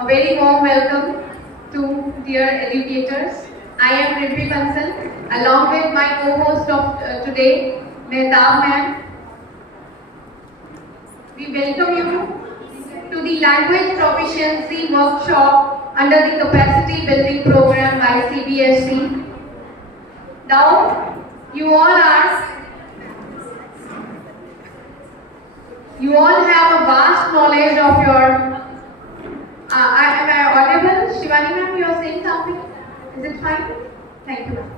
A very warm welcome to dear educators. I am Ridvi Bansal, along with my co-host of today, Mehtab ma'am. We welcome you to the language proficiency workshop under the capacity building program by CBSE. Now, you all have a vast knowledge of your. Am I audible? Shivani ma'am, you are saying something? Is it fine? Thank you ma'am.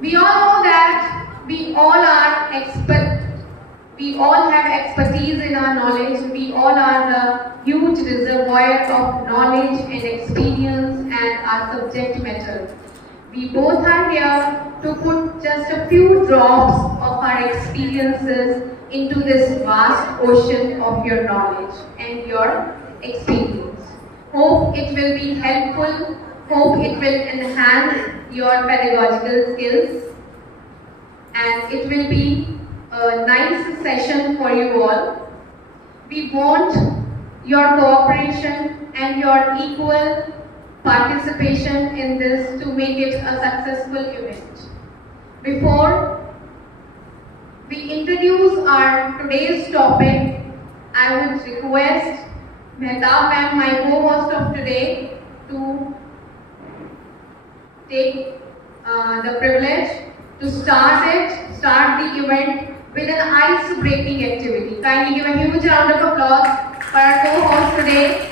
We all know that we all are expert. We all have expertise in our knowledge. We all are the huge reservoir of knowledge and experience and our subject matter. We both are here to put just a few drops of our experiences into this vast ocean of your knowledge and your experience. Hope it will be helpful. Hope it will enhance your pedagogical skills. And it will be a nice session for you all. We want your cooperation and your equal participation in this to make it a successful event. Before we introduce our today's topic, I would request Mehtab ma'am, my co-host of today, to take the privilege to start the event with an ice-breaking activity. Kindly give a huge round of applause for our co-host today.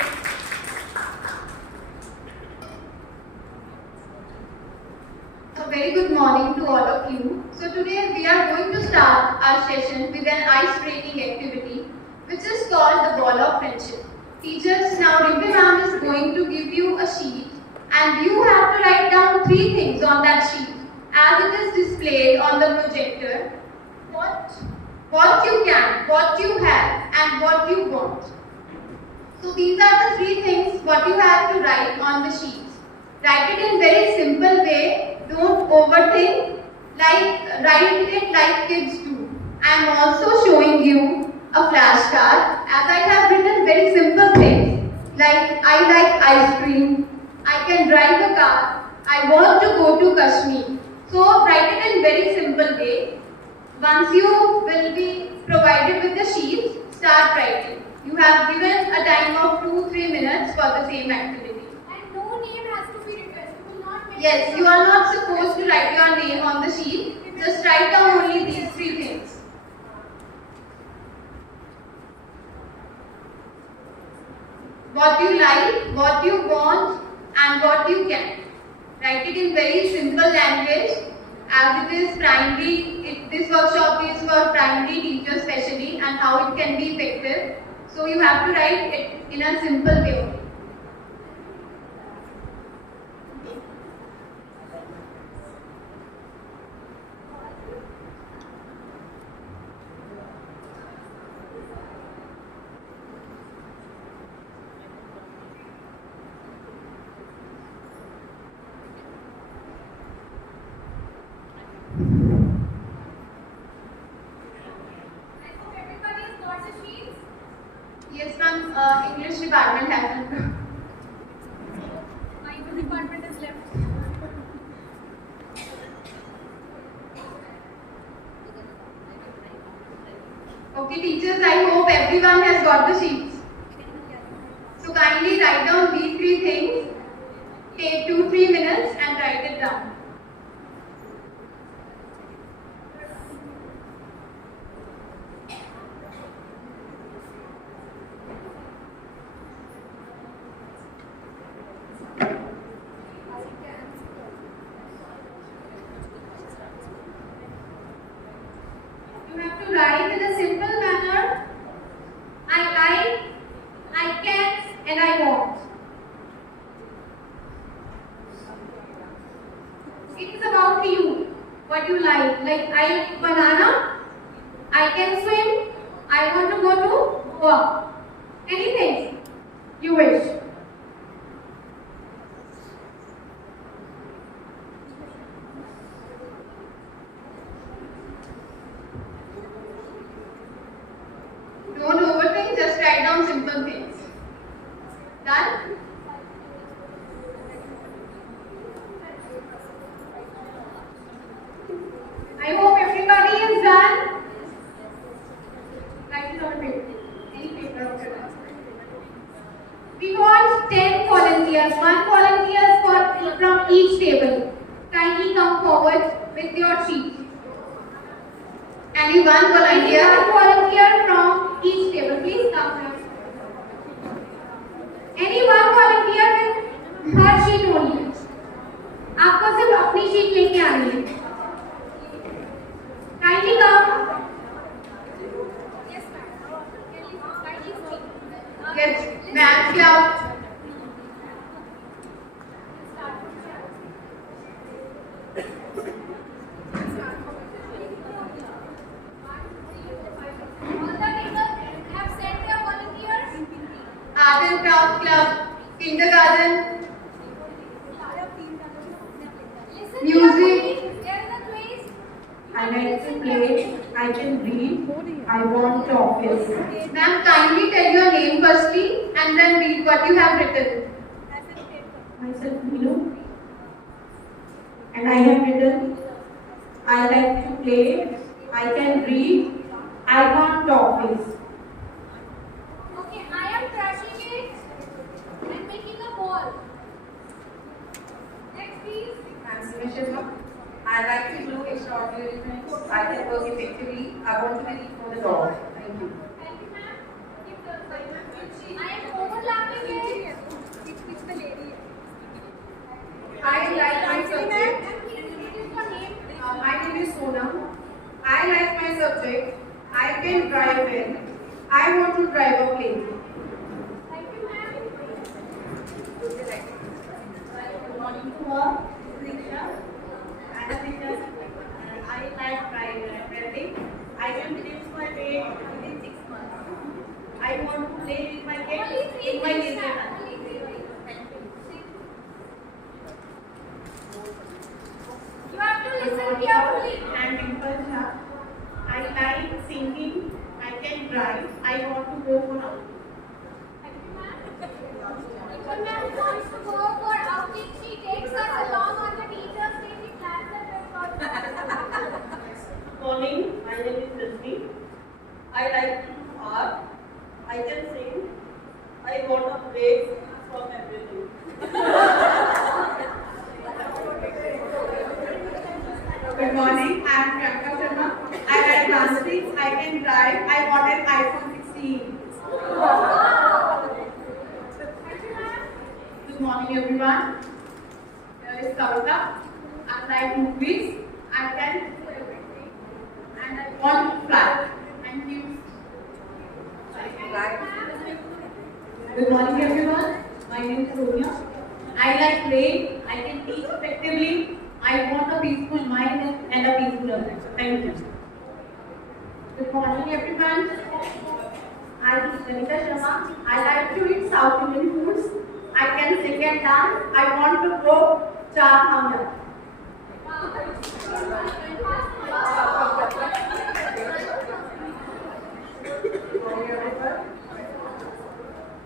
A very good morning to all of you. So today we are going to start our session with an ice-breaking activity which is called the ball of friendship. Teachers, now Ridvi ma'am is going to give you a sheet and you have to write down 3 things on that sheet as it is displayed on the projector. What you can, what you have and what you want. So these are the 3 things what you have to write on the sheet. Write it in very simple way. Don't overthink. Write it like kids do. I am also showing you a flashcard as I have written very simple things like I like ice cream, I can drive a car, I want to go to Kashmir. So write it in very simple way. Once you will be provided with the sheets, start writing. You have given a time of 2-3 minutes for the same activity. And no name has to be written. You will not make. Yes, you are not supposed to write your name on the sheet. Just write down only these 3 things. What you like, what you want, and what you can. Write it in very simple language as it is primary. This workshop is for primary teachers especially and how it can be effective. So you have to write it in a simple way. Yes, ma'am. English department has it. My department is left. Okay, teachers, I hope everyone has got the sheets. So kindly write down these 3 things. Take 2-3 minutes and write it down. You have to write in a simple manner. I like, I can, and I want. It is about you. What you like. Like I like banana, I can swim, I want to go to work. Anything you wish. Don't overthink, just write down simple things. one volunteer. One volunteer from each table. Please come here. Any one volunteer with her sheet only. आपको सिर्फ अपनी sheet लेके आनी है. Kindly come. Yes, math club. Art and craft club, kindergarten, music. I like to play, I can read, I want to office. Ma'am, kindly tell your name firstly and then read what you have written. Myself, Minu. And I have written, I like to play, I can read, I want to office. Okay, I am crushing it and making a ball. Next, please. I like to do extraordinary things. I can work effectively. I want to be for the dog. Thank you. Thank you, ma'am. Keep the I am overlapping it. It's the lady. I like my subject. What is your name? My name is Sona. I like my subject. I can drive well. I want to drive a plane. Thank you, ma'am. Good morning to all. This is Risha. I am Risha. I like traveling. I can finish my way within 6 months. I want to play with my kids in my leisure time. You have to listen carefully. And Dimple Shah. I like singing. I can drive. I want to go for a Thank you, ma'am. When ma'am wants to go for outing, she takes us along on the teacher's day. She plans the trip. morning. My name is Rajni. I like to do art. I can sing. I want a break from everything. Good morning. I am Priyanka Sharma. I like dancing. I can drive. I want an iPhone 16. Good morning, everyone. Here is Kavita. I like movies. I can do everything. And I want to fly. Thank you. Good morning, everyone. My name is Sonia. I like playing. I can teach effectively. I want a peaceful mind and a peaceful life. Thank you. Good morning, everyone. I am Vanita Sharma. I like to eat South Indian foods. I can sing and dance. I want to go Char Hamya.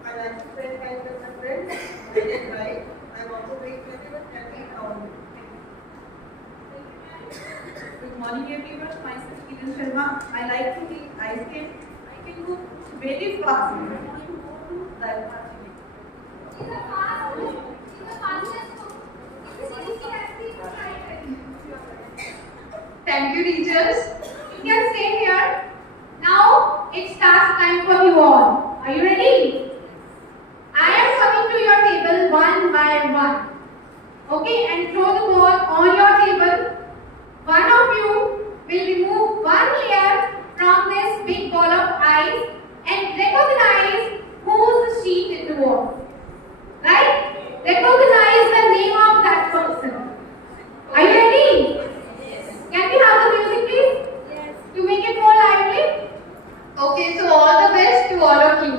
I like to spend time with my friends. I can drive. I want to make everyone happy around me. Good morning, everyone. Myself is Kiran Sharma. I like to eat ice cream. I can go very fast. I want to go to Darjeeling. She's a fast cook. She's a fastest cook. She has been Thank you, teachers. You can stay here. Now it starts time for you all. Are you ready? I am coming to your table one by one. Okay, and throw the ball on your table. One of you will remove one layer from this big ball of ice and recognize whose sheet it was. Right? Recognize the name of that person. Are you ready? Can we have the music, please? Yes. To make it more lively? Okay, so all the best to all of you.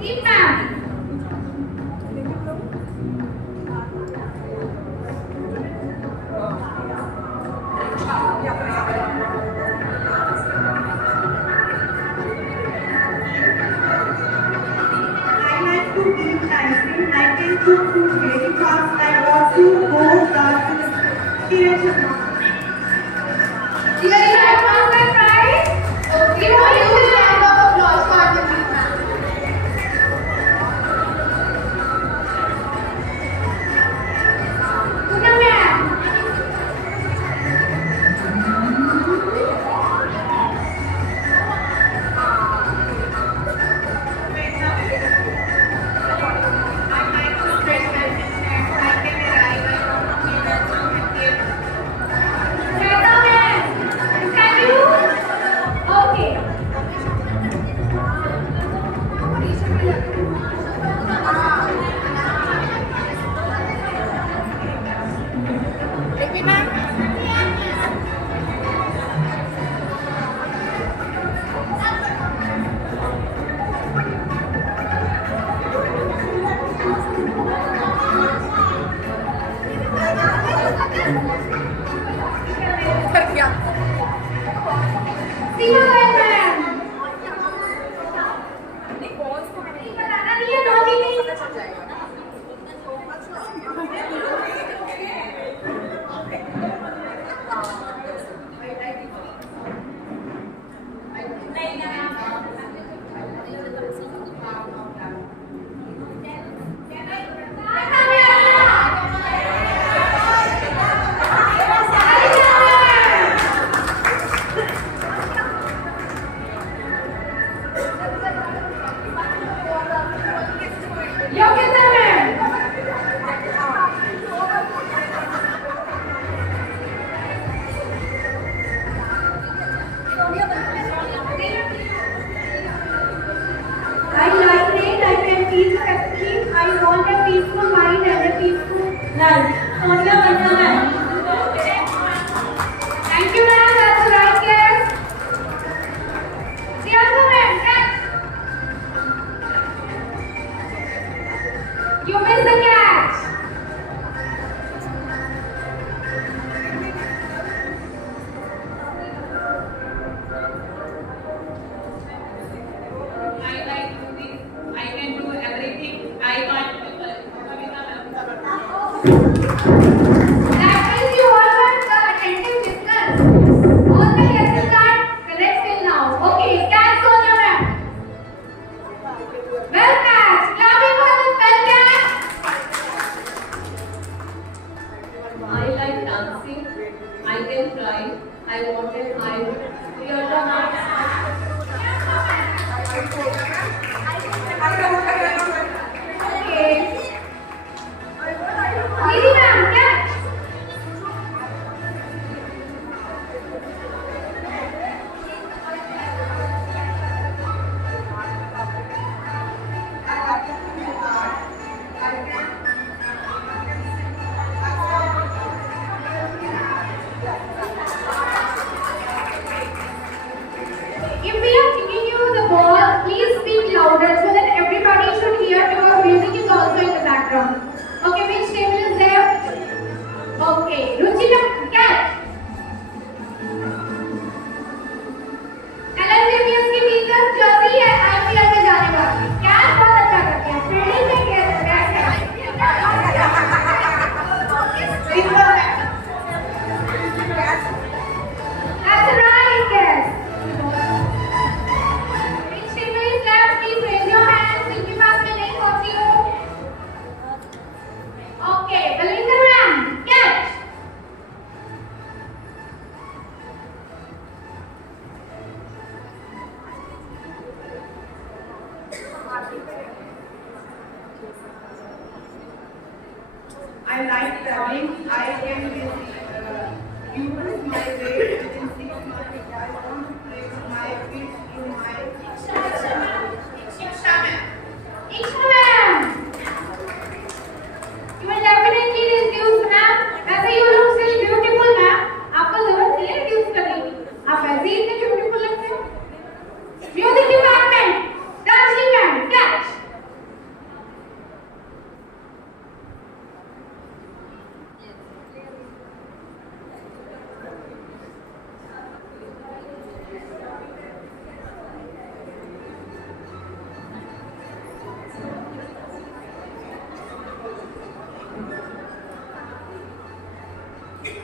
Team ma'am. I like to eat ice cream. I can cook food very fast. I want to go dance. Kiran Sharma. Kiran Sharma. Right? Okay, give a huge round of applause for the team, ma'am. Puna ma'am. Shweta ma'am. Is that you? Okay. Seema ma'am. बताना नहीं है, दो भी नहीं। योग्यता ma'am. I like it. I can teach effectively. I want a peaceful mind and a peaceful life. Sonia Vanna ma'am. Thank you ma'am. That's the right guess. Priyanka ma'am. Catch. You missed the catch. I like movies. I can do everything. I can't do That means you all were the attentive listeners. All the guesses are correct till now. Okay, catch Sonia ma'am. Well catch. Clapping for the well catch. I like dancing. I can fly. I want an eye. Priyanka ma'am. Okay. Nidhi ma'am, catch. If we are giving you the ball, please speak louder so that everybody should hear because music is also in the background. Okay, which table is there? Okay, Ruchika, catch. LMJPS की teacher जल्दी है IPL में जाने वाली। Catch बहुत अच्छा करती है। फील्डिंग में कैच है। That's the right guess. Which table is left? Please raise your hands. जिनके पास में नहीं होती हो। Okay, Balinder ma'am, catch. I like traveling. I can use my weight in 6 months. I want to play with my feet in my Shiksha ma'am. Ishma ma'am. You will definitely reduce ma'am. वैसे you look still beautiful ma'am. आपको जरूरत नहीं है reduce करने की. आप वैसे ही इतने beautiful लगते हो. Music department. Dancing ma'am. Catch.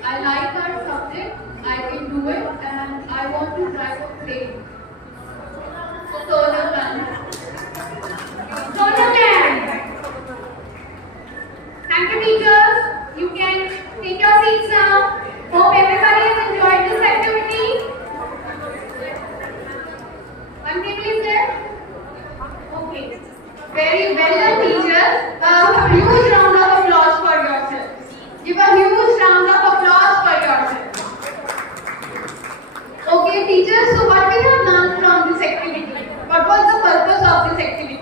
I like our subject, I can do it, and I want to drive a plane. Solar panel. Solar panel. Thank you, teachers. You can take your seats now. Hope everybody has enjoyed this activity. One table is there? Okay. Very well done, teachers. A huge round of applause for yourselves. Give a huge round of applause for yourselves. Okay, teachers, so what we have learned from this activity? What was the purpose of this activity?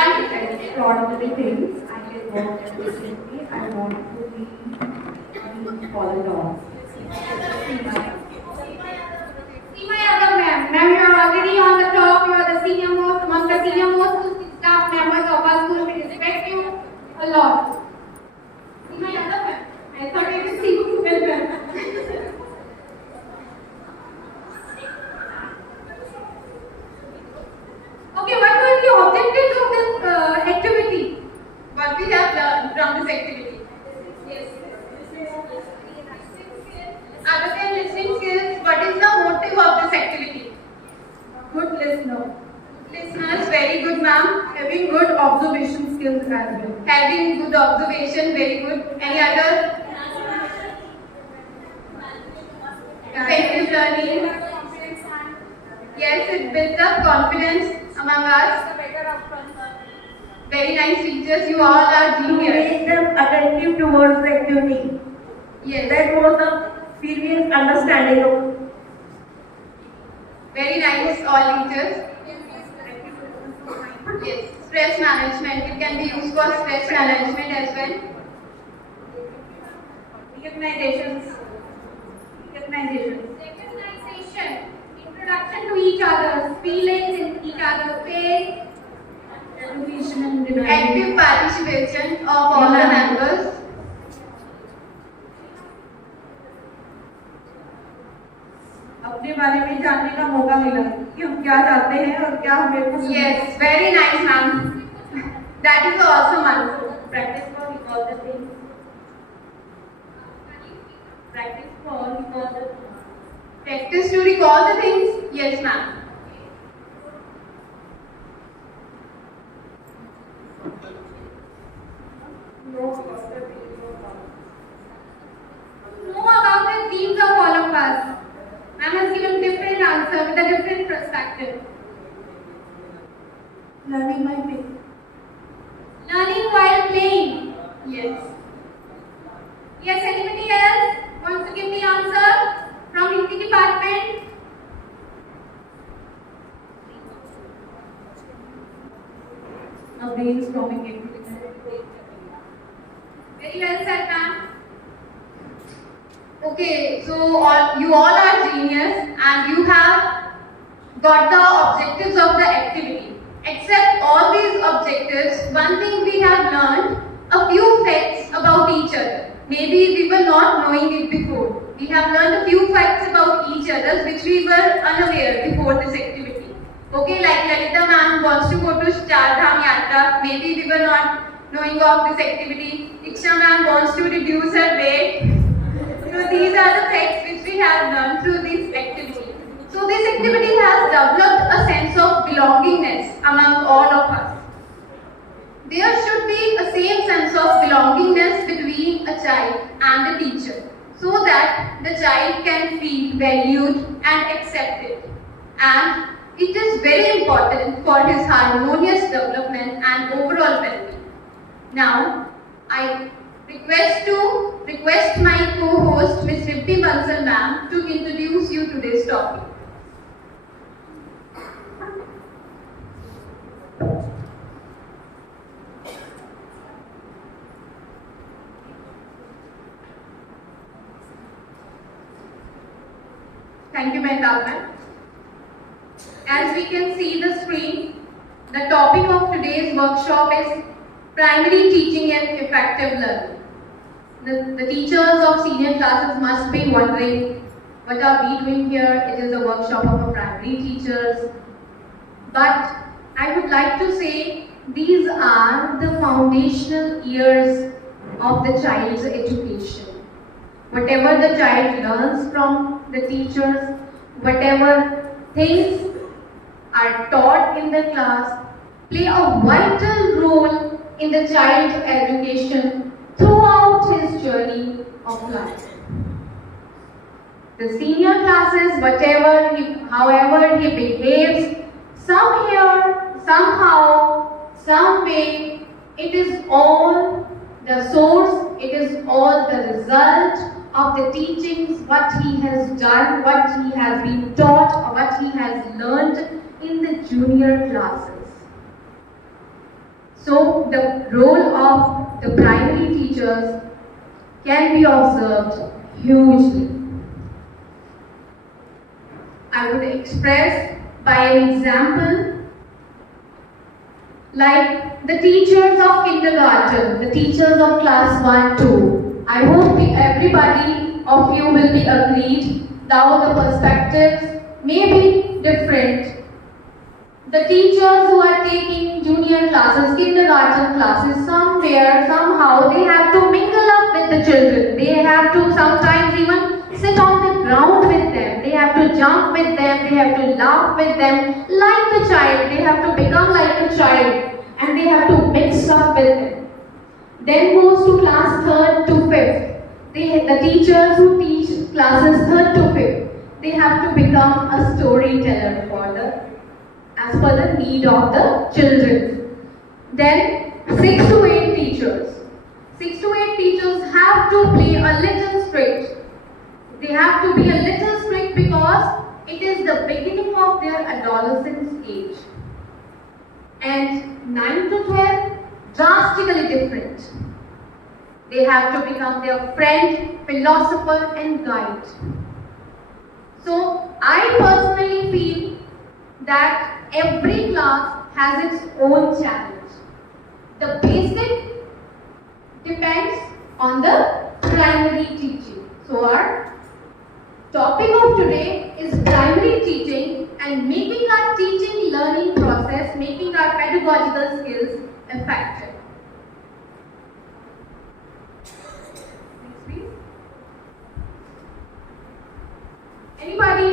Extraordinary things. I can work efficiently. I want to be followed on. See my other ma'am. Ma'am, you are already on the top. You are the senior most among the senior most staff members of our school. We respect you a lot. See my other ma'am. I thought I could see you well, ma'am. Okay, what were the objectives of this activity? What we have learned from this activity? Yes. Other than listening skills, what is the motive of this activity? Good listener. Listeners, very good, ma'am. Having good observation skills as well. Having good observation, very good. Any other? Effective learning. Yes, it builds up confidence among us. Very nice teachers, you all are To genius. make them attentive towards the activity. Yes, That was the serious understanding of. very nice, all teachers. Yes, stress management, it can be used for stress management as well. Recognitions. Recognition, introduction to each other's feelings in each other's face. Education and development. Active participation of all the members. अपने बारे में जानने का मौका मिला कि हम क्या चाहते हैं और क्या हमें पसंद है। Yes, very nice, ma'am. That is also wonderful. Practice for recall the things. Practice for recall the things. Practice to recall the things. Yes, ma'am. Know about the themes of all of us. Ma'am has given different answer with a different perspective. Learning by play. Learning while playing. Yes. Yes, anybody else wants to give the answer from Hindi department? A brainstorming activity. Very well said, ma'am. Okay, so you all are genius and you have got the objectives of the activity. Except all these objectives, one thing we have learned, a few facts about each other. Maybe we were not knowing it before. We have learned a few facts about each other which we were unaware before this activity. Okay, like Lalita ma'am wants to go to Char Dham Yatra. Maybe we were not knowing of this activity. Diksha ma'am wants to reduce her weight. So these are the facts which we have learned through this activity. So this activity has developed a sense of belongingness among all of us. There should be a same sense of belongingness between a child and a teacher so that the child can feel valued and accepted. And it is very important for his harmonious development and overall well-being. Now, I request my co-host Ms. Rippy Bansal ma'am to introduce you to this topic. Thank you, Mehtab ma'am. As we can see the screen, the topic of today's workshop is primary teaching and effective learning. The teachers of senior classes must be wondering, what are we doing here? It is a workshop of primary teachers. But I would like to say these are the foundational years of the child's education. Whatever the child learns from the teachers, whatever things are taught in the class, play a vital role in the child's education throughout his journey of life. The senior classes, however he behaves, somehow, some way, it is all the source, it is all the result of the teachings, what he has done, what he has been taught, or what he has learned in the junior classes. So the role of the primary teachers can be observed hugely. I would express by an example, like the teachers of kindergarten, the teachers of class 1, 2. I hope everybody of you will be agreed, though the perspectives may be different. The teachers who are taking junior classes, kindergarten classes, somehow, they have to mingle up with the children. They have to sometimes even sit on the ground with them. They have to jump with them. They have to laugh with them like the child. They have to become like a child. And they have to mix up with them. Then goes to class 3rd to 5th. The teachers who teach classes 3rd to 5th, they have to become a storyteller as per the need of the children. Then 6 to 8 teachers. 6 to 8 teachers have to play a little strict. They have to be a little strict because it is the beginning of their adolescence age. And 9 to 12, drastically different. They have to become their friend, philosopher and guide. So I personally feel that every class has its own challenge. The basic depends on the primary teaching. So our topic of today is primary teaching and making our teaching learning process, making our pedagogical skills effective. Next, please. Anybody?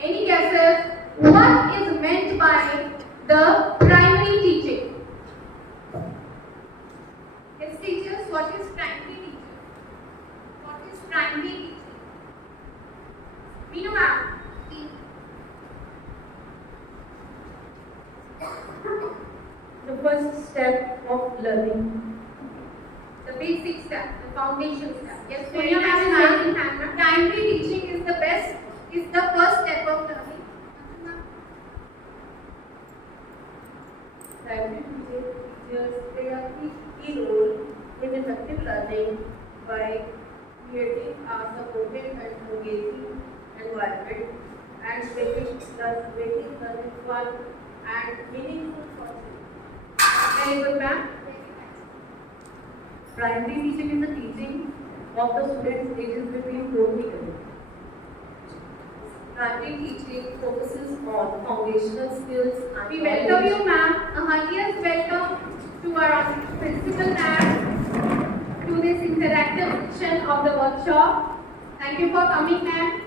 Any guesses? What is meant by the primary teaching? Yes, teachers, what is primary teaching? What is primary teaching? Meenu ma'am. The first step of learning. The basic step, the foundation step. Yes, Very Sonia nice, ma'am is ma'am. raising hand. Primary teaching is the first step of learning. Primary teachers play a key role in effective learning by creating a supportive and engaging environment and making learning fun and meaningful for children. Very good, ma'am. Primary teaching is the teaching of the students ages between 4 to 11. Primary teaching focuses on foundational skills and We welcome you, ma'am. A heartiest welcome to our principal ma'am to this interactive session of the workshop. Thank you for coming, ma'am.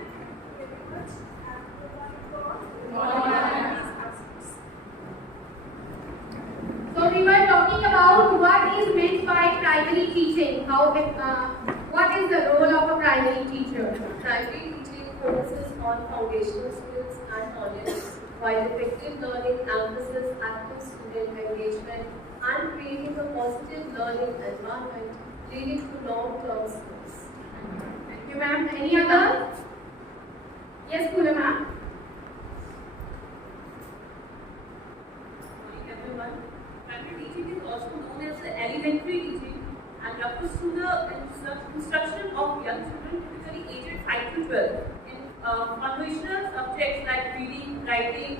So we were talking about what is meant by primary teaching. What is the role of a primary teacher? Primary teaching focuses on foundational skills and knowledge, while effective learning emphasizes active student engagement and creating a positive learning environment leading to long-term skills. Thank you, ma'am. Any other? Yes, Pooja ma'am. Morning everyone. Primary teaching is also known as the elementary teaching and refers to the instruction of young children typically aged 5 to 12 in conventional subjects like reading, writing,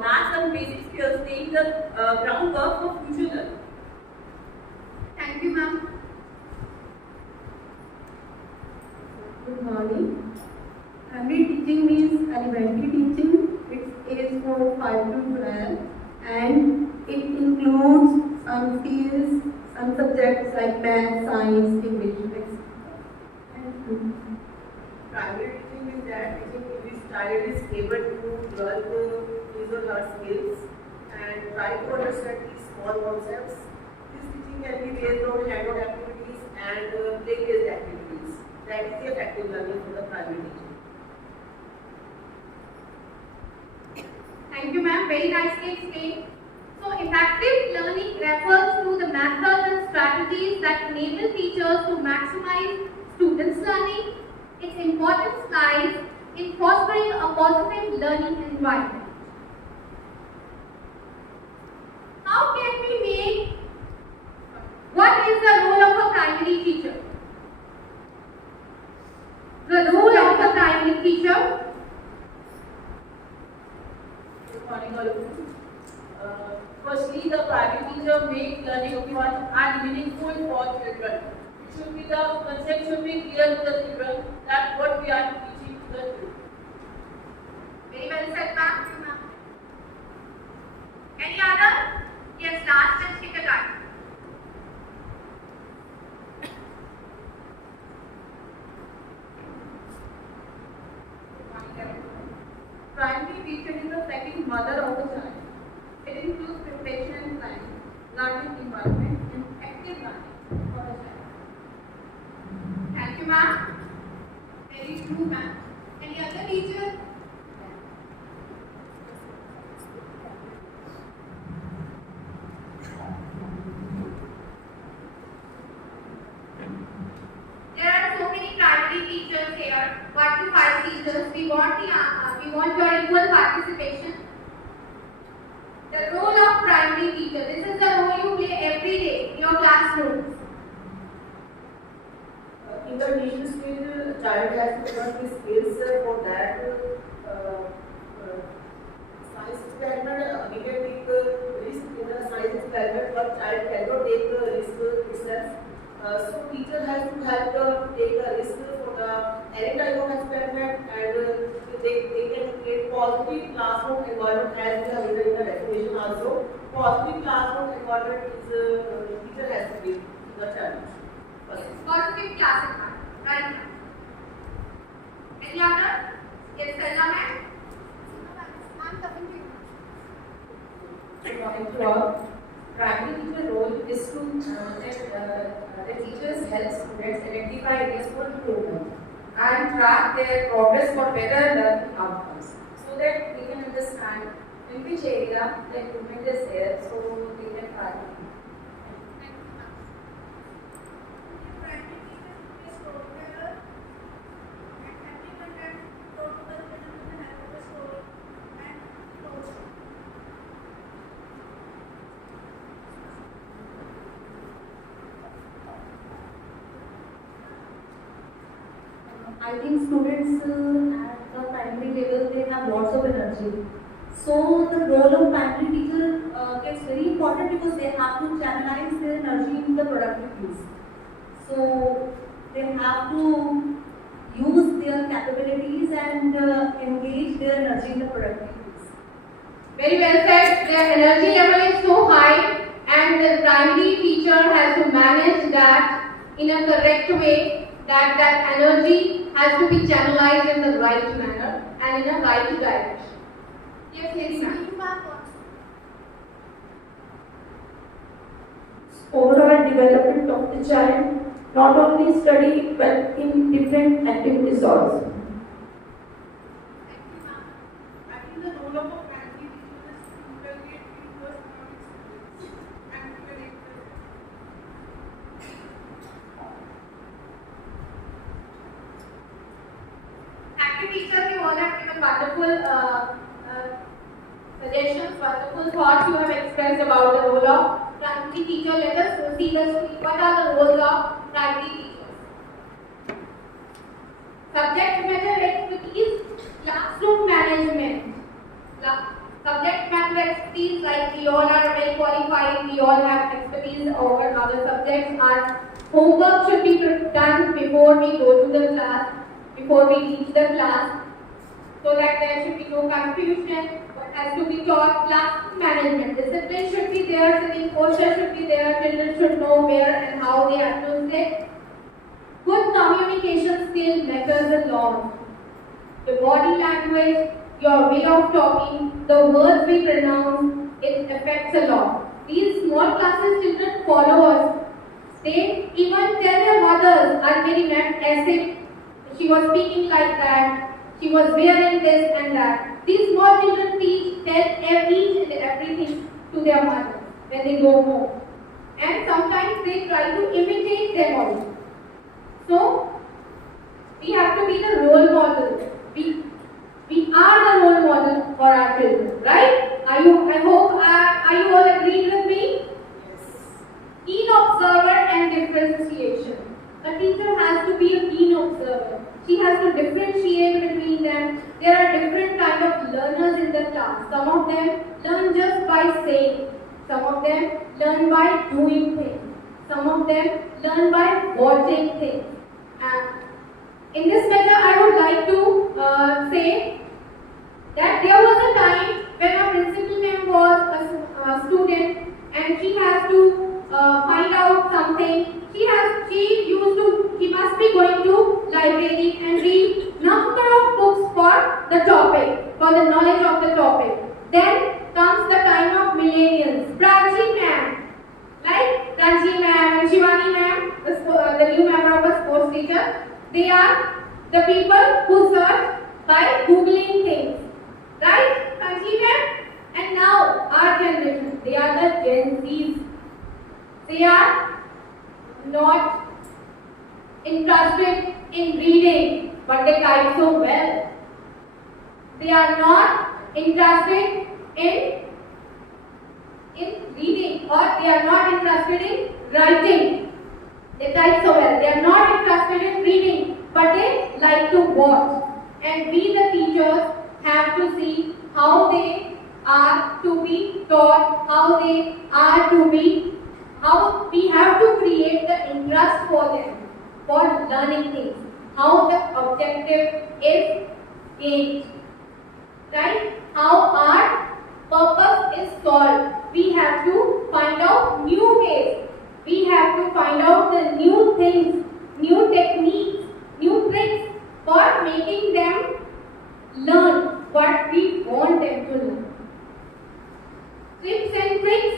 maths and basic skills, laying the groundwork for future learning. Thank you, ma'am. Good morning. Primary teaching means elementary teaching. It is for 5 to 12 and it includes some skills, some some subjects like math, science, English. Primary teaching is that teaching which child is able to develop his or her skills and try to understand these small concepts. This teaching can be based on hands-on activities and play-based activities. That is the effective learning for the primary teaching. Thank you, ma'am. Very nicely explained. So, effective learning refers to the methods and strategies that enable teachers to maximize students' learning. Its importance lies in fostering a positive learning environment. How can we make? What is the role of a primary teacher? The role of the primary teacher. Good morning, all of you. Firstly, the primary teacher makes learning fun and meaningful for children. It should be the concept should be clear to the children that what we are teaching to the children. Very well said, ma'am. Any other? Yes, last and stick a time. Primary teacher is the second mother of the child. It includes preparation and planning, learning environment, and active learning for the child. Thank you, ma'am. Very true, ma'am. Any other teacher? There are so many primary teachers here. 1 to 5 teachers. We want your equal participation. The role of primary teacher. This is the role you play every day in your classrooms. In the initial stage, child has to learn the skills for that. Science experiment, we can take risk in a science experiment, but child cannot take the risk itself. So teacher has to help take the risk for the any type of experiment, and they can create positive classroom environment as we have written in the definition also. Positive classroom environment is teacher has to give the child. Positive class environment. Right. Any other? Yes, Selma ma'am. I'm coming to you. According to our primary teacher role is to the teachers help students identify areas for improvement and track their progress for better learning outcomes, so that we can understand in which area the improvement is there, so they can track it. I think students at the primary level, they have lots of energy. So the role of primary teacher gets very important because they have to channelize their energy into the productive use. So they have to use their capabilities and engage their energy in the productive use. Very well said. Their energy level is so high, and the primary teacher has to manage that in a correct way. That energy has to be channelized in the right manner and in a right direction. Yes, lady ma'am. Overall development of the child, not only study but in different activities also. I think the role of a primary teacher is to inculcate teamwork among students and to connect them. Thank you, teachers. You all have given wonderful suggestions, wonderful thoughts you have expressed about the role of primary teacher. Let us see what are the roles of primary teachers. Subject matter expertise, classroom management. Subject matter expertise, like we all are well qualified, we all have expertise over other subjects. Our homework should be done before we go to the class, before we teach the class, so that there should be no confusion. What has to be taught class management. Discipline should be there, sitting posture should be there, children should know where and how they have to sit. Good communication skill matters a lot. Your body language, your way of talking, the words we pronounce, it affects a lot. These small classes children follow us. They even tell their mothers, "Aaj meri ma'am aise, she was speaking like that, she was wearing this and that." These small children tell each and everything to their mother when they go home. And sometimes they try to imitate them also. So, we have to be the role model. We are the role model for our children, right? Are you all agreed with me? Keen observer and differentiation. A teacher has to be a keen observer. She has to differentiate between them. There are different kind of learners in the class. Some of them learn just by saying. Some of them learn by doing things. Some of them learn by watching things. And in this matter, I would like to say that there was a time when our principal ma'am was a student and she has to find out something. She must be going to library and read number of books for the topic, for the knowledge of the topic. Then comes the time of millennials. Prachi ma'am, like Prachi ma'am and Shivani ma'am, the new member of a sports teacher. They are the people who search by googling things, right? Prachi ma'am. And now our generation, they are the Gen Zs. They are not interested in reading, but they type so well. They are not interested in reading, or they are not interested in writing. They type so well. They are not interested in reading, but they like to watch. And we, the teachers, have to see how they are to be taught, how we have to create the interest for them, for learning things, how the objective is gained, right? How our purpose is solved. We have to find out new ways. We have to find out the new things, new techniques, new tricks for making them learn what we want them to learn. Tips and tricks.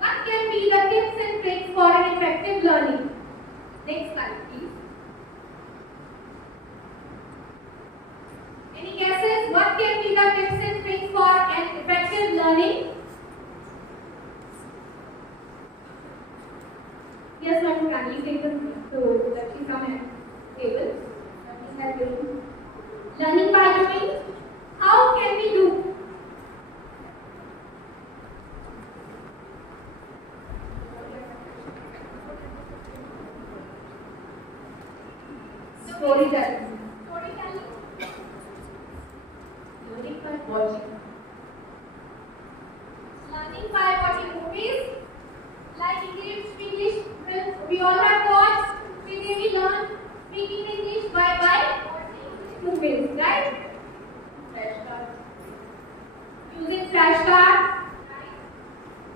What can be the tips and tricks for an effective learning? Next slide, please. Any guesses? What can be the tips and tricks for an effective learning? Yes, Madam, can you take the so that she come at table? Learning by doing. How can we do? Storytelling. Learning by watching. Learning by watching movies. Like English, we all have watched. We learn speaking English by watching movies, right? Flashcards. Using flashcards.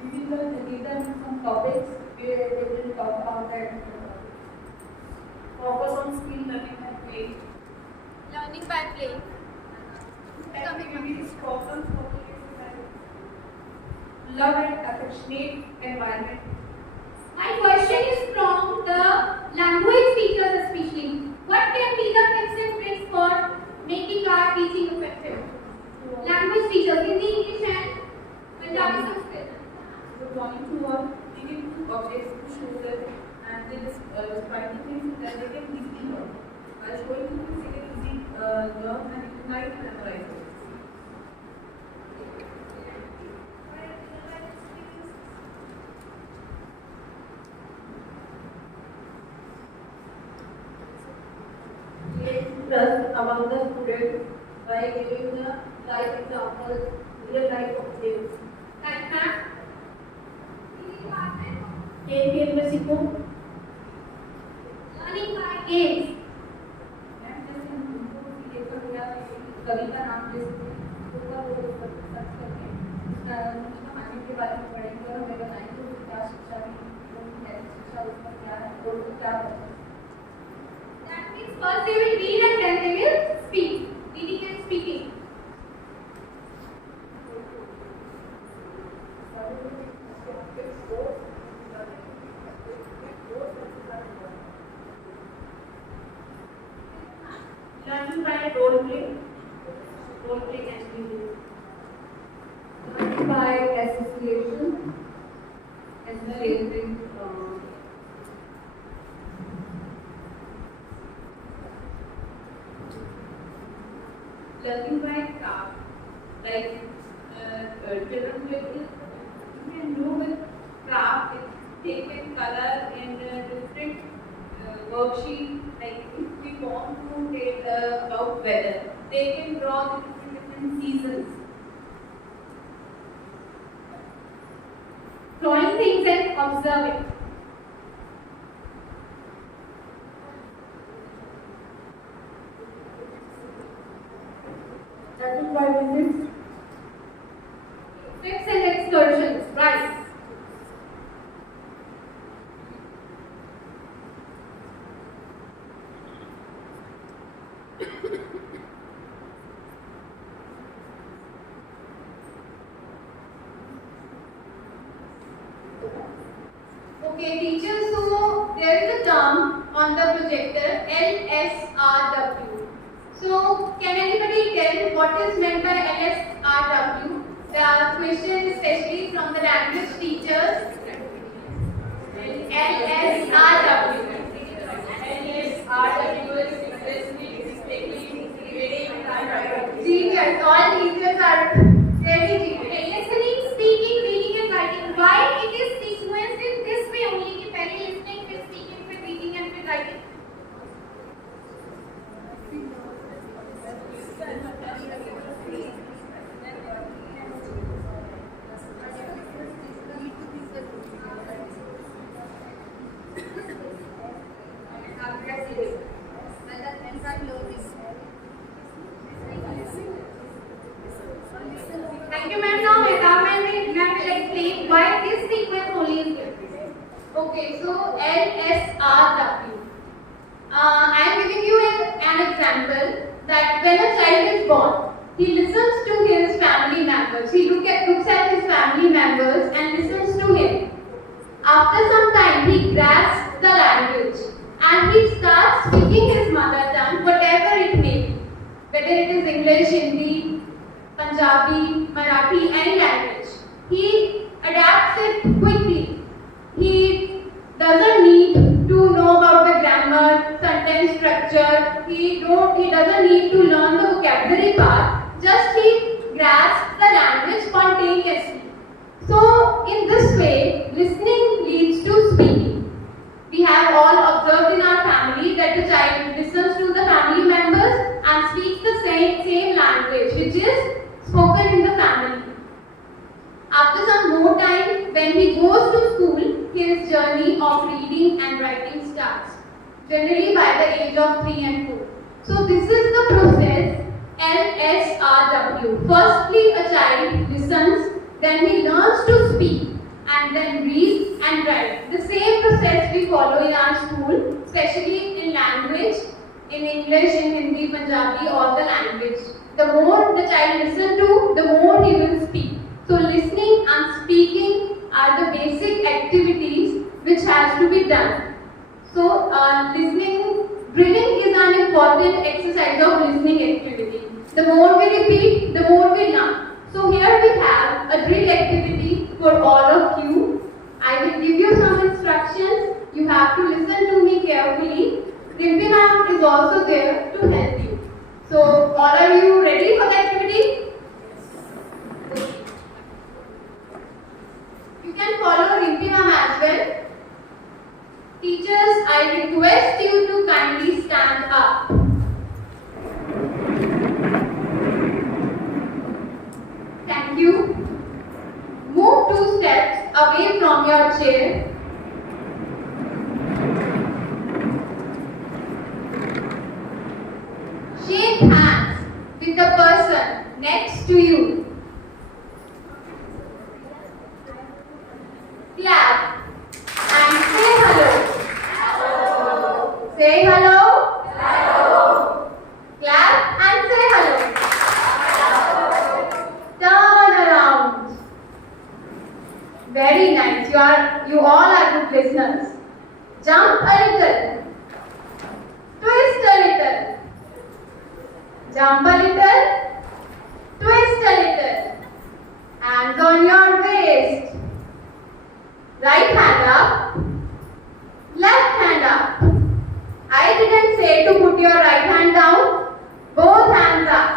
We will give them some topics where they will talk about that. Focus on skill learning and play. Learning by play. Activities, problems, love and affectionate environment. My question is from the language teachers especially. What can be the tips and tricks for making our teaching effective? Language teachers, Hindi, English and Punjabi Sanskrit. So drawing to work, giving two objects to show them, and they just writing things that they can easily learn. While showing to things, they can easily learn and recognize and memorize it. Trust among the students by giving the life examples, real life objects. Like that. खेल में सीखो. Learning by games. learning by craft, like children can do with craft. They can color in different worksheets. Like if we want to take about weather, they can draw the different seasons. Drawing things and observing. That is why visits. Trips and excursions. Right. Okay, teachers, so there is a term on the projector, LSRW. So, can anybody tell what is meant by LSRW? There are questions especially from the language teachers. LSRW. Genius, all teachers are very genius. Listening, speaking, reading and writing. Why it is sequenced in this way only? कि पहले listening, फिर speaking, फिर reading and फिर writing. Thank you, ma'am. Now, ma'am will explain why this sequence only is here. Okay, so LSRW. I am giving you an example that when a child is born, he listens to his family members. He looks at his family members and listens to him. After some time, he grasps the language and he starts speaking his mother tongue, whatever it may be. Whether it is English, Hindi, Punjabi, Marathi, any language. He adapts it quickly. He doesn't need to know about the grammar, sentence structure. He doesn't need to learn the vocabulary part. Just he grasps the language spontaneously. So, in this way, listening leads to speaking. We have all observed in our family that the child listens to the family members and speaks the same language, which is spoken in the family. After some more time, when he goes to school, his journey of reading and writing starts, generally by the age of 3 and 4. So this is the process LSRW. Firstly, a child listens, then he learns to speak, and then read and write. The same process we follow in our school, especially in language, in English, in Hindi, Punjabi, or the language. The more the child listens to, the more he will speak. So listening and speaking are the basic activities which has to be done. So listening, drilling is an important exercise of listening activity. The more we repeat, the more we learn. So here we have a drill activity for all of you. I will give you some instructions. You have to listen to me carefully. Rimpi ma'am is also there to help you. So all are you ready for the activity? You can follow Rimpi ma'am as well. Teachers, I request you to kindly stand up. Thank you. Move 2 steps away from your chair. Shake hands with the person next to you. Clap and say hello. Hello. Say hello. Hello. Clap and say hello. Hello. Turn around. Very nice. You all are good listeners. Jump a little. Twist a little. Jump a little. Twist a little. Hands on your waist. Right hand up, left hand up. I didn't say to put your right hand down. Both hands up.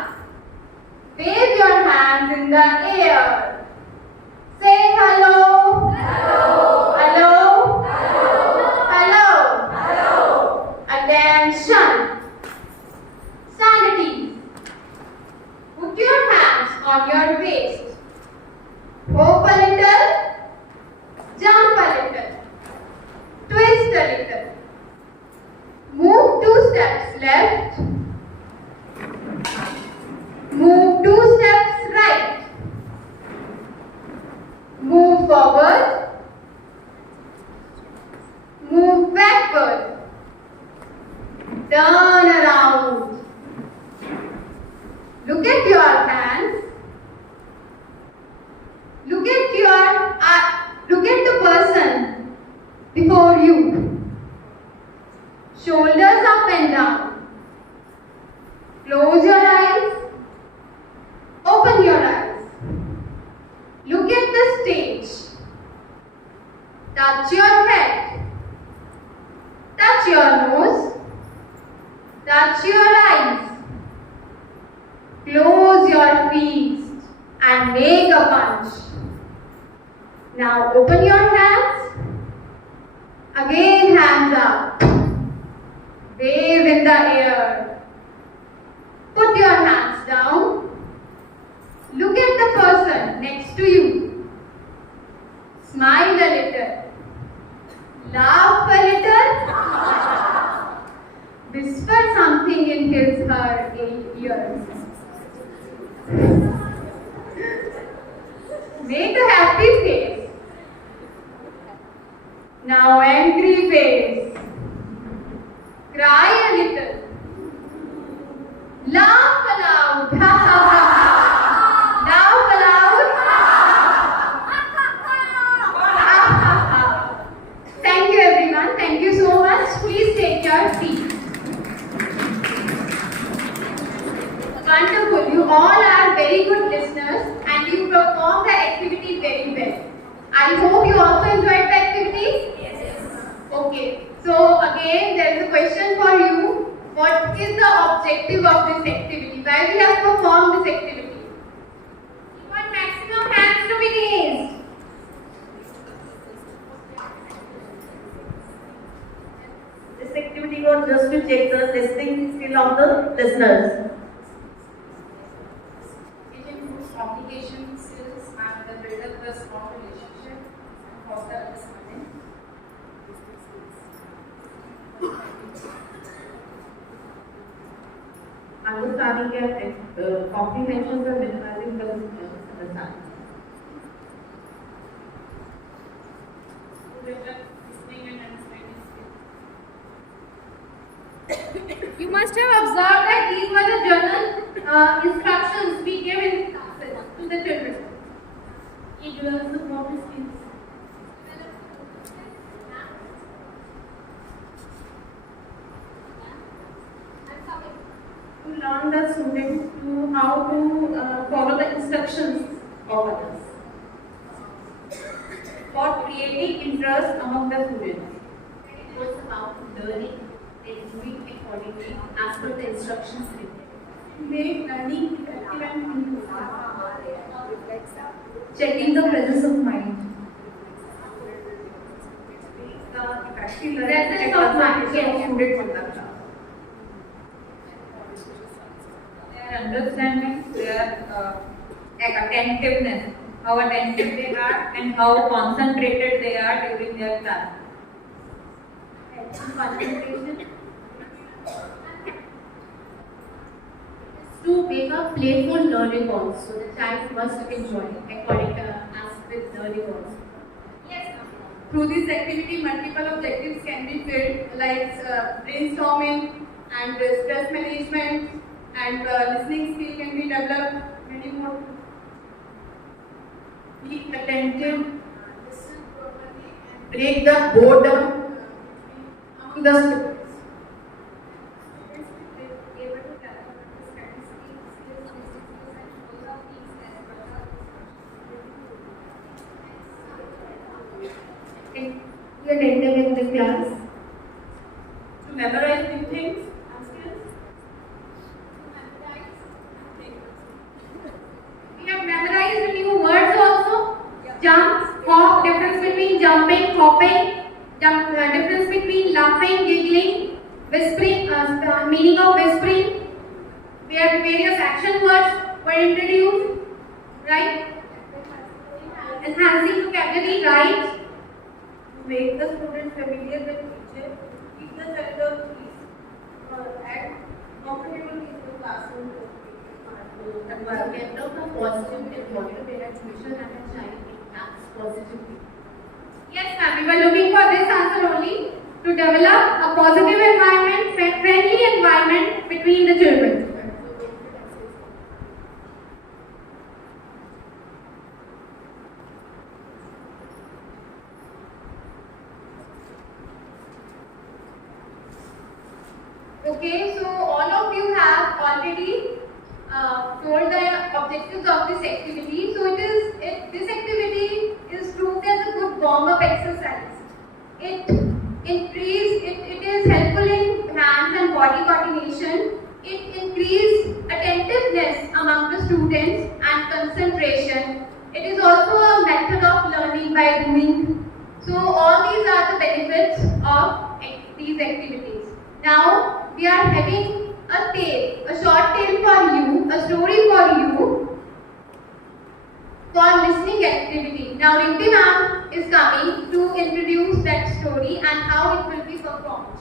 Turn around. Look at your hands. Look at the person before you. Shoulders up and down. Close your eyes. Open your eyes. Look at the stage. Touch your head. Touch your nose. Touch your eyes. Close your feet and make a punch. Now open your hands. Again hands up. Wave in the air. Put your hands down. Look at the person next to you. Smile a little. Laugh a little. Whisper something in her ears. Make a happy face. Now angry face. Cry a little. Laugh aloud. Laugh aloud. Thank you everyone. Thank you so much. Please take your seat. Wonderful. You all are very good listeners and you perform the activity very well. I hope you also enjoyed the activity? Yes. Okay. So again there is a question for you. What is the objective of this activity? Why we have performed this activity? You want maximum hands to be raised. This activity was just to check the listening skill of the listeners. It improves communication skills and the build up the strong relationship and foster understanding. Understanding and comprehension and minimizing the understanding. Develop listening and understanding skills. You must have observed that these were the journal instructions we gave in classes to the children. It develops the motor skills. To learn the students to how to follow the instructions of others. For creating interest among the students. It was about learning and doing accordingly as per the instructions written. Make learning effective and inclusive. Checking the presence of mind. The effective learning Presence of mind, yes. students in the class. Their understanding, their attentiveness, how attentive they are and how concentrated they are during their class. Concentration. To make a playful learning also, the child must enjoy according to as with learning also. Yes. Through this activity, multiple objectives can be filled, like brainstorming and stress management, and listening skill can be developed. Many more. Be attentive, listen properly, and break the boredom among the students. We are attending in the class. To memorize new things and skills. We have memorized new words also. Jump, hop, difference between jumping, hopping, difference between laughing, giggling, whispering, meaning of whispering. Where various action words were introduced, right? Enhancing vocabulary, right? To make the student familiar with teacher, keep the child of peace, and comfortable in the classroom. Develop a positive environment where a tuition and a child interacts positively. Yes, ma'am. We were looking for this answer only. to develop a positive environment, friendly environment between the children. Okay, so all of you have already told the objectives of this activity. So this activity is proved as a good warm-up exercise. It is helpful in hands and body coordination. It increases attentiveness among the students and concentration. It is also a method of learning by doing. So all these are the benefits of these activities. Now we are having a short tale for you, a story for you for listening activity. Now Rinti ma'am is coming to introduce that story and how it will be performed.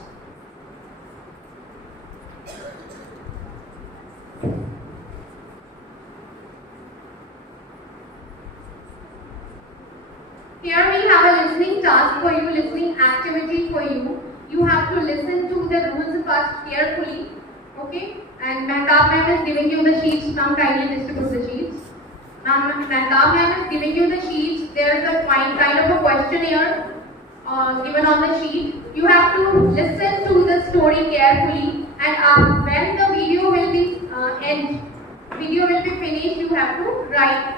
Here we have a listening task for you, listening activity for you. You have to listen to the rules first carefully, okay? And Mehtab ma'am is giving you the sheets. Come kindly distribute the sheets. Mehtab ma'am is giving you the sheets. There is a kind of a questionnaire given on the sheet. You have to listen to the story carefully, and when the video will be finished, you have to write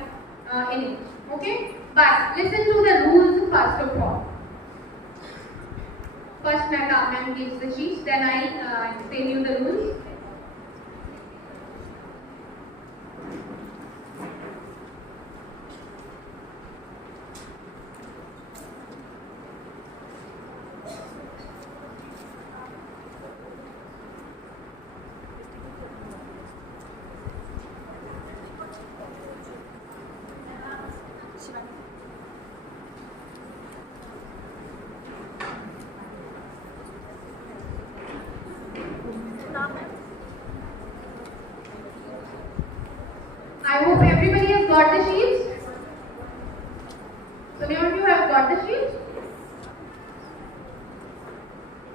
in it, okay? But listen to the rules first of all. First, Mehtab ma'am gives the sheets, then I explain you the rules. I hope everybody has got the sheets. So many of you have got the sheets.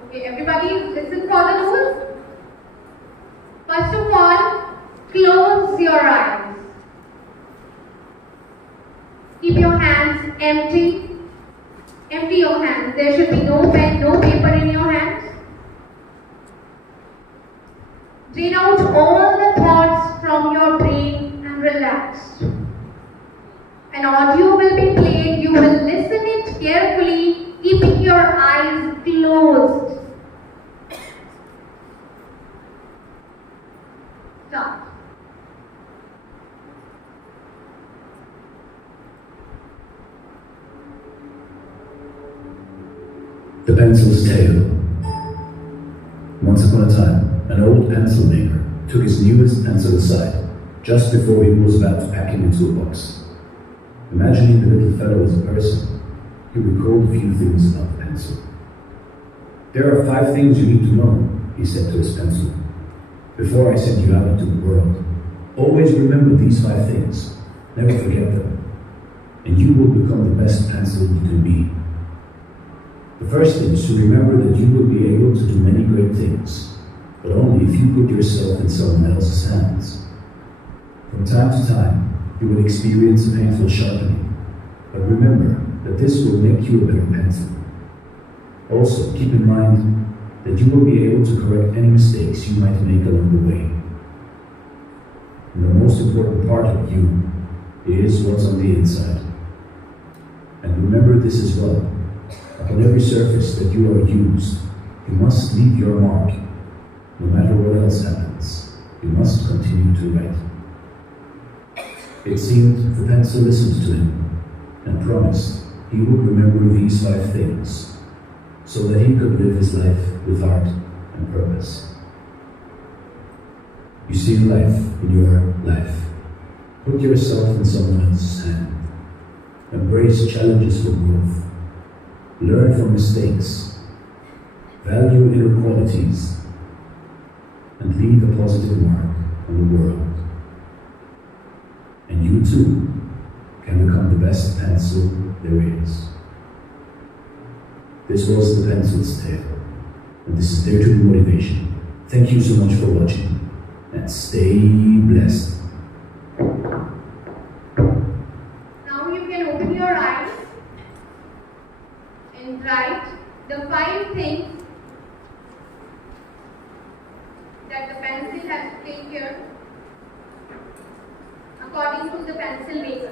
Okay, everybody listen for the rules. First of all, close your eyes. Keep your hands empty. Empty your hands. There should be no pen, no paper in your hands. Drain out all the thoughts from your brain. Relax. An audio will be played. You will listen it carefully, keeping your eyes closed. Start. The Pencil's Tale. Once upon a time, an old pencil maker took his newest pencil aside just before he was about to pack him into a box. Imagining the little fellow as a person, he recalled a few things about the pencil. There are 5 things you need to know, he said to his pencil, before I send you out into the world. Always remember these 5 things. Never forget them. And you will become the best pencil you can be. The first thing is to remember that you will be able to do many great things, but only if you put yourself in someone else's hands. From time to time, you will experience a painful sharpening, but remember that this will make you a better pencil. Also, keep in mind that you will be able to correct any mistakes you might make along the way. And the most important part of you is what's on the inside. And remember this as well. Upon every surface that you are used, you must leave your mark. No matter what else happens, you must continue to write. It seemed the pencil listened to him and promised he would remember these 5 things so that he could live his life with art and purpose. You see life in your life. Put yourself in someone else's hand. Embrace challenges for growth. Learn from mistakes. Value inner qualities. And leave a positive mark on the world. And you too can become the best pencil there is. This was the Pencil's Tale. and this is there to be motivation. Thank you so much for watching, and stay blessed. Now you can open your eyes and write the 5 things that the pencil has to take care according to the pencil maker.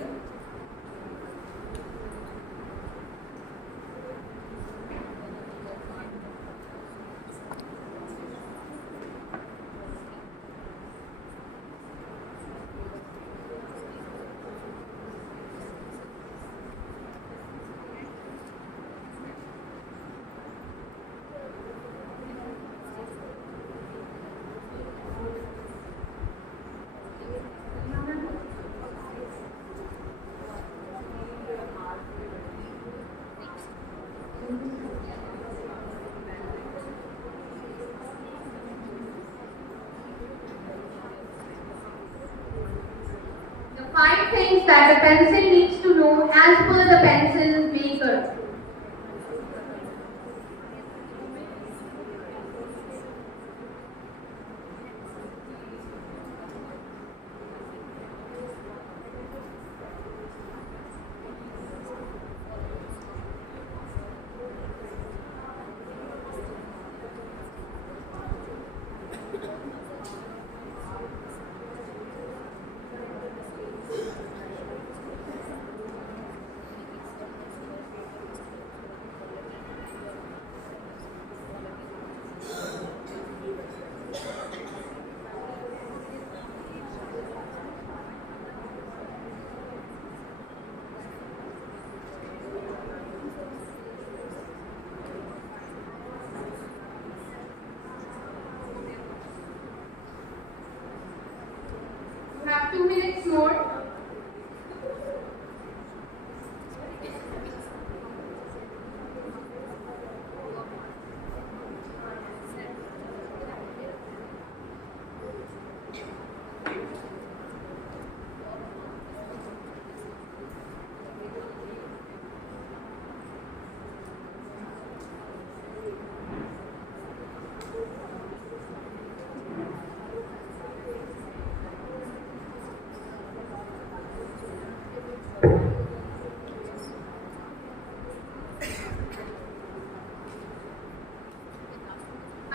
The 5 things that the pencil needs to know as per the pencil maker. You have 2 minutes more.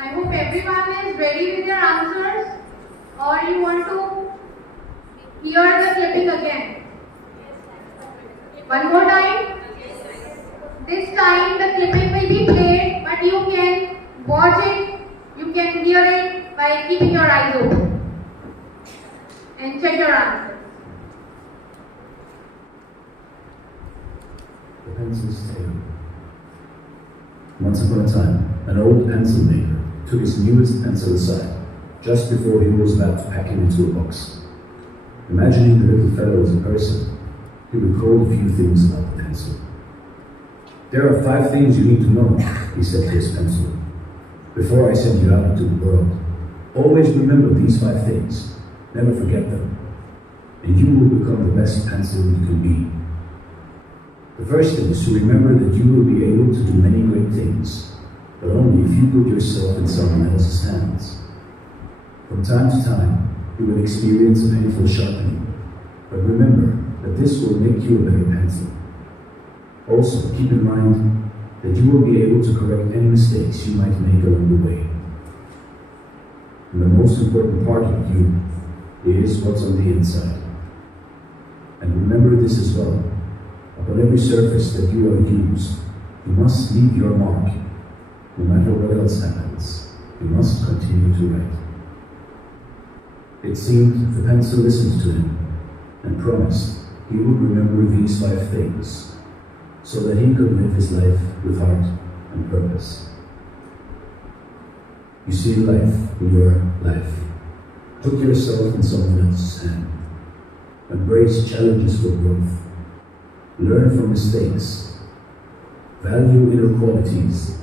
I hope everyone is ready with their answers, or you want to hear the clipping again. One more time. This time the clipping will be played, but you can watch it, you can hear it by keeping your eyes open and check your answers. The pencil's tale. Once upon a time, an old pencil maker took his newest pencil aside, just before he was about to pack him into a box. Imagining the little fellow as a person, he recalled a few things about the pencil. "There are 5 things you need to know," he said to his pencil, "before I send you out into the world. Always remember these 5 things. Never forget them, and you will become the best pencil you can be. The first thing is to remember that you will be able to do many great things, but only if you put yourself in someone else's hands. From time to time, you will experience a painful sharpening, but remember that this will make you a better pencil. Also, keep in mind that you will be able to correct any mistakes you might make along the way. And the most important part of you is what's on the inside. And remember this as well. Upon every surface that you are used, you must leave your mark. No matter what else happens, you must continue to write." It seemed the pencil listened to him and promised he would remember these 5 things so that he could live his life with heart and purpose. You see life in your life. Put yourself in someone else's hand. Embrace challenges for growth. Learn from mistakes. Value inner qualities.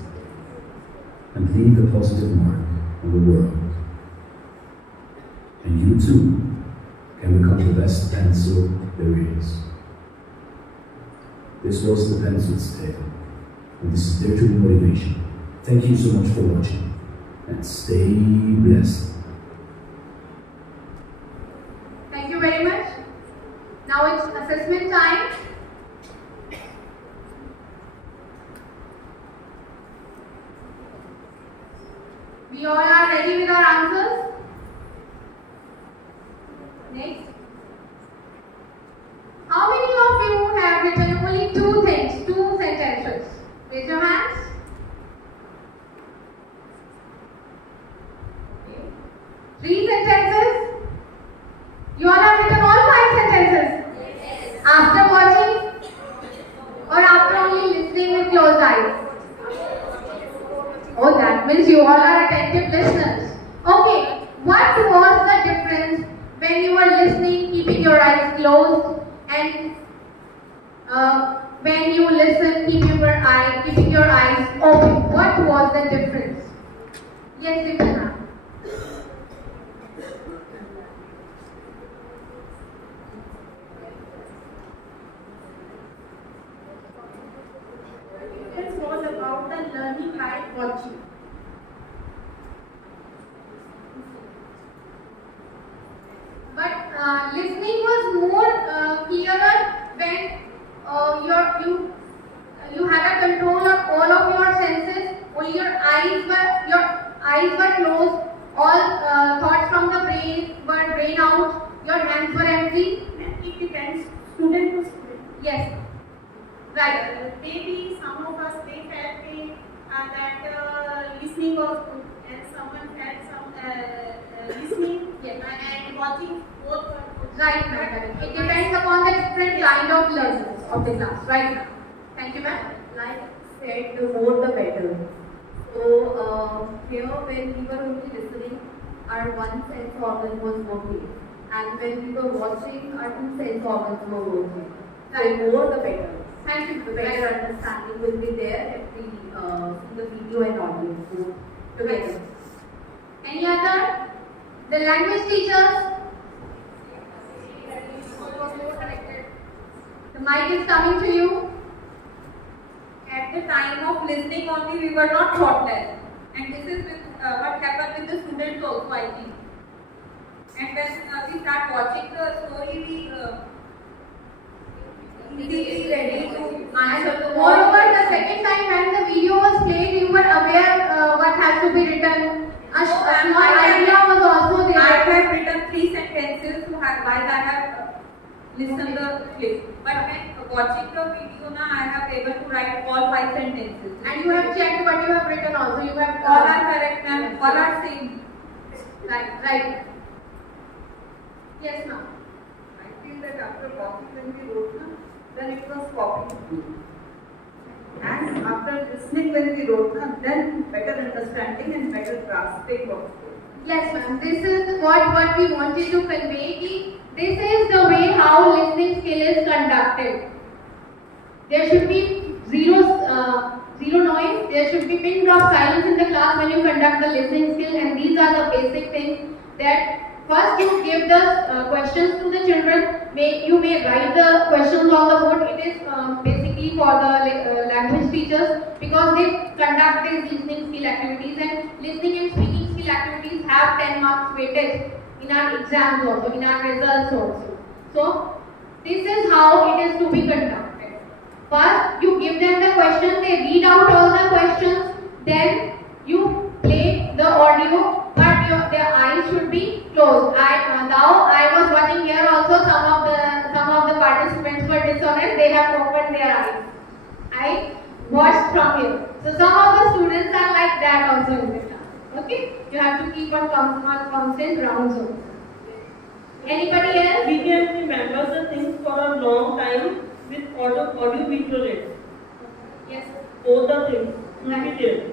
And leave a positive mark on the world. And you too can become the best pencil there is. This was the pencil's tale, and this is there to be motivation. Thank you so much for watching and stay blessed. Thank you very much. Now it's assessment time. We all are ready with our answers? Next. How many of you have written only two things, two sentences? Raise your hands. Okay. 3 sentences? You all have written all 5 sentences? Yes. After watching? Or after only listening with closed eyes? Oh, that means you all are attentive listeners. Okay, what was the difference when you were listening, keeping your eyes closed, and when you listen, keeping your eyes open? What was the difference? Yes, Divya. It was about the learning by watching. But listening was more clearer when you had a control on all of your senses. Only your eyes were closed. All thoughts from the brain were drained out. Your hands were empty. It depends, student to student. Yes. Right. Maybe some of us they felt that listening was good, and someone felt some listening and watching both were good. Right, ma'am. It depends upon the different kind of learners of the class. Right, ma'am. Thank you, ma'am. Like said, the more the better. So here when we were only listening, our one sense organ was working, and when we were watching, our 2 sense organs were working. So more the better. Thank you. The better understanding will be there if we see the video and audio both together. Any other? The language teachers? The mic is coming to you. At the time of listening only, we were not taught that. And this is what happened with the students also, I think. And when we start watching the story, we easily ready to answer the Moreover, the second time when the video was played, you were aware what has to be written. A small idea was also there. I have written 3 sentences while I have listened the clip. But when watching the video, now I have able to write all 5 sentences. And you have checked what you have written also. You have all are correct, ma'am. All are same. Right. Yes, ma'am. I feel that after copying when we wrote, then it was copied. And after listening when we wrote, then better understanding and better grasping of it. Yes, ma'am. This is what we wanted to convey. This is the way how listening skill is conducted. There should be zero noise. There should be pin drop silence in the class when you conduct the listening skill. And these are the basic things that first you give the questions to the children. You may write the questions on the board. It is basically for the language teachers because they conduct these listening skill activities, and listening and speaking skill activities have 10 marks weighted in our exams also, in our results also. So this is how it is to be conducted. First you give them the question, they read out all the questions, then you play the audio, but their eyes should be closed. Now I was watching here also, some of the participants were dishonest, they have opened their eyes. I watched from here. So some of the students are like that also in the class. Okay? You have to keep on constant round zone. Anybody else? We can remember the things for a long time with audio visual aids. Yes. Both the things will be there.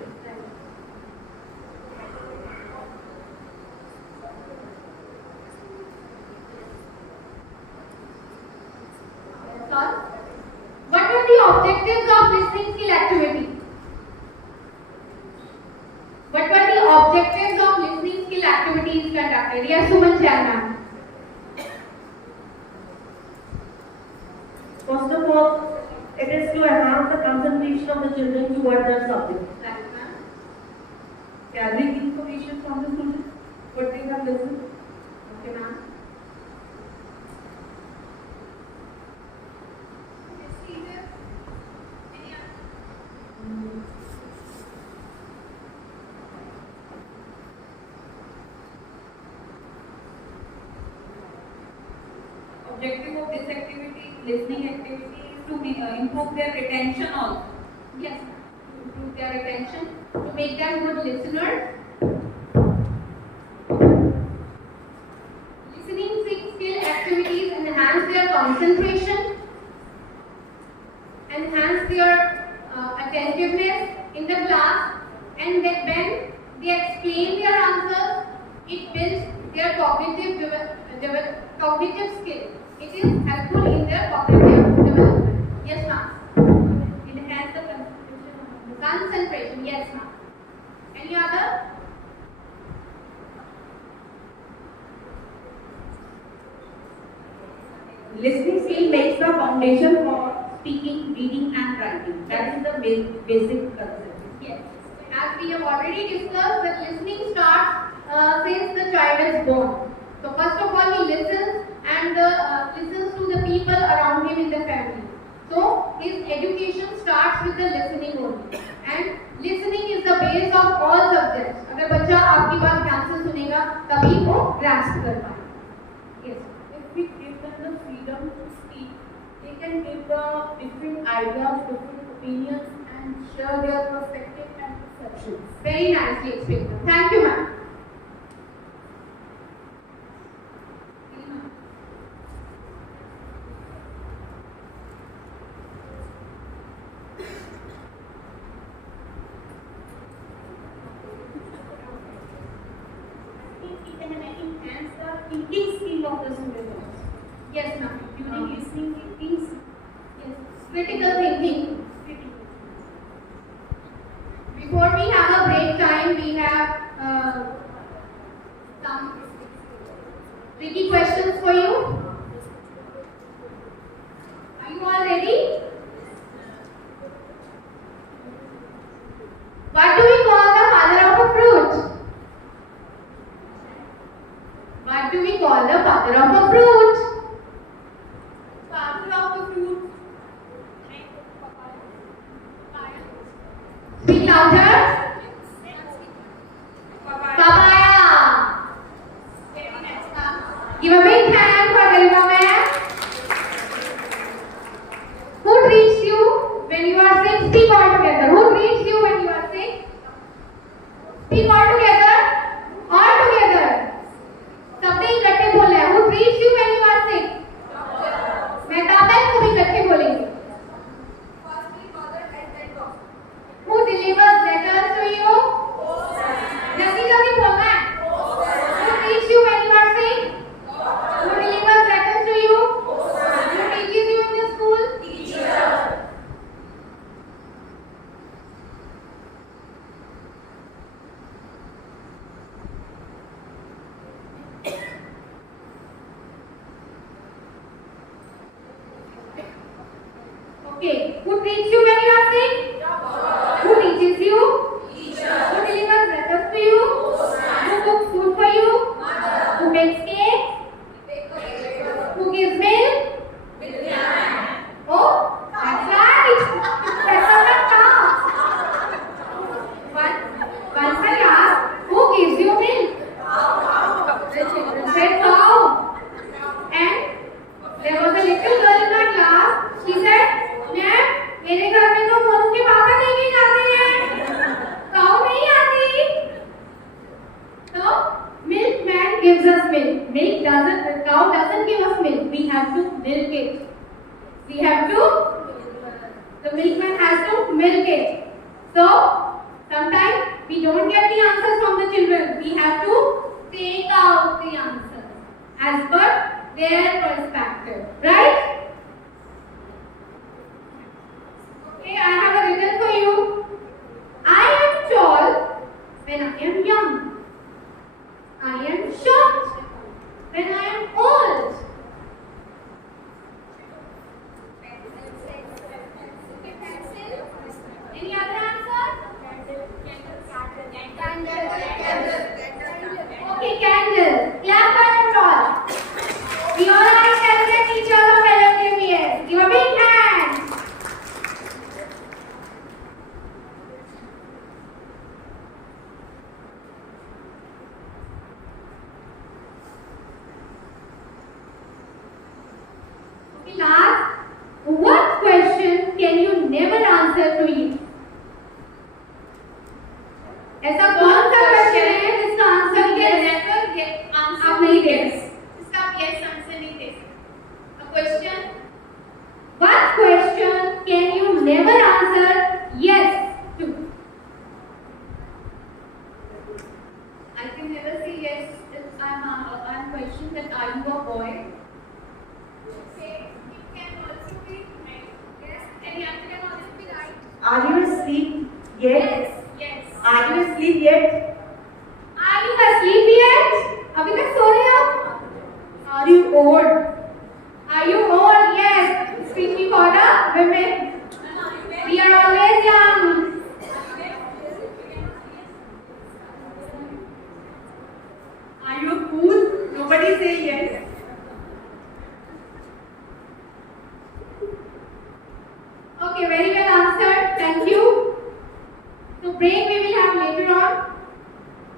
What were the objectives of listening skill activity? What were the objectives of listening skill activities conducted? Yes, Suman Chairman. First of all, it is to enhance the concentration of the children towards their subject. gathering information from the students, what they have listened. Okay, ma'am. Objective of this activity, listening activity, is to improve their retention also. Yes, to improve their attention, to make them good listeners. Listening skill activities enhance their concentration, enhance their attentiveness in the class, and then when they explain their answers, it builds their cognitive skill. It is helpful in their cognitive development. Yes, ma'am. Enhance the concentration. Concentration, yes, ma'am. Any other? Listening skill makes the foundation for speaking, reading, and writing. That is the basic concept. Yes. As we have already discussed, that listening starts since the child is born. So first of all, he listens and listens to the people around him in the family. So his education starts with the listening only. And listening is the base of all subjects. अगर बच्चा आपकी बात ध्यान से सुनेगा, तभी वो grasp कर पाएगा. Yes. If we give them the freedom to speak, they can give the different ideas, different opinions, and share their perspective and perceptions. Very nicely explained. Thank you, ma'am. Enhance the thinking skill of the student. Yes, ma'am. During listening, he thinks. Yes. Critical thinking. Before we have a break time, we have some tricky questions for you. Are you all ready? What do we call the father of a fruit? What do we call the father of a fruit? Father of the fruit. Speak louder. Papaya. Give a big hand for Garima ma'am. Who treats you when you are sick? Speak all together. Who treats you when you are sick? Speak all together. All together. सबने इकट्ठे बोलना है. Who treats you when you are sick? मैं ताबत को भी इकट्ठे बोलेंगे. Who delivers letters to you? जल्दी जल्दी बोलना है. Who treats you when you are sick? Who delivers letters to you? Who teaches you in the school? Teacher. Okay. Who treats you when you are sick? Who teaches you? Teacher. Who delivers letters to you? Who cooks food for you? Mother. Who bakes cake? Who gives milk? Oh, that's right. That's not a task. Once I asked, who gives you milk? The children said cow. And there was a little girl in our class. She said, ma'am, मेरे घर में तो मोनू के पापा लेके जाते हैं, काऊ नहीं आती. So, milkman gives us milk. Cow doesn't give us milk. We have to milk it. The milkman has to milk it. So, sometimes we don't get the answers from the children. We have to take out the answers as per their perspective, right? Okay, I have a riddle for you. I am tall when I am young. I am short when I am old. Any other answer? ऐसा कौन सा question है जिसका answer Yes, yes never get answer. आप नहीं दे इसका आप yes answer नहीं दे सकते. A question. What question can you never answer yes to? I can never say yes if I'm questioned that are you a boy? Okay, it can also be right. Yes, any answer can also be right. Are you asleep yet? Yes, yes. Are you asleep yet? Are you asleep yet? अभी तक सो रहे हो? Are you old? Are you old? Yes. Speaking for the women. We are always young. Are you a fool? Nobody say yes. Okay, very well answered. Thank you. So break we will have later on.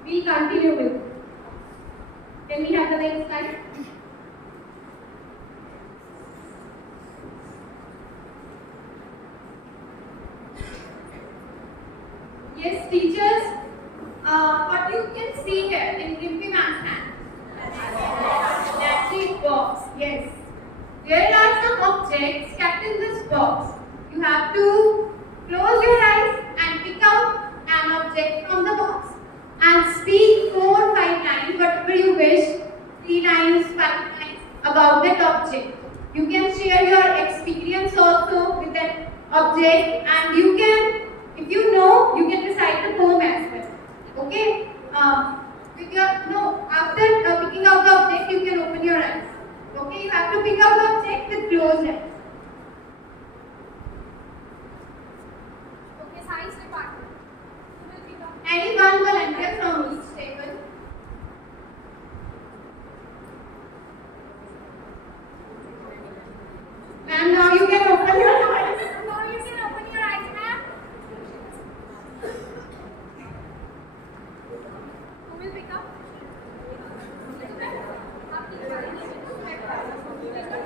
We'll continue with. Then we have the next slide. Yes, teachers. What you can see here in Rimpy ma'am's hand. That's the box. Yes. There are some objects kept in this box. You have to close your eyes and pick out an object from the box and speak 4 or 5 lines, whatever you wish, 3 lines, 5 lines about that object. You can share your experience also with that object, and you can, if you know, you can recite the poem as well. Okay? After picking out the object, you can open your eyes. Okay? You have to pick out the object with closed eyes. Okay, science department. Anyone volunteer from each table? Ma'am, now you can open your eyes. Now you can open your eyes, ma'am. Who will pick up?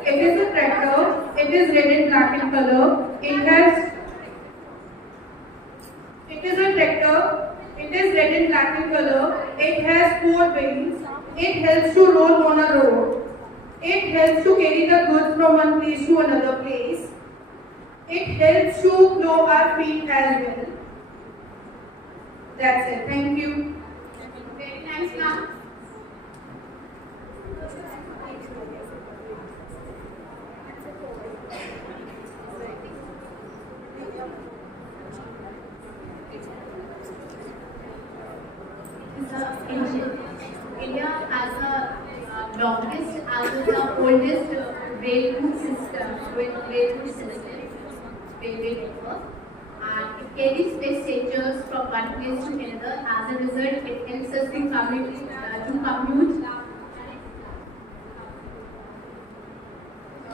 It is a tractor. It is red and black in color. It is a tractor. It is red and black in color. It has 4 wheels. It helps to roll on a road. It helps to carry the goods from one place to another place. It helps to plow our field as well. That's it. Thank you. Very nice, ma'am. India has the longest as well the oldest railroad system, railway network, and it carries passengers from one place to another. As a result, it helps us to commute.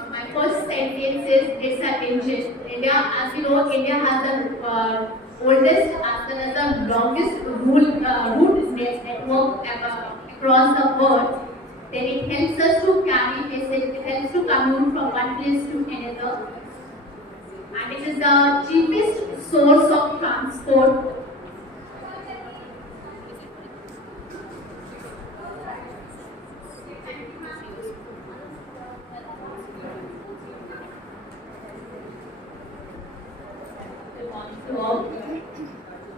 My first sentence is it's an engine. India, as we know, India has the oldest as well as the longest route network across the world. Then it helps us to carry passengers, it helps to commute from one place to another. And it is the cheapest source of transport.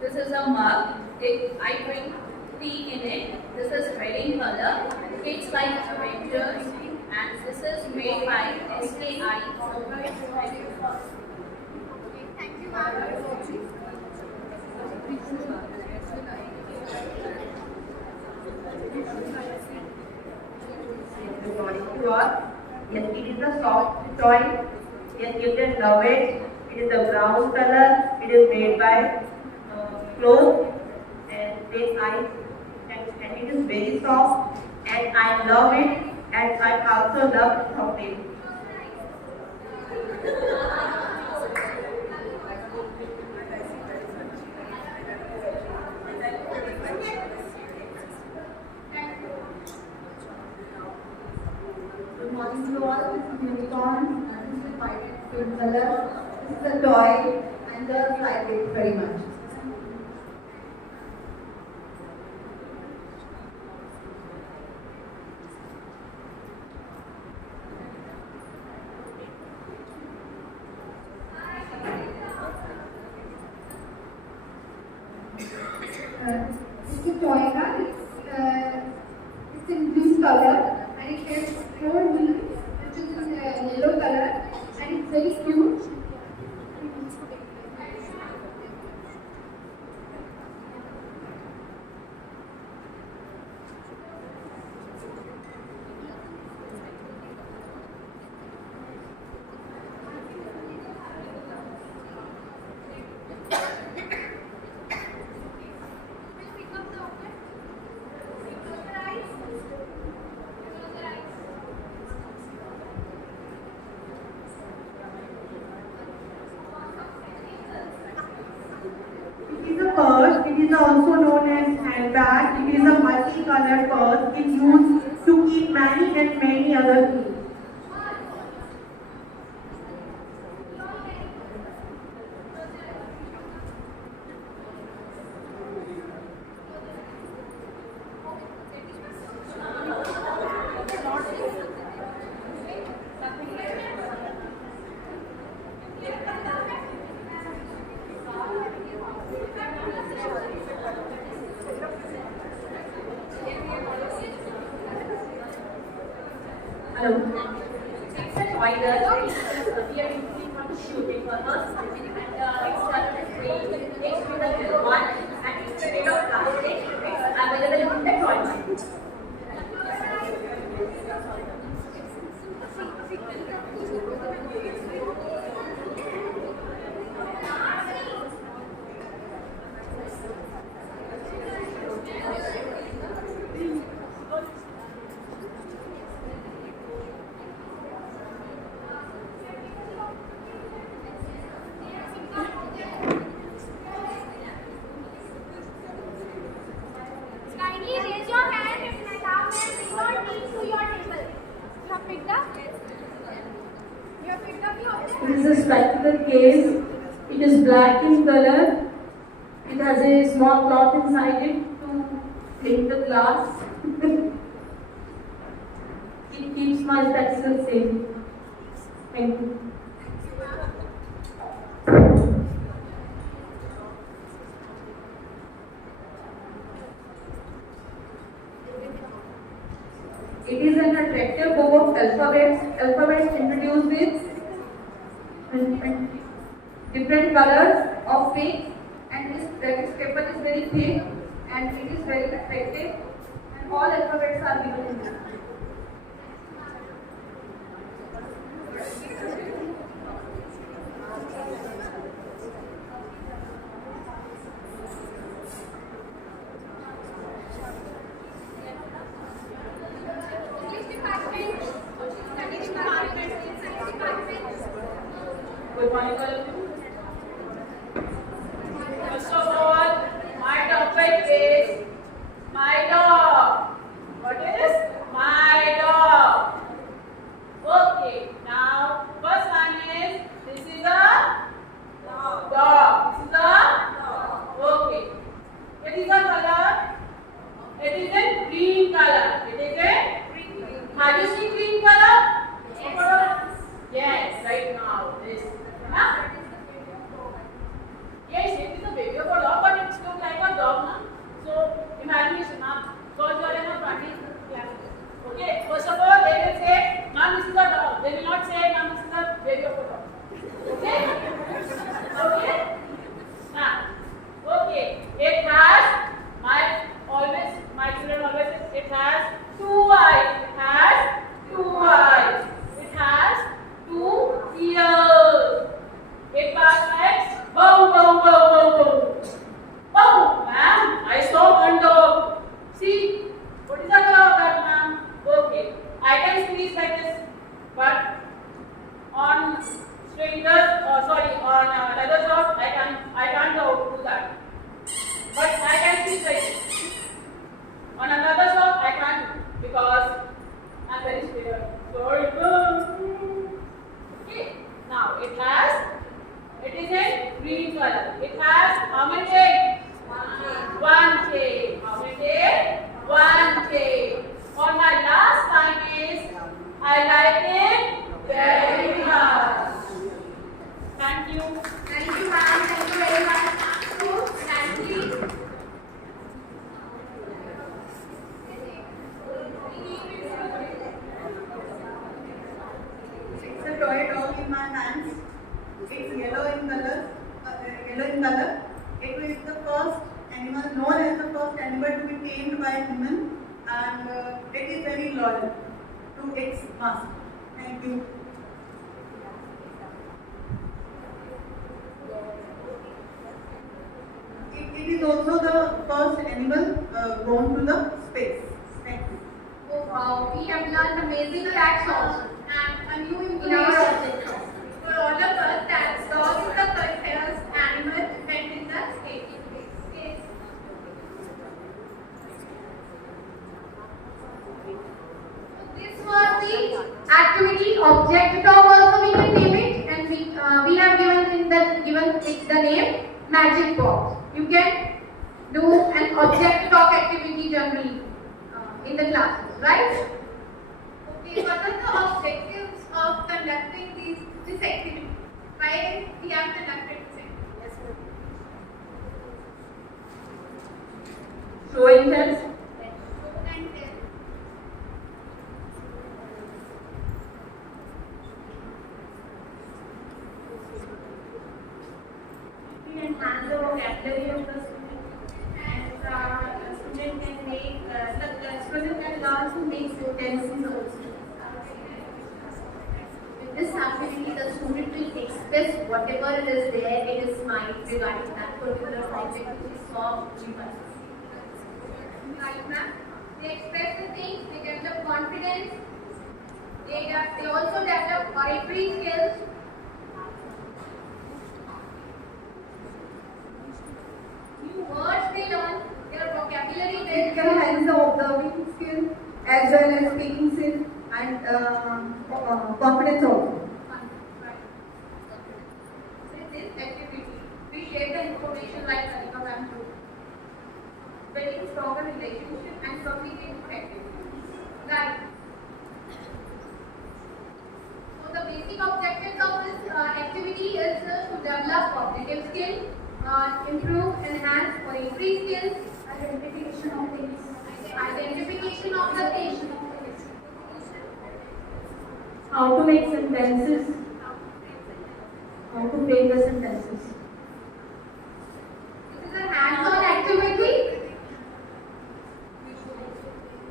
This is a mug. I drink tea in it. This is red in color. It's like Avengers, and this is made by SKI. Thank you, ma'am. Good morning to all. Yes, it is a soft toy. Yes, you can love it. It is a brown color. It is made by cloth and takes eyes, and it is very soft. And I love it, and I also love shopping. Good morning to all. This is unicorn. This is white and pink color. This is a toy, and the slide it very much. It's a toy car. It's in blue color and it has 4 wheels, which is in yellow color, and it's very cute. Purse. It is also known as handbag. It is a multi-colored purse. It is used to keep many and many other things. Hello. It's a toy girl. We are using for shooting purpose. And it started at 3. It's with a 1 and it's made of plastic. It's available in the toy market. It is a spectacle case. It is black in color. It has a small cloth inside it to clean the glass. It keeps my spectacle safe. Thank you. It is an attractive book of alphabets introduced with different colors of pink, and this paper is very thick and it is very attractive, and all alphabets are given in it. Good morning, all of you. First of all, my topic is my dog. What is my dog? Okay, now first one is this is a dog. This is a dog. Okay. It is a color. It is a green color. It is a green color. Have you seen green color? Yes, right now. This. Huh? Yes, it is a baby of a dog, but it's not like a dog, na? So, imagination, na? Because you are in a primary class. Okay, first of all, they will say, ma'am, this is a dog. They will not say, ma'am, this is a baby of a dog. Okay? Okay? Now, okay, it has, my children always say, it has 2 eyes. It has 2 eyes. It has 2 ears. is the first animal to be tamed by human, and it is very loyal to its master. Thank you. It is also the first animal gone to the space. Thank you. Oh wow, we have learned amazing facts also and a new information subject. For all of us, that dog is the first animal that in the space. This was the activity object dog also we can name it, and we have given it the name magic box. You can do an object talk activity generally in the classes, right? Okay, what are the objectives of conducting this activity? Why we have conducted this activity? Yes, sir. Show and tell. Show and tell. We enhance the vocabulary of the student, and the student can make the student can learn to make sentences also. With this activity, the student will express whatever it is there in his mind regarding that particular object which he saw with us. Right, ma'am. They express the things, they develop confidence, they also develop oratory skills. New words they learn, their vocabulary It builds. can enhance the observing skill as well as speaking skill and confidence also. With this activity, we share the information like Kanika ma'am too. Building stronger relationship and communicating effectively. Right. So the basic objectives of this activity is to develop cognitive skill, improve, enhance oratory skills, identification of things, How to make sentences. How to frame the sentences. This is a hands-on activity.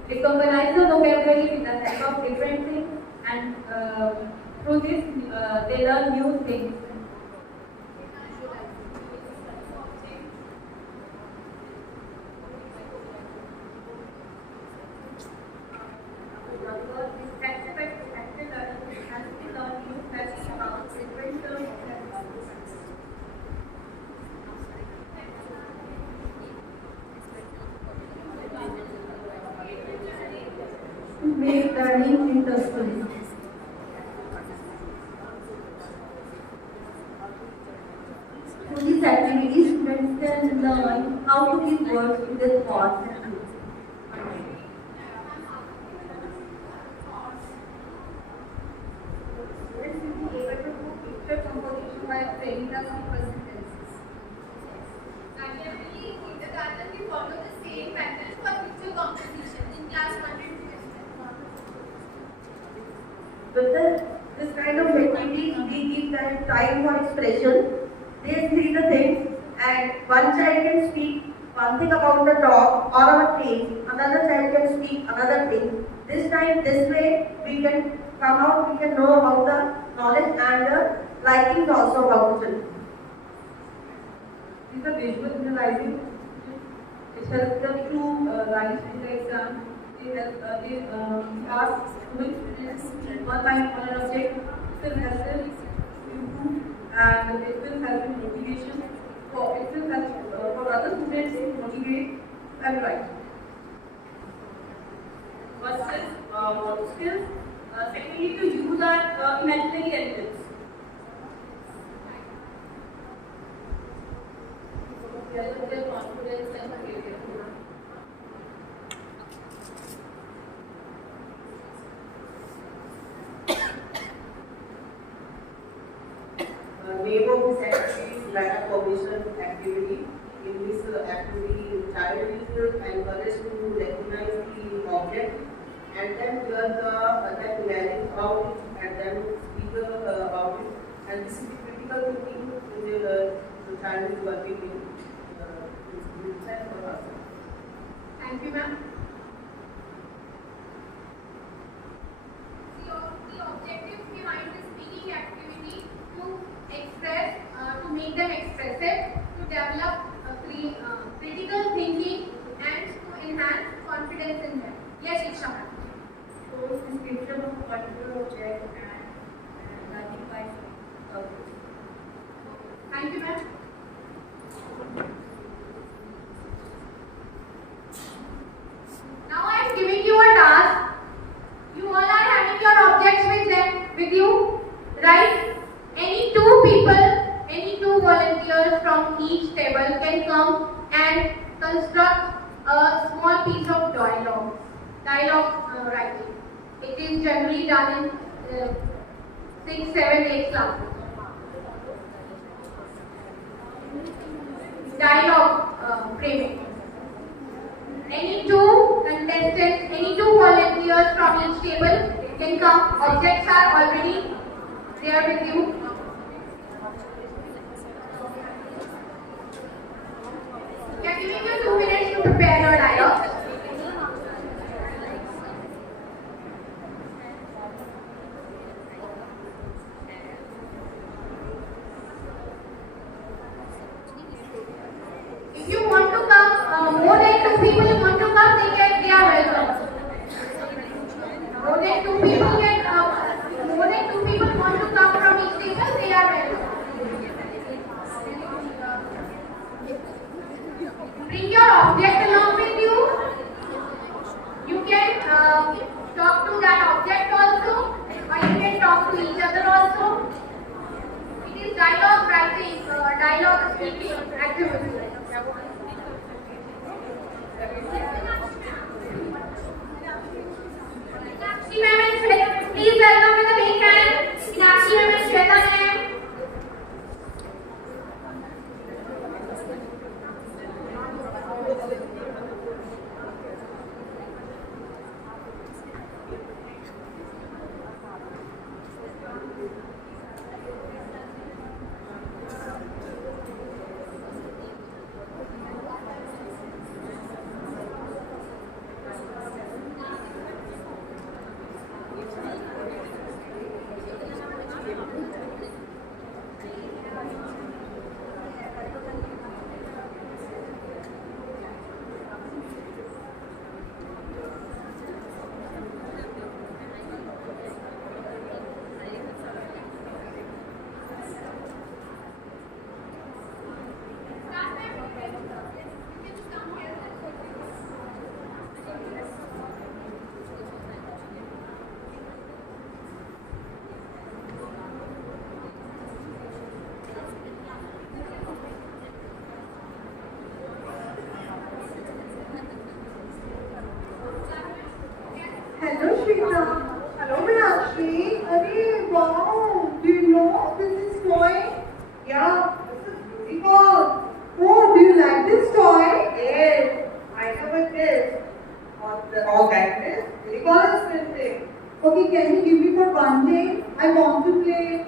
Recognize the vocabulary with the help of different things, and through this they learn new things. Make learning interesting. Through these activities, students can learn how to give words to their thoughts and feelings. Students will be able to do picture composition while framing the simple sentences. And generally, in the garden, we follow the same pattern for picture composition in class 1 and 2. With this kind of activities, we give them time for expression. They see the things, and one child can speak one thing about the dog or our tree, another child can speak another thing. This time, this way, we can come out, we can know about the knowledge and the likings also about the children. These are visual visualizing. It helps them to rise in the exam. They ask students one line on an object. It will help them improve, and it will help in motivation. It will help for other students to motivate and write. First is motor skills. Secondly, to use our imaginary elements. Develop their confidence and behavior. Name of this activity is metacognition activity. In this activity, child is encouraged to recognize the object and then learn then imagine about it and then speak about it. And this is the critical thinking the child is working in himself or herself. Thank you, ma'am. The objectives behind this speaking activity to express, to make them expressive, to develop critical thinking, and to enhance confidence in them. Yes, Shiksha ma'am. Shows description of a particular object and learning by others. Thank you, ma'am. Now I am giving you a task. You all are having your objects with you, right? Any two volunteers from each table can come and construct a small piece of dialogue writing. It is generally done in 6, 7, 8 classes. Dialogue framing. Any two contestants, any two volunteers from each table can come. Objects are already there with you. We are giving you 2 minutes to prepare your dialogue. If you want to come, more than 2 people want to come, they are welcome. More than 2 people want to come from each table, they are welcome. Bring your object along with you. You can talk to that object also, or you can talk to each other also. It is dialogue writing, dialogue speaking activity. Meenakshi ma'am and Shweta, please welcome with a big hand. Meenakshi ma'am and Shweta ma'am. Hello Shweta. Hello Meenakshi. Arey wow. Do you know this is toy? Yeah, this is really cool. Oh, do you like this toy? Yes, I have a test. All that is really cool expensive. Okay, can you give me for one day? I want to play.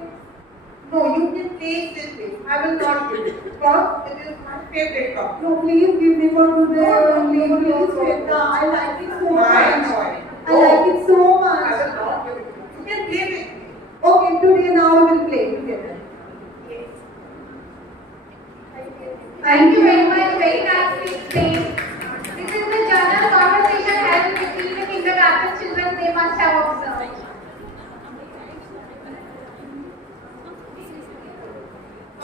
No, you can take this way. I will not give it because it is my favorite toy. No, please give me for today. Please, Shweta. I like it so much. I like it so much. I will not give it to you. You can play with me. Okay, today now we will play together. Yes. Thank you very much. Very nicely explained. This is the journal conversation held between the kindergarten children. They must have observed.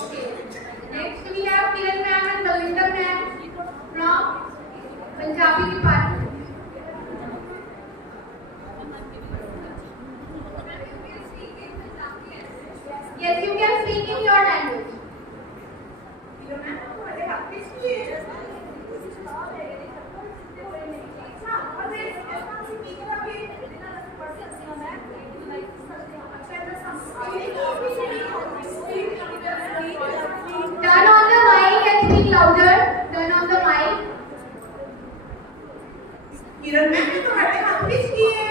Okay. Next we have Kiran ma'am and Balwinder ma'am from Punjabi department. Yes, you can speak in your language. Turn on the mic and speak louder. Turn on the mic. Kiran ma'am ने तुम्हारे हाथ ਵਿੱਚ ਕੀ ਹੈ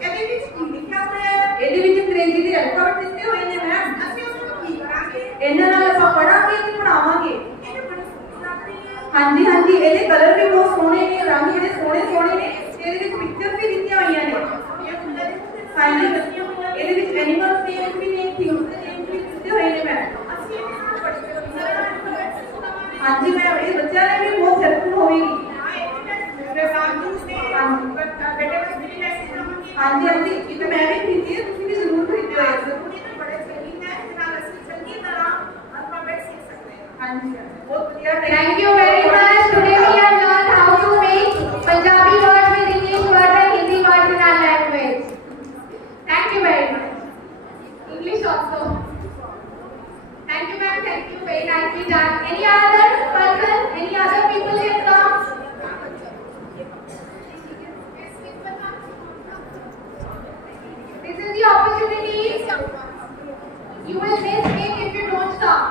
ਇਹਦੇ ਵਿੱਚ ਕੀ ਲਿਖਿਆ ਹੋਇਆ ਹੈ ਇਹਦੇ ਵਿੱਚ ਅੰਗਰੇਜ਼ੀ ਦੇ ਅਲਫਾਬੈਟ ਦਿੱਤੇ ਹੋਏ ਨੇ ਮੈਮ ਅਸੀਂ ਉਸ ਨੂੰ ਕੀ ਕਰਾਂਗੇ ਇਹਨਾਂ ਨਾਲ ਆਪਾਂ ਪੜਾਂਗੇ ਤੇ ਪੜਾਵਾਂਗੇ ਇਹ ਬੜੀ ਸੌਖੀ ਲੱਗ ਰਹੀ ਹੈ ਹਾਂਜੀ ਹਾਂਜੀ, ਇਹਦੇ ਕਲਰ ਵੀ ਬਹੁਤ ਸੋਹਣੇ ਨੇ, ਰੰਗ ਬੜੇ ਸੋਹਣੇ ਸੋਹਣੇ ਨੇ, ਇਹਦੇ ਵਿੱਚ ਪਿਕਚਰ ਵੀ ਦਿੱਤੀਆਂ ਹੋਈਆਂ ਨੇ। ਹਾਂਜੀ, ਇਹਦੇ ਵਿੱਚ ਐਨੀਮਲਸ ਨੇਮ ਵੀ ਨੇ, ਥਿੰਗਸ ਦੇ ਨੇਮ ਵੀ ਦਿੱਤੇ ਹੋਏ ਨੇ ਮੈਮ। ਹਾਂਜੀ ਮੈਮ, ਇਹ ਬੱਚਿਆਂ ਨੇ ਵੀ ਬਹੁਤ ਹੈਲਪਫੁਲ ਹੋਵੇਗੀ। ਹਾਂਜੀ ਹਾਂਜੀ, ਇਹ ਮੈਂ ਵੀ ਖਰੀਦੀ ਹੈ, ਤੁਸੀਂ ਵੀ ਜ਼ਰੂਰ ਖਰੀਦਿਓ। ਹਾਂਜੀ बहुत बढ़िया। Thank you very much. Today we have learned how to make Punjabi words with English words and Hindi words in our language. Thank you very much. English also. Thank you ma'am. Thank you. Very nicely done. Any other person? Any other people can come? This is the opportunity. You will miss it if you don't come.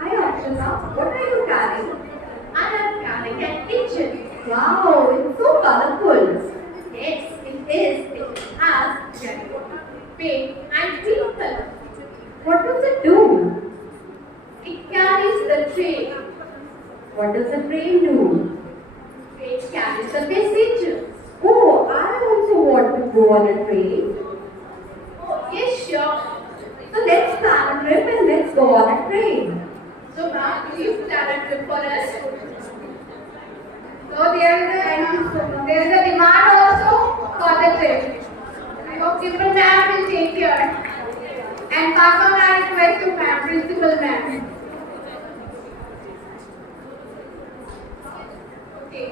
Hi Archana, what are you carrying? I am carrying a kitchen. Wow, it's so colorful. Yes, it is. It has yellow, pink, and green color. What does it do? It carries the train. What does the train do? It carries the passengers. Oh, I also want to go on a train. Oh, yes, sure. So let's plan a trip and let's go on a train. So, ma'am, do you plan a trip for us? So, there is a demand also for the trip. I hope Dimple ma'am will take care. And pass on our request to ma'am, principal ma'am. Okay.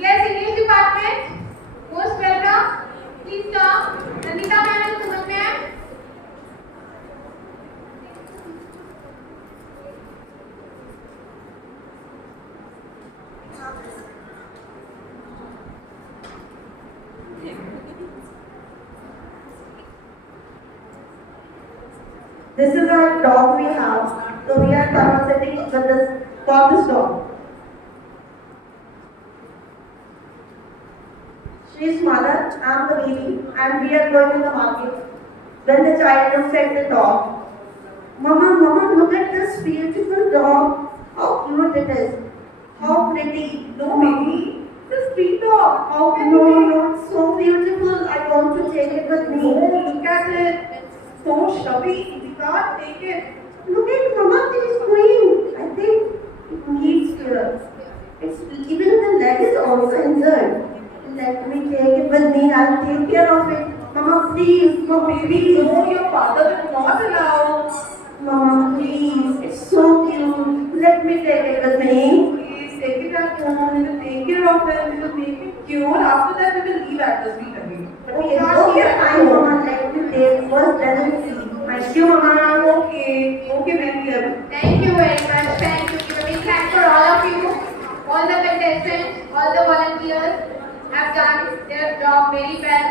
Yes, English department. Most welcome. Please come. Nandita ma'am and Suman ma'am. This is our dog we have. So we are conversating with this for this dog. She is mother, I am the baby, and we are going to the market. When the child looks at the dog, Mama, Mama, look at this beautiful dog. How cute it is. How pretty. No, baby. This sweet dog. How can no, it's so beautiful. I want to take it with me. Oh, look at it. It's so chubby. We can't take it. Look at Mama, it is going. I think it needs care. It's even the leg is also injured. Let me take it with me. I'll take care of it. Mama, please, no baby. No, your father will not allow. Mama, please. It's so cute. Let me take it with me. Please take it at home. We will take care of it. We will make it cure. After that, we will leave at the street again. Okay, fine, Mama. Let me take first, then we'll see. Thank you, Mama. Okay, ma'am. Thank you very much. Thank you. Give a big thanks for all of you. All the contestants, all the volunteers have done their job very well.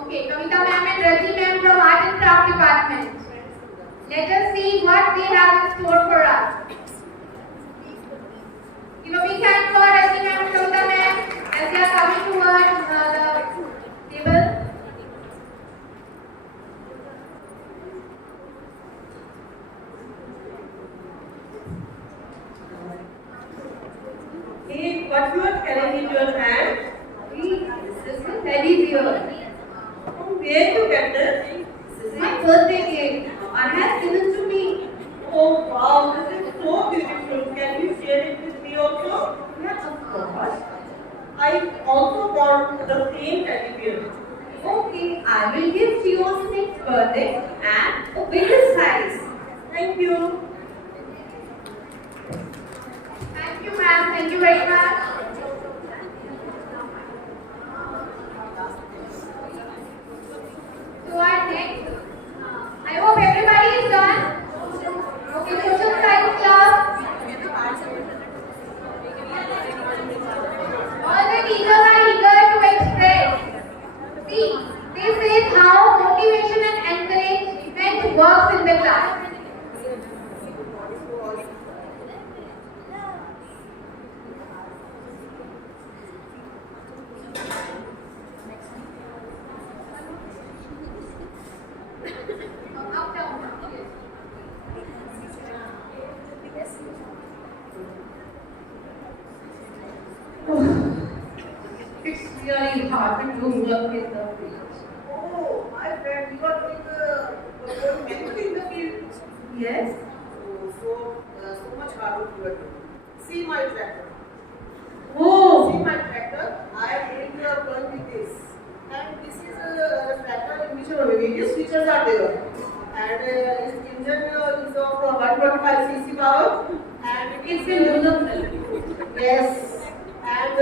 Okay, Kavita ma'am and Raji ma'am from Art and Craft department. Let us see what they have in store for us. Give a big thanks for Raji ma'am and Kavita ma'am as they are coming towards the table. Hey, what you are carrying in your hand? This is teddy bear. From where you get this? This is my birthday cake. Anna has given to me. Oh wow, this is so beautiful. Can you share it with me also? Yes, of course. I also want the same teddy bear. Okay, I will give you a next birthday and a bigger size. Thank you. Thank you, ma'am. Thank you very much. So our next, I hope everybody is done. Okay, social science club. really hard to do work with the field. Oh, my friend, you are doing manually in the field? Yes. So much hard work you are doing. See my tractor. Oh. See my tractor. I am doing the work with this. And this is a tractor in which various features are there. And its engine is of 125 cc power. And it is yes. And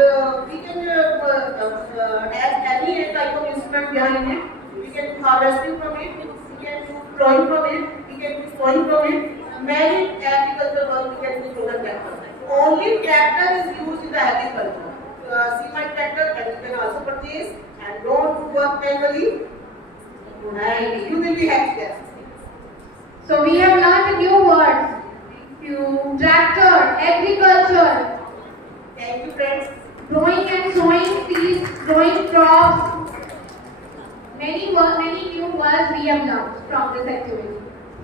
we can add any type of instrument behind it. We can do harvesting from it. We can do drawing from it. We can do sowing from it. Many agricultural work we can do from the tractor. Only tractor is used in the agriculture. See my tractor, and you can also purchase and don't work manually. And you will be happy there. So we have learned new words. Thank you. Tractor, agriculture. Thank you, friends. Growing and sowing seeds, growing crops. Many new words we have learned from this activity.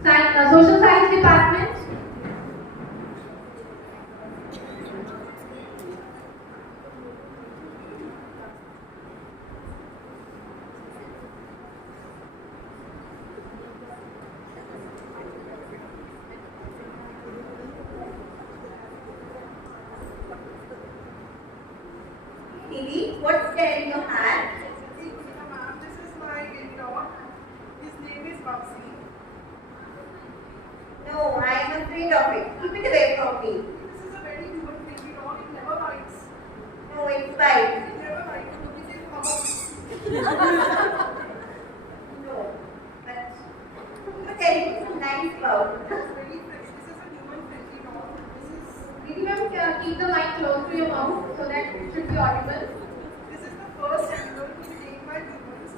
Social science department. Lily, what's there in your hand? This is my baby dog. His name is Babsi. No, I am afraid of it. Keep it away from me. This is a very human baby dog. It never bites. No, it's fine. It never bites. It is No, but there is some nice about it. very fresh. This is a human friendly dog. Didi ma'am, keep the mic close to your mouth so that it should be audible. This is the first animal to be taken by humans.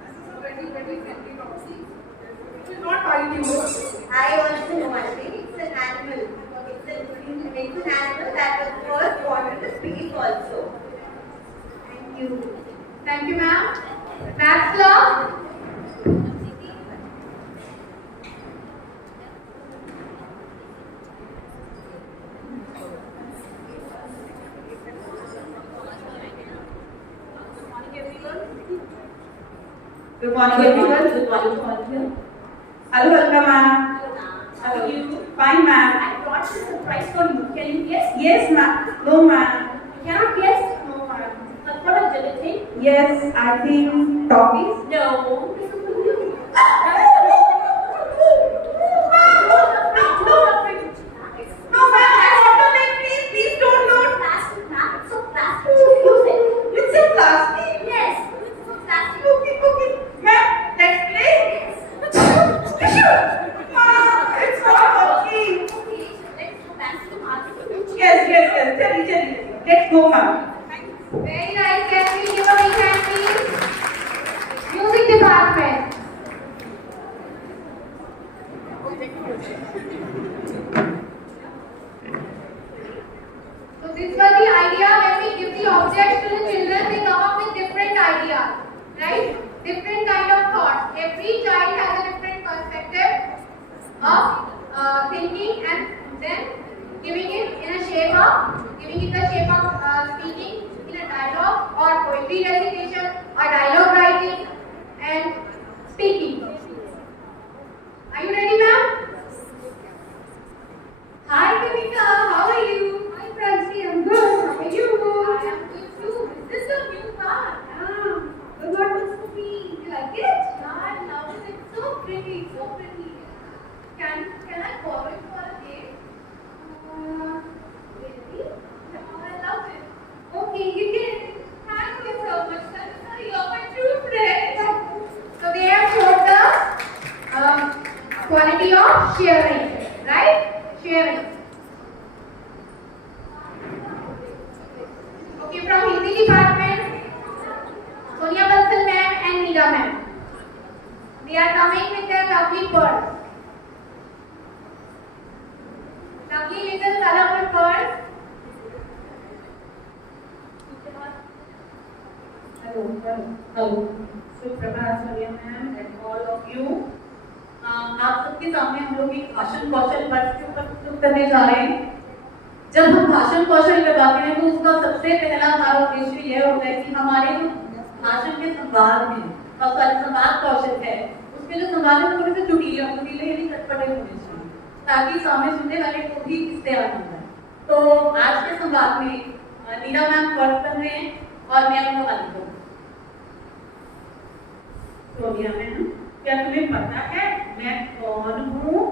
This is a very friendly dog. See, it will not bite you. I also know one thing. It's an animal. It's an animal that was first born to speak also. Thank you. Thank you, ma'am. Maths law. Good morning, everyone. Good morning, Sonia. Hello, welcome, ma'am. How are you? Fine, ma'am. I brought a surprise for you. Can you guess? Yes, ma'am. No, ma'am. You cannot guess? No, ma'am. But what a gelatin? Yes, I think toffees. No. This is for you. No, ma'am, I want to make please don't load. Plastic, ma'am. It's so plastic. Use it. It's a plastic. Yes. It's so plastic. Okay. Ma'am, let's play. It's not working. Okay, let's go back to the market. Yes. Tell me. Let's go, ma'am. Very nice. Can we give a big hand, please? Music department. So this was the idea. When we give the objects to the children, they come up with different ideas, right? Different kind of thoughts. Every child has a different perspective of thinking, and then giving it the shape of speaking in a dialogue or poetry recitation or dialogue writing and speaking. Are you ready, ma'am? Hi, Kavita. How are you? Hi, Francie. I'm good. How are you? I am good too. Is this a new car? Yeah. But what was to be? You like it? Yeah, I love it. It's so pretty. So pretty. Can I borrow it for a day? Really? Yeah, I love it. Okay, you can. Thank you so much. You're my true friend. So they have showed the quality of sharing, right? Sharing. Okay, from Hindi department, Sonia Bansal ma'am and Meera ma'am. They are coming with their lovely pearls. Lovely little colorful pearls. Hello. Suprabhat, Sonia ma'am and all of you. आप सबके सामने हम लोग एक भाषण कौशल वर्ग के ऊपर प्रस्तुत करने जा रहे हैं. जब हम भाषण कौशल लगाते हैं तो उसका सबसे पहला हमारा उद्देश्य यह होता है कि हमारे जो भाषण के संवाद हैं और संवाद कौशल है उसके जो संवाद है थोड़े से चुटीले यानी चटपटे होने चाहिए ताकि सामने सुनने वाले को भी इससे आनंद आए। तो आज के संवाद में नीरा मैम वर्क कर रहे हैं और मैं उनका वाली करूँ। सोनिया मैम, क्या तुम्हें पता है मैं कौन हूँ?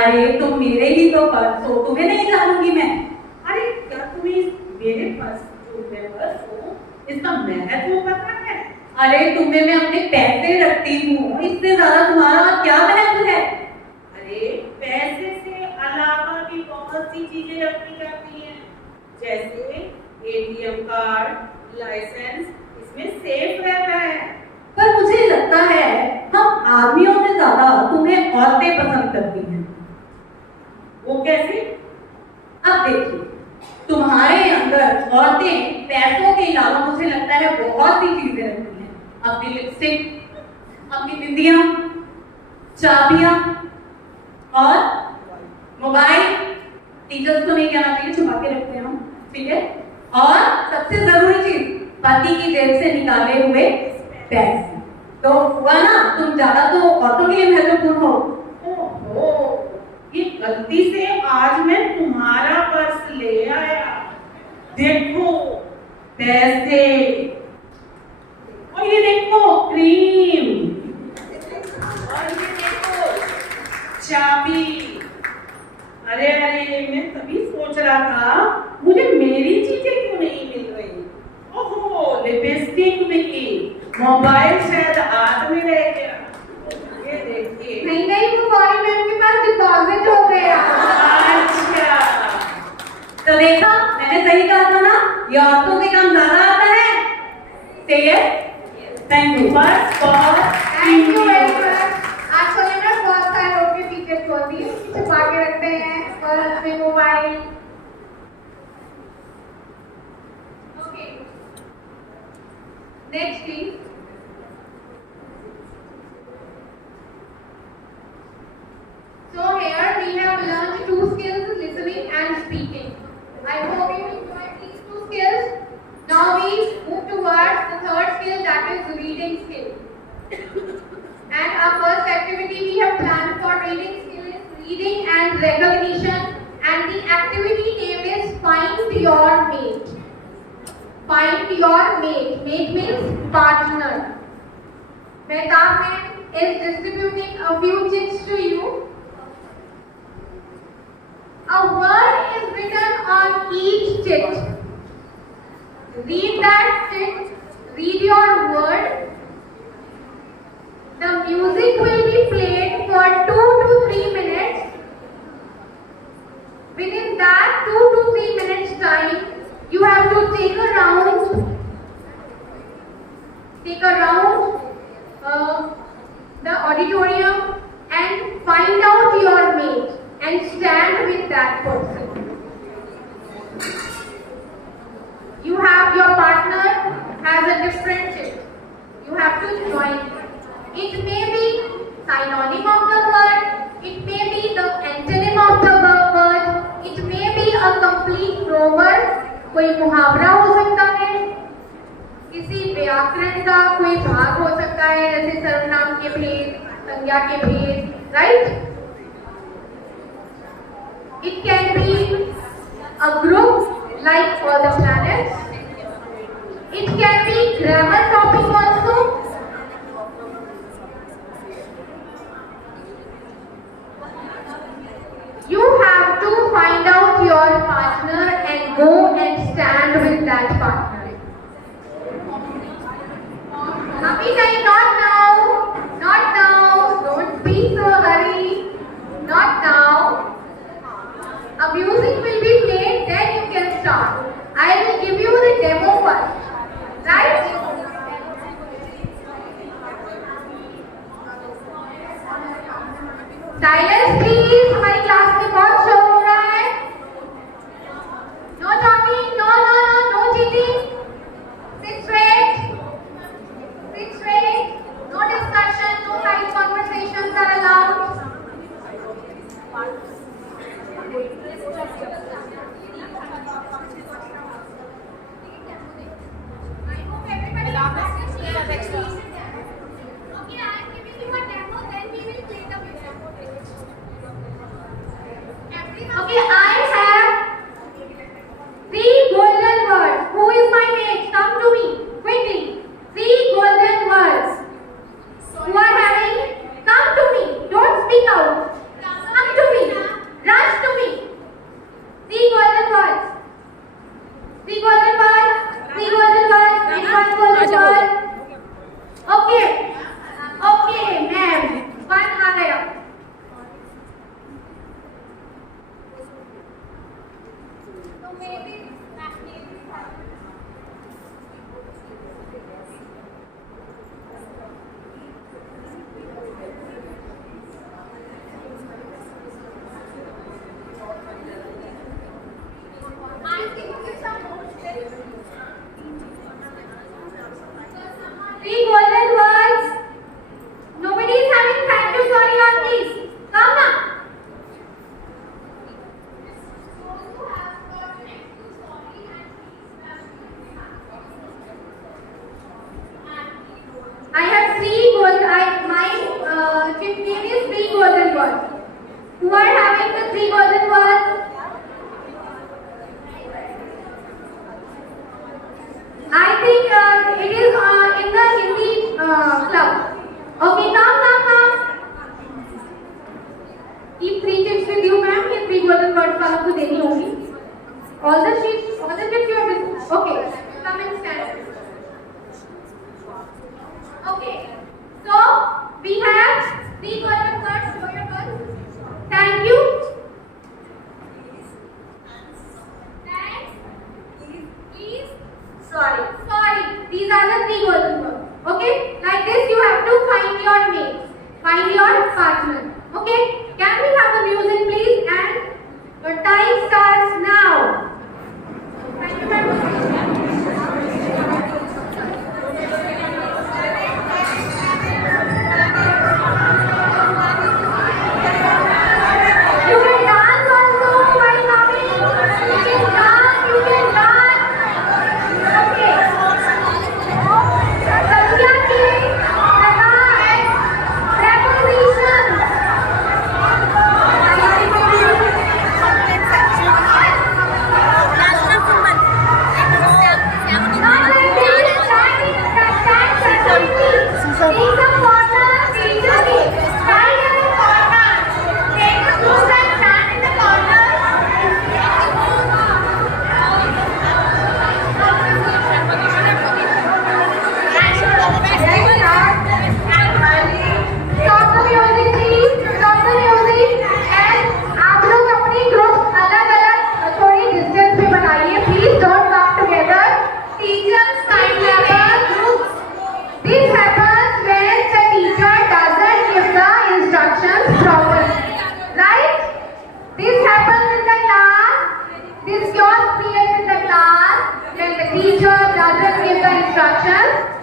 अरे तुम मेरे ही तो पर्स हो, तुम्हें नहीं जानूंगी मैं। अरे क्या तुम्हें मेरे पर्स जो मैं पर्स हूँ इसका महत्व पता है? अरे तुम्हें मैं अपने पैसे रखती हूँ, इससे ज्यादा तुम्हारा क्या महत्व है? अरे पैसे से अलावा भी बहुत सी चीजें रखी जाती हैं, जैसे एटीएम कार्ड, लाइसेंस, इसमें सेफ रहता है। पर मुझे लगता है हम आदमियों से ज्यादा तुम्हें औरतें पसंद करती हैं। वो कैसे? अब देखिए, तुम्हारे अंदर औरतें पैसों के अलावा मुझे लगता है बहुत सी चीजें रखती हैं। अपनी लिपस्टिक, अपनी बिंदियां, चाबियां और मोबाइल। टीचर्स को नहीं कहना चाहिए, छुपा के रखते हैं हम, ठीक है। और सबसे जरूरी चीज, पति की जेब से निकाले हुए पैसे। तो हुआ ना, तुम ज्यादा तो औरतों के लिए महत्वपूर्ण हो। ओहो, ये गलती से आज मैं तुम्हारा पर्स ले आया। देखो पैसे, और ये देखो क्रीम, और ये देखो चाबी। अरे अरे, मैं तभी सोच रहा था मुझे मेरी चीजें क्यों नहीं मिल रही। ओहो, लिपस्टिक भी, मोबाइल शायद हाथ में रह गया। ये देखिए। नहीं, वो गौरी मैम के पास डिपॉजिट हो गया। अच्छा, तो देखा, मैंने सही कहा था ना, ये औरतों के काम ज्यादा आता है। थैंक यू बस, थैंक यू वेरी मच। आजकल ना बहुत सारे लोग के टीचर्स होती है, छुपा के रखते हैं और अपने mobile. Okay, next please. So here we have learned two skills, listening and speaking. I hope you enjoyed these two skills. Now we move towards the third skill, that is reading skill. And our first activity we have planned for reading skill is reading and recognition, and the activity name is find your mate. Find your mate. Mate means partner. Mehtab ma'am is distributing a few chits to you. A word is written on each chit. Read that chit, read your word. The music will be played for 2 to 3 minutes. Within that 2 to 3 minutes time, you have to take a round the auditorium and find out your mate and stand with that person. Your partner has a different chit. You have to join it. It may be synonym of the word, it may be the antonym of the word, it may be a complete proverb. कोई मुहावरा हो सकता है, किसी व्याकरण का कोई भाग हो सकता है, जैसे सर्वनाम के भेद, संज्ञा के भेद, right? It can be a group like all the planets. It can be grammar topic also. You have to find out your partner and go and stand with that partner. Happy time, not now. Not now. Don't be so hurry. Not now. A music will be played, then you can start. I will give you the demo first. Right? Silence please. हमारी class में बहुत शोर हो रहा है. No talking. No cheating. Sit straight. No discussion. No side conversations are allowed. name is 3 golden words. Who are having the 3 golden words? I think it is in the Hindi club. Okay, come. Keep 3 chips with you, ma'am. ये 3 golden words वालों को देनी होगी. All the chips you are with. Okay, come and stand. Okay, so we have 3 golden words. Show your words. Thank you. Thanks. Please. Sorry. These are the 3 golden words. Okay, like this you have to find your name, find your partner. Okay, can we have the music please? And your time starts now. Thank you, ma'am.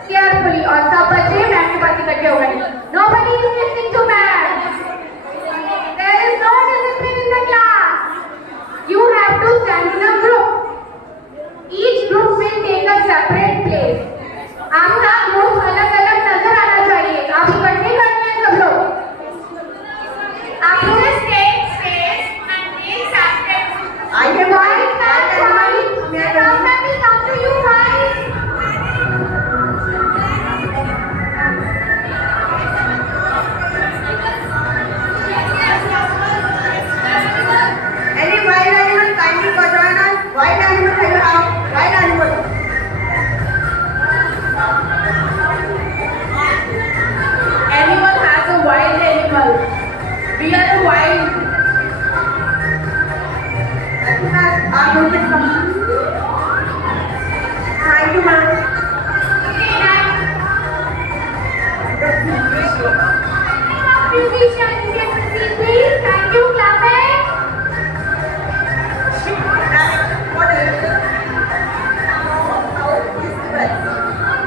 Carefully और सब बच्चे ma'am के पास इकट्ठे हो गए. Nobody is listening to ma'am. There is no discipline in the class. You have to stand in a group. Each group will take a separate place. आपका group अलग-अलग नजर आना चाहिए. आप इकट्ठे करते हैं सब लोग. आप लोग take space and take separate. I have white and white. Now we come to you white. Any wild animal kindly for join us? Wild animal I have. Wild animal. Anyone has a wild animal. We are a wild. Are you with some? Thank you, ma'am. Musicians, get to see please. Thank you, clapping.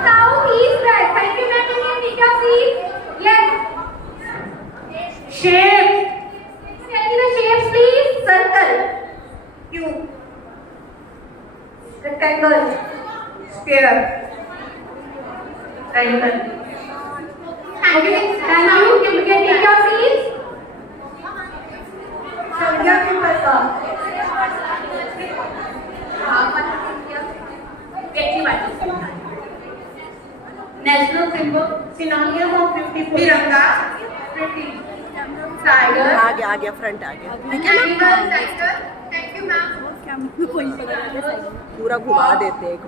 South, east, west. Thank you, ma'am. You can take your seat. Yes. Shapes. Tell me the shapes, please. Circle. Cube. Rectangle. Square. Triangle. Thank you. You can take your seats. संज्ञा के प्रकार. National symbol, synonym of beautiful. तिरंगा. Pretty. Tiger. आ गया front आ गया. Animal center. Thank you, ma'am. पूरा घुमा देते हैं एक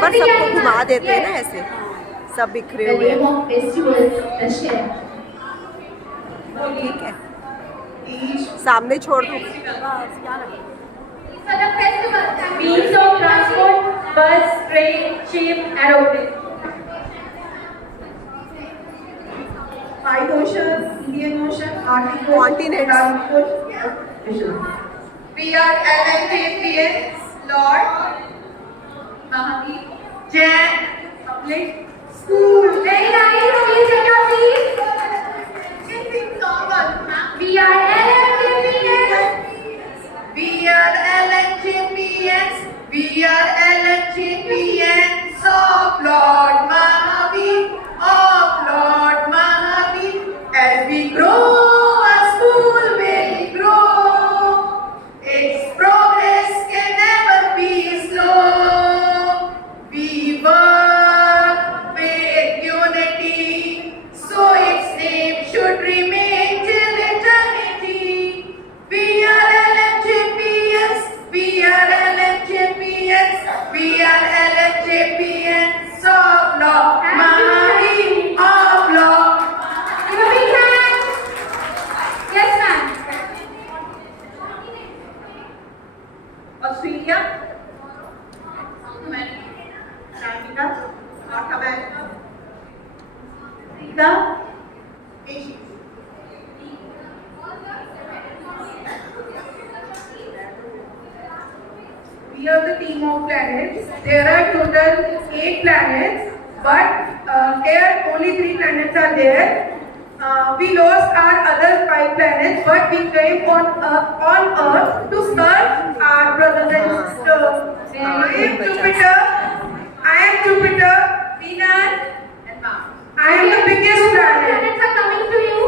बार सबको घुमा देते हैं ना ऐसे सब बिखरे हुए हैं. ठीक है सामने छोड़ दो. For the festival. Means of transport: bus, train, ship, aeroplane. 5 oceans: Indian Ocean, Arctic Continents. Ocean. We are LMJPS, Lord Mahavir Jain Public School. Very nice. Please take your seats. Sing song also, ma'am. We are LMJPS. We are LMJPS. We are LMJPS of Lord Mahavir, of Lord Mahavir. Australia, America, North America, Africa, Asia. We are the team of planets. There are total 8 planets, but here only 3 planets are there. We lost our other 5 planets, but we came on Earth to serve our brothers and sisters. I am Jupiter, Venus, and Mars. I am the biggest planet. Planets are coming to you.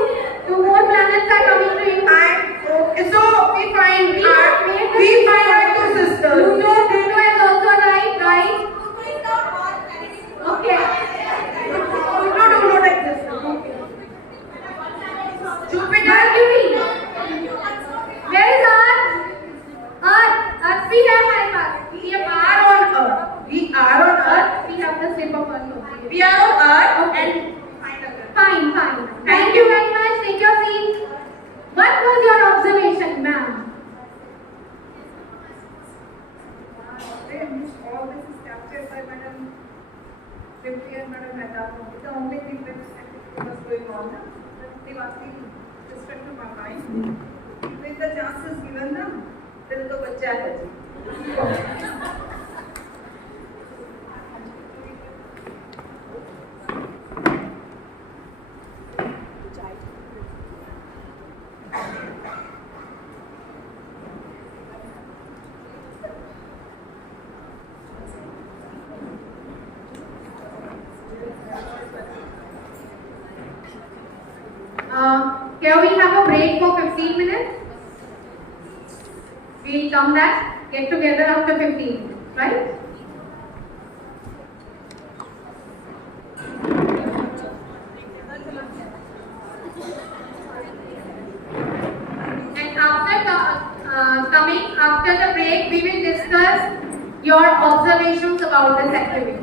2 more planets are coming to you. So we find our 2 sisters. Pluto is also right? Okay. Pluto do not exist. Jupiter, Mercury. Where is Earth? Earth we have my pass. We are on Earth. We have the shape of Earth. We are on Earth and Fine. Thank you very much. Take your seat. What was your observation, ma'am? All this is captured by Madam Simply and Madam Mehta. The only thing that was going on, they were asking to stuck to my mind. If the chance is given, then the bacha hai. Here we have a break for 15 minutes. We'll come back, get together after 15 minutes, right? And after the break, we will discuss your observations about this activity.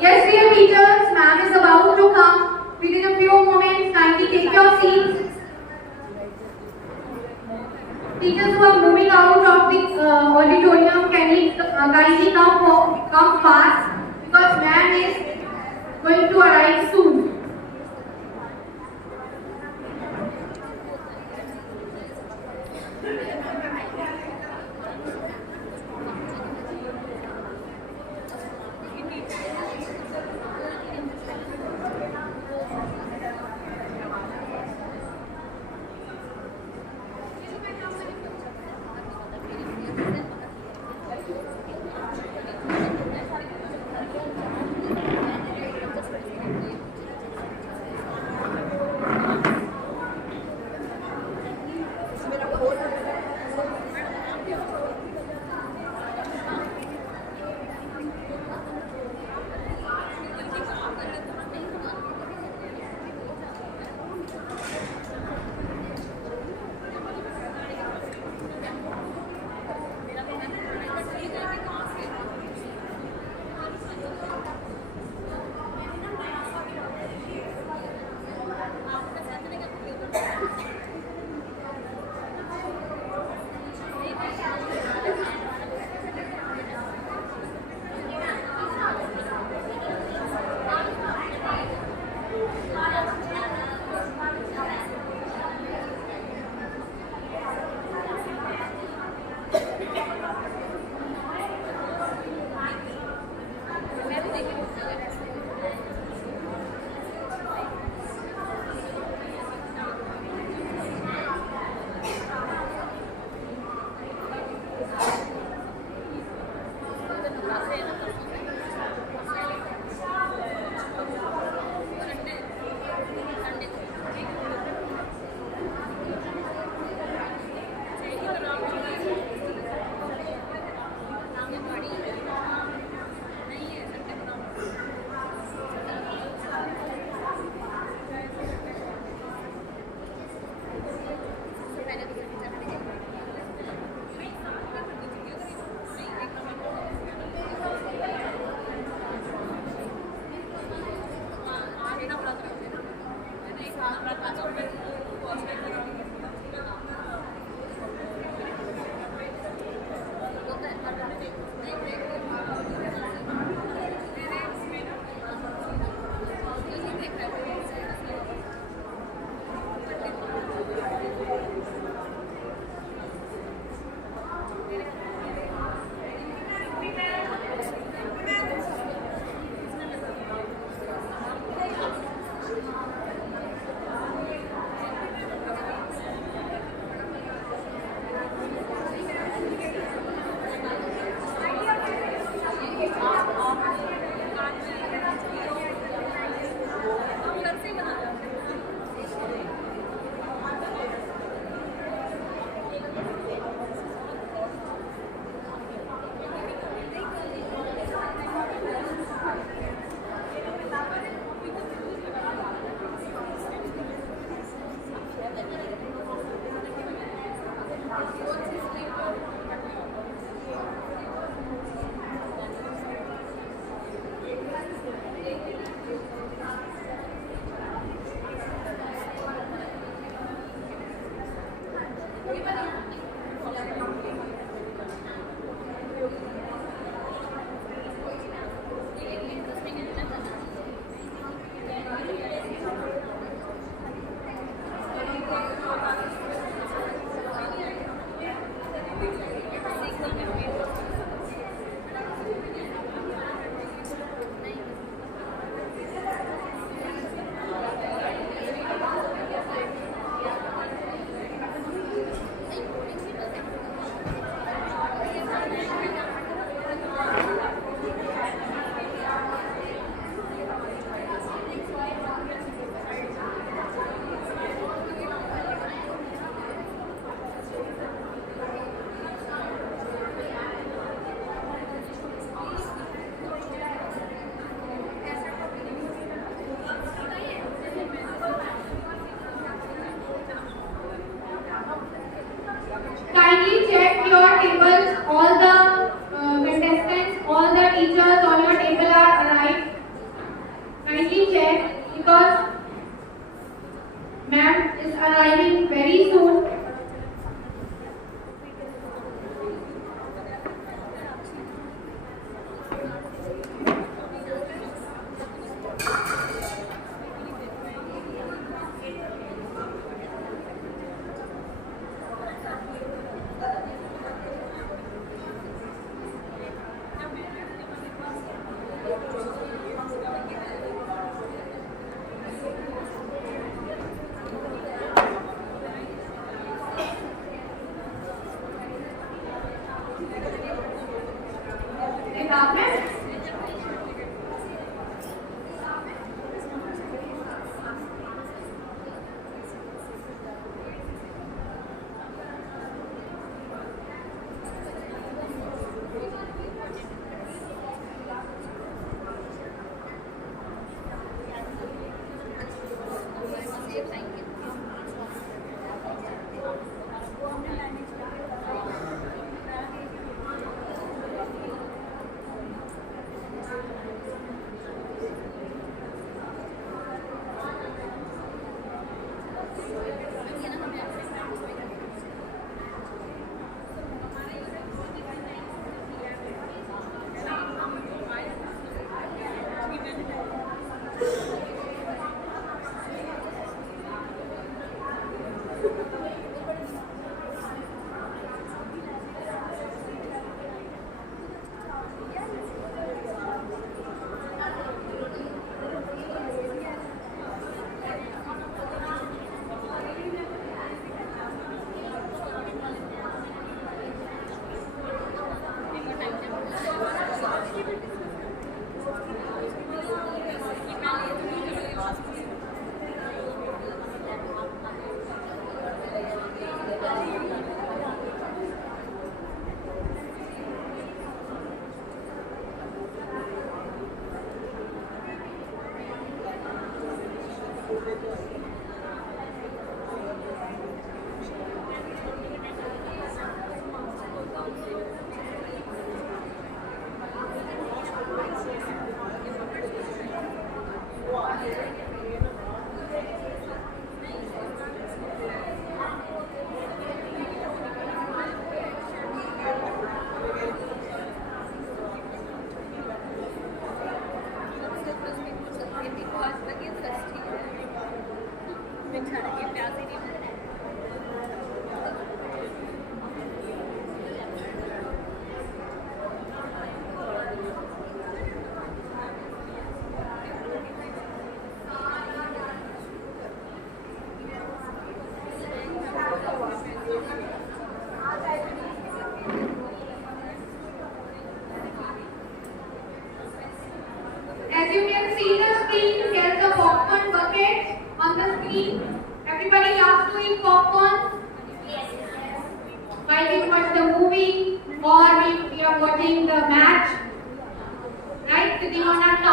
Yes, dear teachers, ma'am is about to come. Within a few moments, kindly take your seats. Teachers who are moving out of the auditorium, kindly come fast because ma'am is going to arrive soon.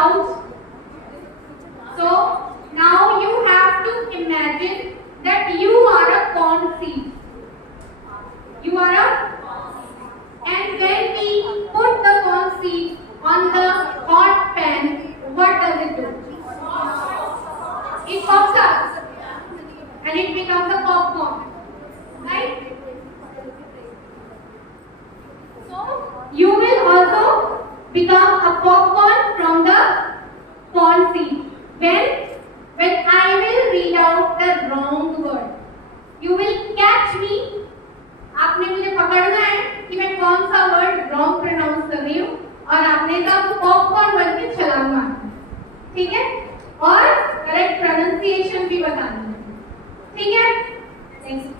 doubts? So now you have to imagine that you are a corn seed. You are a, and when we put the corn seed on the hot pan, what does it do? It pops up and it becomes a popcorn, right? So you will also become a popcorn from the corn seed. When I will read out the wrong word, you will catch me. आपने मुझे पकड़ना है कि मैं कौन सा word wrong pronounce कर रही हूँ और आपने तब पॉपकॉर्न बन के छलांग मारना, ठीक है? और करेक्ट प्रोनाउंसिएशन भी बतानी है, ठीक है? Next.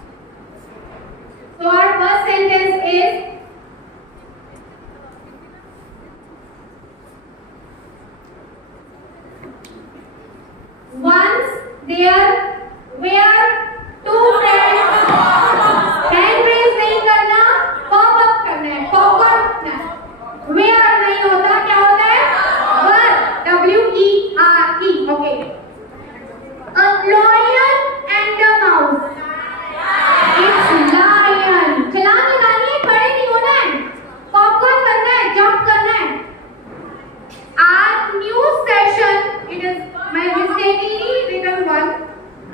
So our first sentence is once there were two friends. Hand raise नहीं करना, pop up करना है, popcorn करना है. Where नहीं होता, क्या होता है? Were, W-E-R-E, okay. A lion and a mouse. It's lion. छलांग लगानी है, खड़े नहीं होना है. Popcorn करना है, jump करना है. Our new session, it is my mistakenly written one.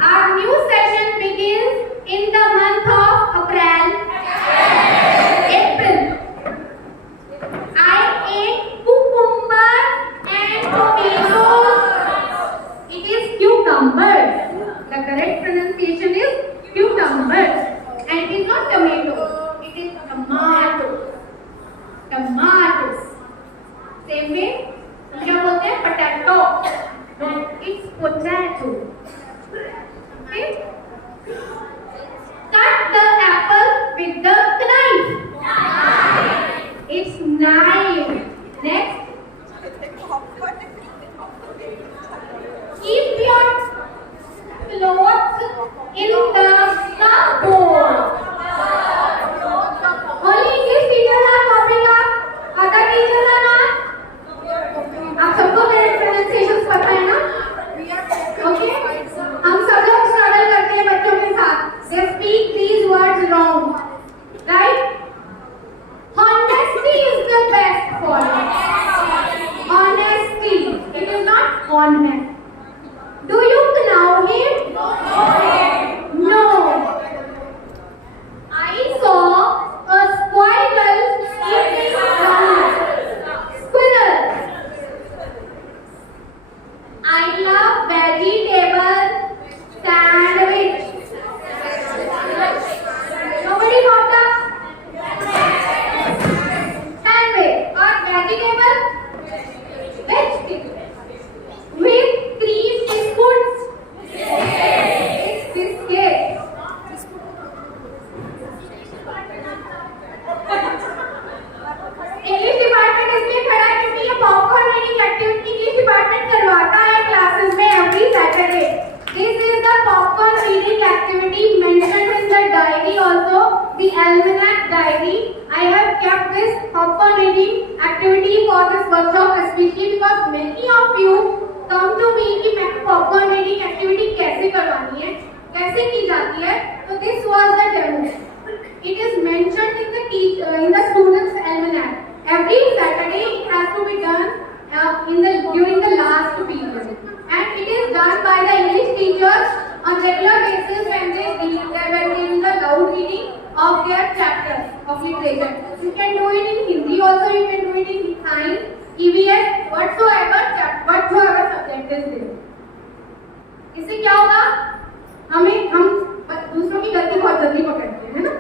Our new session begins in the month of April. I ate cucumber and tomatoes. It is cucumbers. The correct pronunciation is cucumbers. And it is not tomato. It is tomatoes. Tomatoes. Same way, हम क्या बोलते हैं? Potato. No, it's potato. Okay? Cut the apple with the knife. It's knife. Next. Keep your clothes in the cupboard. Only English teachers are copying up. Other teachers are not. आप सबको मेरे pronunciations पता है ना? Okay? हम सब लोग struggle करते हैं बच्चों के साथ. They speak these words wrong, right? Honesty is the best policy. Honesty. It is not honest. Do you know him? No. I saw a squirrel eating a squirrel. I love vegetable sandwich. Nobody got the sandwich or vegetable with cream biscuits. It's biscuit. English department इसलिए खड़ा है क्योंकि ये popcorn reading activity English department करवाता है classes में every Saturday. This is the popcorn reading activity mentioned in the diary also, the almanac diary. I have kept this popcorn reading activity for this workshop especially because many of you come to me कि मैं popcorn reading activity कैसे करवानी है, कैसे की जाती है. So this was the demo. It is mentioned in the students' almanac. Every Saturday it has to be done during the last period. And it is done by the English teachers on regular basis when they doing the loud reading of their chapters of literature. You can do it in Hindi also, you can do it in science, EVS, whatsoever subject is there. इससे क्या होगा? हम दूसरों की गलती बहुत जल्दी पकड़ते हैं, है ना?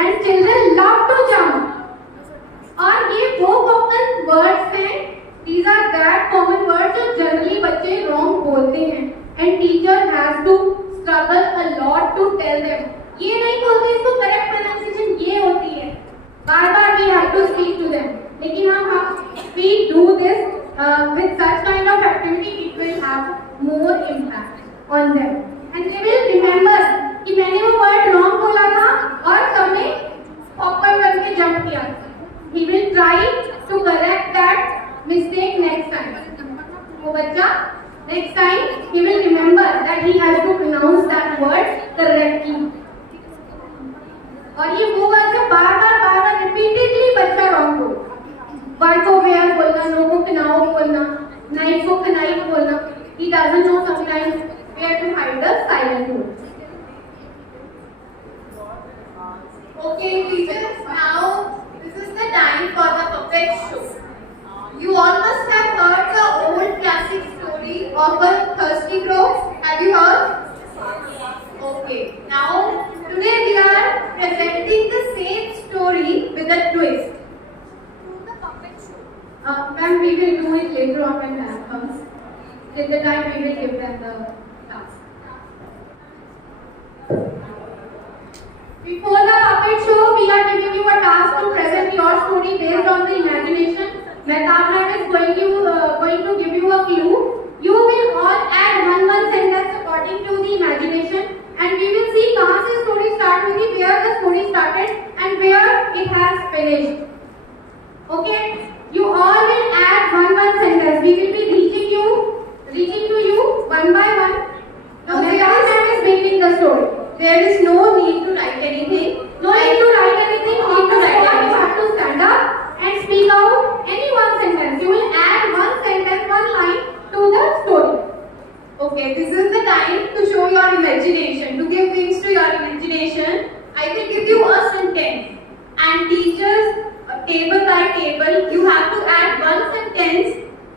And children love to jump. और ये वो common words हैं. These are that common words जो generally बच्चे wrong बोलते हैं. And teacher has to struggle a lot to tell them. ये नहीं बोलते इसको correct pronunciation ये होती है. बार-बार we have to speak to them. लेकिन we do this with such kind of activity, it will have more impact on them. And they will remember कि मैंने वो word wrong बोला था और सबने popcorn करके jump किया. He will try to correct that mistake next time. और ये वो वर्ड है बार-बार रिपीटेडली बच्चा रॉन्ग बोलता। वर्ड को वेयर बोलना, नो को कनाओ बोलना, नाइफ को कनाइफ बोलना। He doesn't know sometimes where to hide the silent words. Okay, teachers, now this is the time for the puppet show. You all must have heard the old classic story of a thirsty crow. Have you heard? Okay, now today we are presenting the same story with a twist. The puppet show. Ma'am, we will do it later on when time comes. Till the time we will give them the task. Before the puppet show, we are giving you a task to present your story based on the imagination. Mehtab ma'am is going to give you a clue. You will all add one sentence according to the imagination, and we will see कहाँ से story start हुई थी, where the story started and where it has finished. Okay? You all will add one sentence. We will be reaching to you one by one. Now, Mehtab ma'am is beginning the story. There is no need to write anything. No need to write anything. On the spot, you have to stand up and speak out any one sentence. You will add one sentence, one line to the story. Okay, this is the time to show your imagination, to give wings to your imagination. I will give you a sentence, and teachers, table by table, you have to add one sentence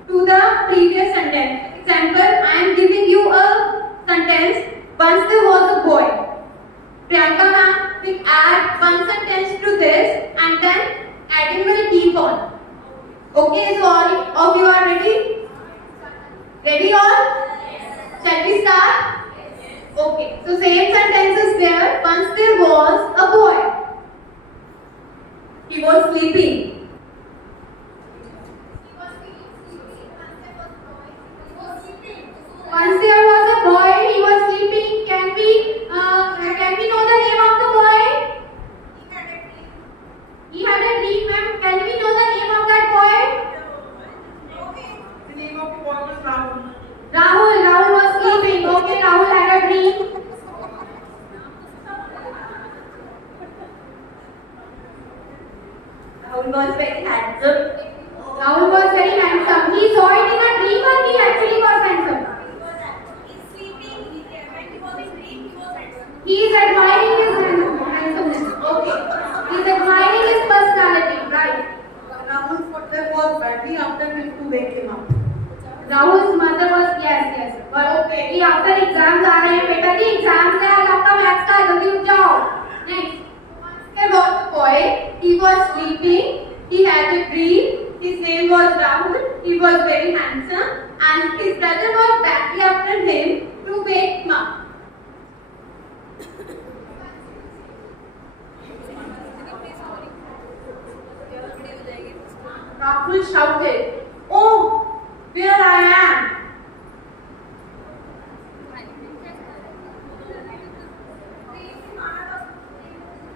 to the previous sentence. Example, I am giving you a sentence. Once there was a boy. Priyanka ma'am will add one sentence to this, and then adding will keep on. Okay, so all of you are ready? Ready all? Shall we start? Okay, so same sentence is there. Once there was a boy. He was sleeping. Once there was a boy, he was sleeping. Can we know the name of the boy? He had a dream, ma'am. Can we know the name of that boy? The name of the boy was Rahul. Rahul was sleeping. Okay, Rahul had a dream. Rahul was very handsome. Rahul was very handsome. He saw it in a dream or he actually was handsome? He is admiring his handsomeness. Okay. He is admiring his personality. Right. Rahul's mother was badly after him to wake him up. Rahul's mother was yes. But okay. कि after exams आ रहे हैं बेटा जी exams है आज आपका maths का जल्दी उठ जाओ. Next. There was a boy. He was sleeping. He had a dream. His name was Rahul. He was very handsome, and his brother was badly after him to wake him up. Rahul shouted, "Oh, there I am!"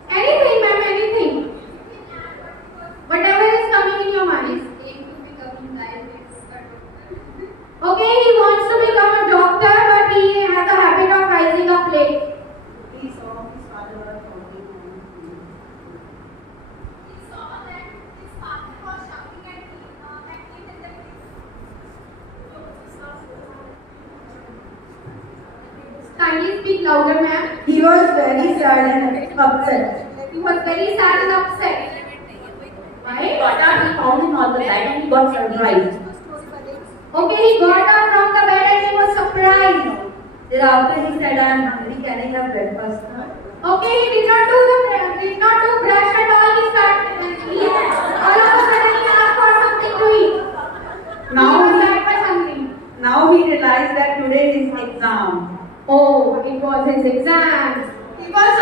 Anything, ma'am, anything. Whatever is coming in your mind. Okay, he wants to become a doctor, but he has a habit of rising up late. He saw his father shouting on him. He saw that his father was shouting at him in the Kindly speak louder, ma'am. He was very sad and upset. He was very sad and upset. Why? He found him on the bed and he got surprised. Okay, he got up from the bed and he was surprised. Thereafter he said, "I am hungry. Can I have breakfast?" Okay, he did not do brush at all. He started. All of a sudden he asked for something to eat. Now he was he- that much hungry. Now he realized that today is his exam. Oh, it was his exam. He was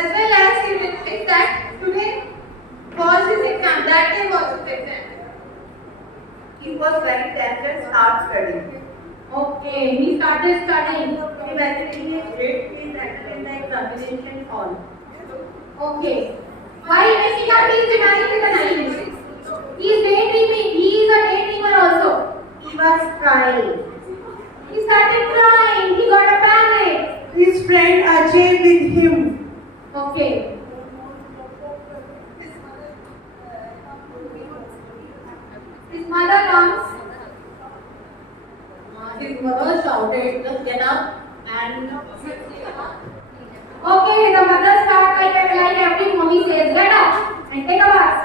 as well as he realized that today was his exam. That day was his exam. He was very tense and started studying. Okay, he started studying. Eventually he did his settle in the examination hall. Okay. Why is he not being demanding with an English? He is daydreaming. He is a daydreamer also. He was crying. He started crying. He got a panic. His friend Ajay with him. Okay. it. Just get up and Okay, the mother starts like every mommy says, get up and take a bath.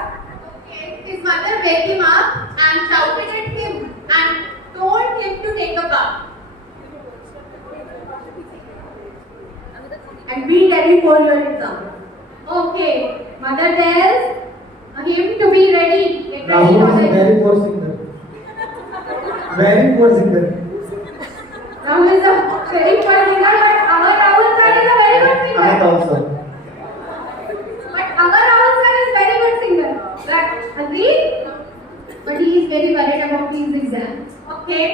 Okay, his mother waked him up and shouted at him and told him to take a bath. And be ready for your exam. Okay, mother tells him to be ready. Get ready Rahul for is the very poor singer. Very poor singer. Rahul is a very poor singer, but our Rahul sir is a very good singer. Amit also. But our Rahul sir is very good singer. Right? Agreed? But he is very worried about his exams. Okay.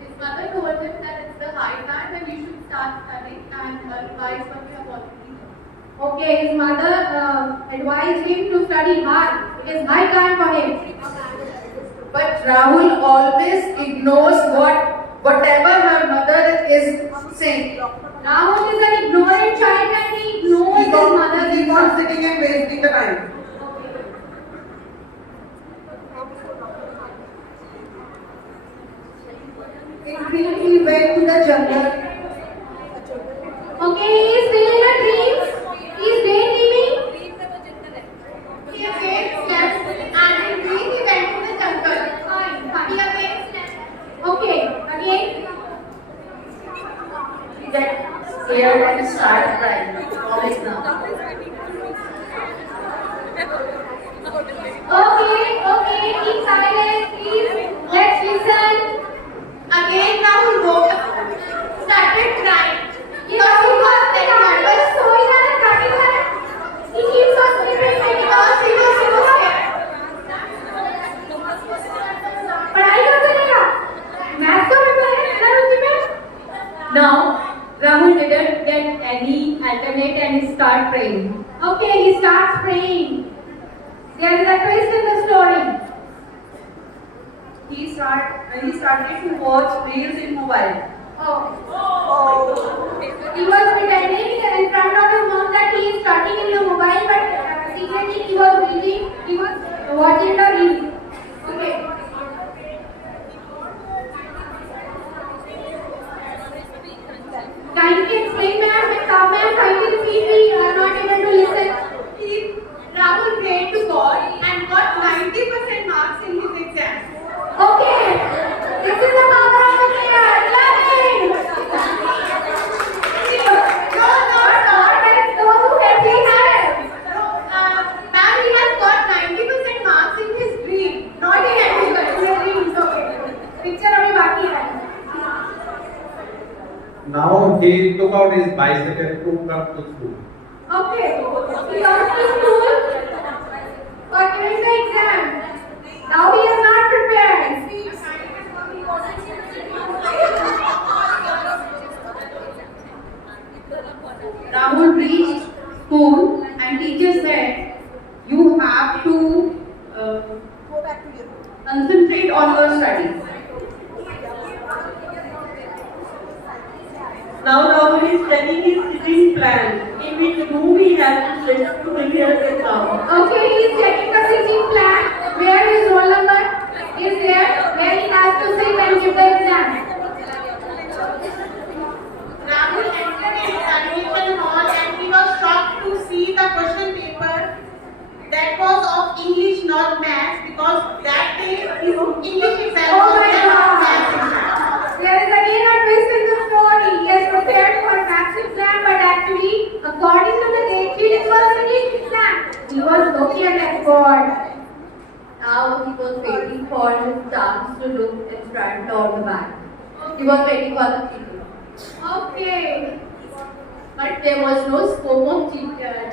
His mother told him that it's the high time and you should start studying and revise what you have already learned. Okay, his mother advised him to study hard. It is high time for him. But Rahul always ignores whatever her mother is saying. Rahul is an ignorant child and he ignores his mother. He was sitting and wasting the time. He went to the jungle. Okay, he is still in a dream. He is daydreaming. He again slept and in dream he went to the jungle. Fine, fine. He again slept. Okay, again. He gets scared and starts crying. Always now. Okay, keep silent, please. Let's listen. Again Rahul woke up, started crying. He was very nervous, so he started crying. He keeps on sleeping Because he was so scared. पढ़ाई कब करेगा? Maths का paper है ना रुचि में? Now, Rahul didn't get any alternate and start praying. Okay, he starts praying. There is a twist in the story. He started to watch reels in mobile. He was pretending in front of his mom that he is studying in the mobile, but secretly he was reading, he was watching the reels. Okay. Kindly explain, ma'am, kindly repeat, we are not able to listen. Rahul prayed to God and got 90% marks in his exam. Okay, this is the power of prayer. Clapping. No, That is those who get the higher. Ma'am, he has got 90% marks in his dream, not in actual. Okay. Picture अभी बाकी है. Now he took out his bicycle to come to school. Okay. He comes to school for giving the exam. Now he is not prepared. Rahul reached school and teacher said, you have to concentrate on your studies. Now Rahul is checking his sitting plan, in which room he has to sit to prepare the exam. Okay, he is checking the sitting plan, where his roll number is there, where he has to sit and give the exam. Rahul entered the examination hall and he was shocked to see the question paper that was of English, not maths, because that day his English exam Oh was my not God. maths exam. There is again a twist in the story. He has prepared for maths exam, but actually, according to the date sheet, it was English exam. He was looking at God. Now he was waiting for his chance to look in front or the back. He was waiting for the people. Okay. But there was no scope of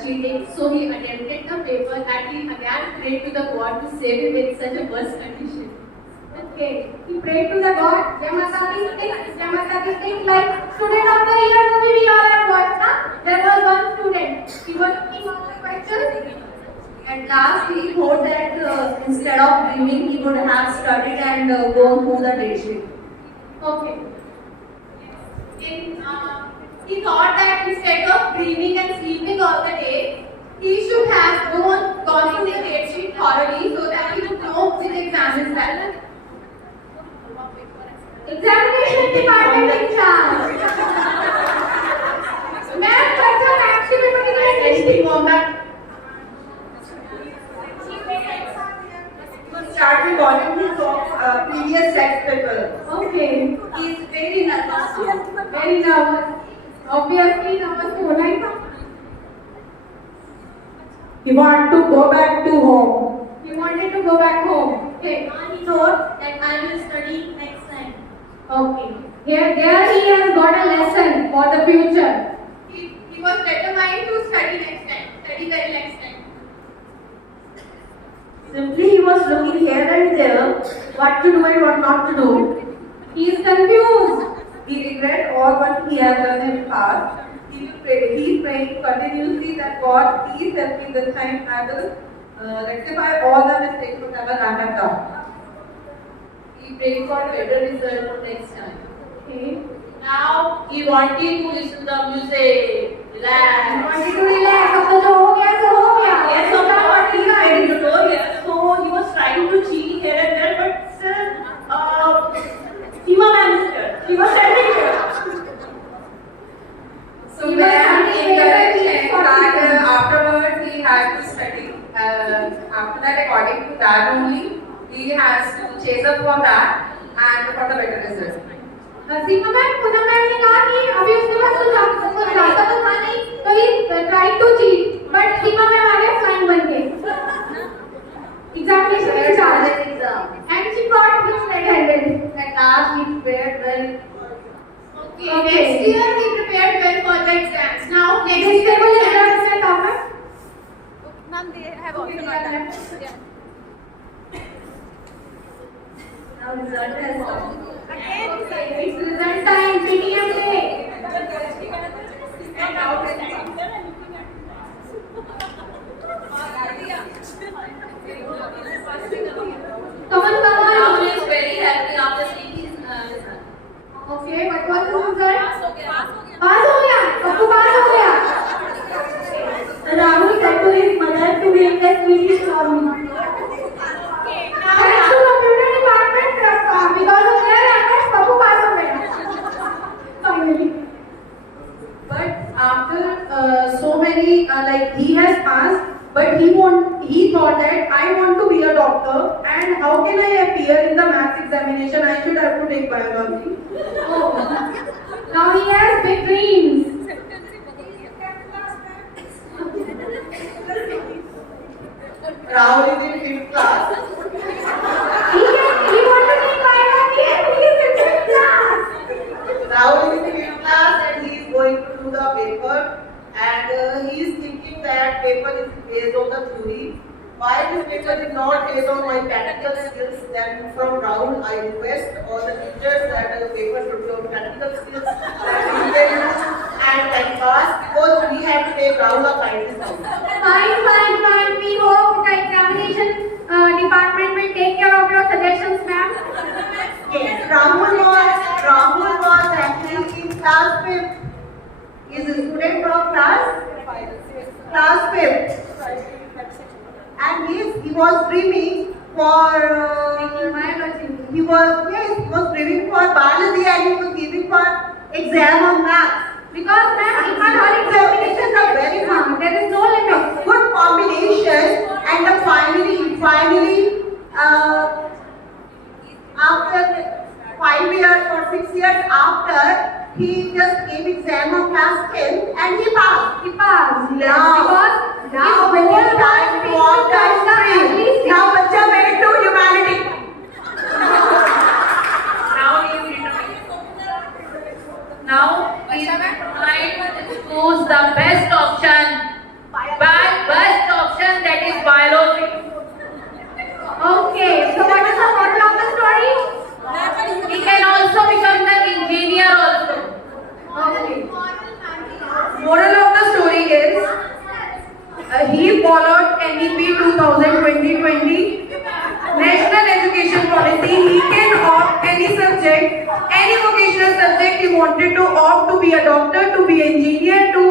cheating, so he attempted the paper and he again prayed to the God to save him in such a worse condition. Okay. He prayed to the God. Yamata things like student of the year movie we all have watched. Huh? There was one student. He was looking for the questions. At last he thought that instead of dreaming he would have studied and gone through the day sheet. Okay. He thought that instead of dreaming and sleeping all the day, he should have gone through the date sheet thoroughly so that he would know which exam is valid. Examination department anything on that? Start recording his previous sex paper. Okay. He's very nervous. Very nervous. Obviously nervous होना ही था. He want to go back to home. He wanted to go back home. Okay. He thought that I will study next time. Okay. There he has got a lesson for the future. He was determined to study next time. Study very next time. Simply he was looking here and there, what to do and what not to do. He is confused. He regrets all what he has done in the past. He is praying continuously that God, please help me this time. I will rectify all the mistakes whatever I have done. He prayed for better result for next time. Okay. Now he wanted to listen the music. Relax. He wanted to relax. अब तो जो हो गया सो हो गया. Yes, so now what he is ready to go here. So he was trying to cheat here and there, but still, Seema ma'am is here. She was standing here. So ma'am encouraged that afterwards he has to study. After that, according to that only, he has to chase up for that and for the better result. Seema ma'am Poonam ma'am ने कहा कि अभी उसके पास कुछ रास्ता तो था नहीं, तो he try to cheat, but Seema ma'am आ गए फ्लाइंग बन के एग्जामिनेशन में charge and she got him red-handed. At last he prepared well. Okay. Next year he prepared well for the exams. Now next year table is there in the topic. Ma'am, they have also got that. Yeah. Now result has come. It's result time. PTM day. Come on. Now he is very happy after seeing his result. Okay, what was the result? पास हो गया. पास हो गया. सबको पास हो गया. Rahul said to his mother to make the Swedish for me. Thanks to computer department, because of their efforts, सबको पास हो गया. Finally. But after so many, like he has passed, but he thought that I want to be a doctor, and how can I appear in the maths examination? I should have to take biology. Oh. Now he has big dreams. Rahul is in 5th class. He want to take biology and he is in 5th class. Rahul is in 5th class and he is going to do the paper, and he is thinking that paper is based on the theory. Why this paper is not based on my practical skills? Then from Rahul I request all the teachers that the paper should be on practical skills and time pass, because we have to take Rahul a scientist also. Fine. We hope the examination department will take care of your suggestions, ma'am. Yes, Rahul was actually in class 5th. He is a student from class 5th. And he was dreaming for biology. He was dreaming for biology, and he was giving for exam of maths. Because ma'am, in our examinations are very good. There is no limit. Good combination, and finally, after 5 years or 6 years after, he just gave exam of class 10 and he passed. Now when it's time to walk the street, now bacha made to humanity. Now he is trying to choose the best option. Best option, that is biology. Okay, so what is the moral of the story? He can also become the engineer also. Okay. Moral of the story is he followed NEP 2020 National Education Policy. He can opt any subject, any vocational subject he wanted to opt to be a doctor, to be an engineer, to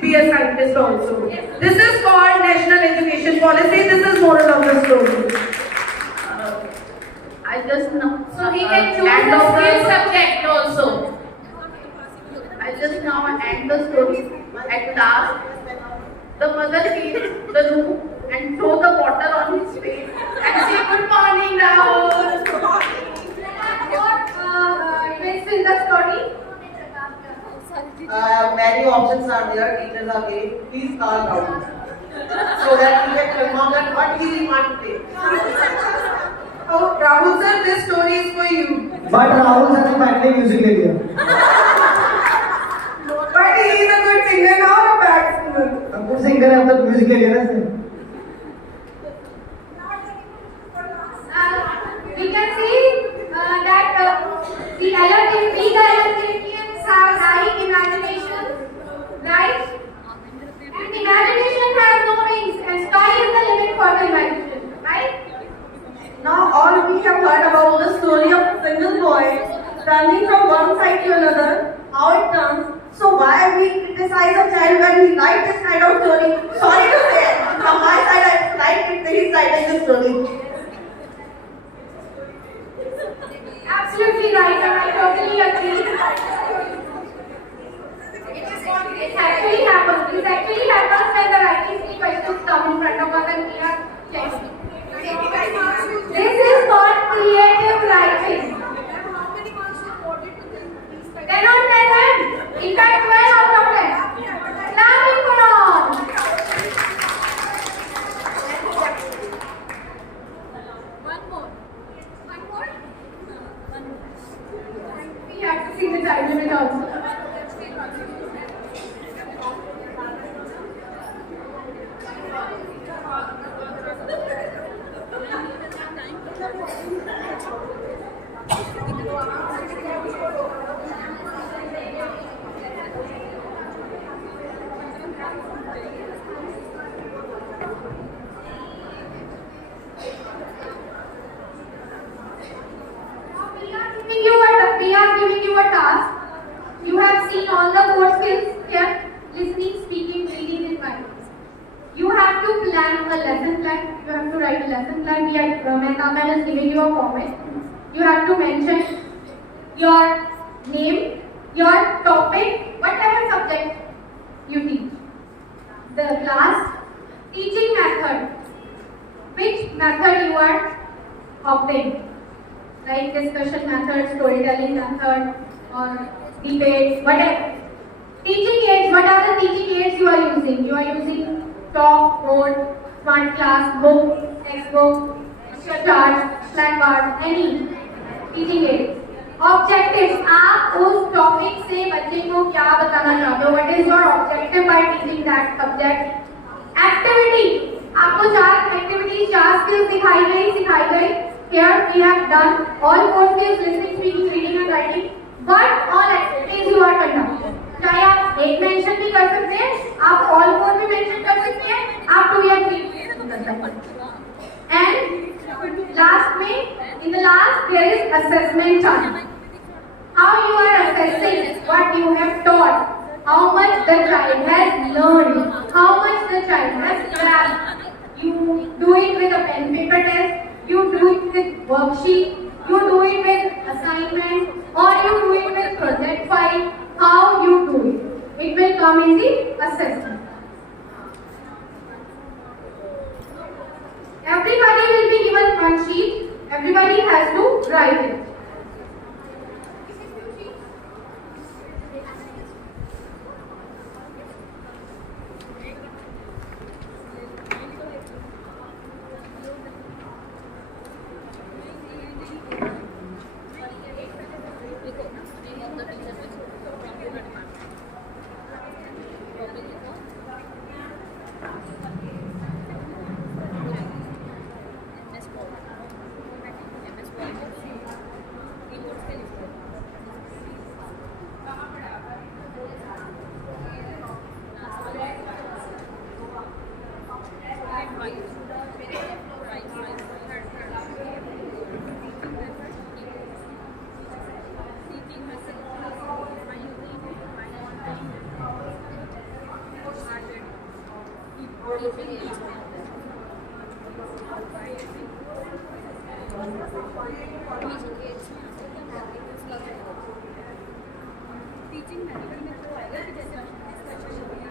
be a scientist also. This is called National Education Policy. This is moral of the story. I just know. So he can choose the skill subject also. I just now end the story. At last, the mother cleans the room and throw the water on his face and say, "Good morning, Rahul." Good morning. What twist in the story? Many options are there, teachers are there. Please call Rahul so that we can confirm that what he will want to take. Oh, Rahul sir, this story is for you. But Rahul sir ने पहले music ले लिया. But he is a good singer now or a bad singer? अब good singer है, अब तो music ले लिया ना इसने. We can see that the LMJPS have high imagination, right? And imagination has no wings, and sky is the limit for the imagination, right? Now all we have heard about the story of a single boy running from one side to another, how it turns. So why we criticize a child when he writes this kind of story? Sorry to say, from my side I like it that he's writing this story. Absolutely right, and I totally agree. It actually happens. This actually happens when the writing skill questions come in front of us and we are checking. This is called creative writing. 10 on 10. In fact, 12 out of 10. Clapping for all. One more. We have to see the time limit also. We are giving you a task. You have seen all the 4 skills here: listening, speaking, reading, and writing. You have to plan a lesson plan. You have to write a lesson plan. Mahavir is giving you a format. You have to mention your name, your topic, whatever subject you teach. The class, teaching method, which method you are opting. Like discussion method, storytelling method, or debate, whatever. Teaching aids, what are the teaching aids you are using? You are using chalk, board, smart class, book, textbook, charts, blackboard, any teaching aids. Objectives, आप उस topic से बच्चे को क्या बताना चाहते हो? What is your objective by teaching that subject? Activity, आपको 4 activities, 4 skills सिखाई गई. Here we have done all 4 skills: listening, speaking, reading and writing. But all activities you are conducting. चाहे आप एक मेंशन भी कर सकते हैं, आप all 4 भी मेंशन कर सकते हैं, आप 2 या 3 कर सकते हैं. And last में, in the last there is assessment time. How you are assessing what you have taught, how much the child has learned, how much the child has grasped. You do it with a pen paper test. You do it with worksheet, you do it with assignment, or you do it with project file. How you do it? It will come in the assessment. Everybody will be given one sheet. Everybody has to write it. Teaching manager में तो आएगा कि जैसे आपने discussion किया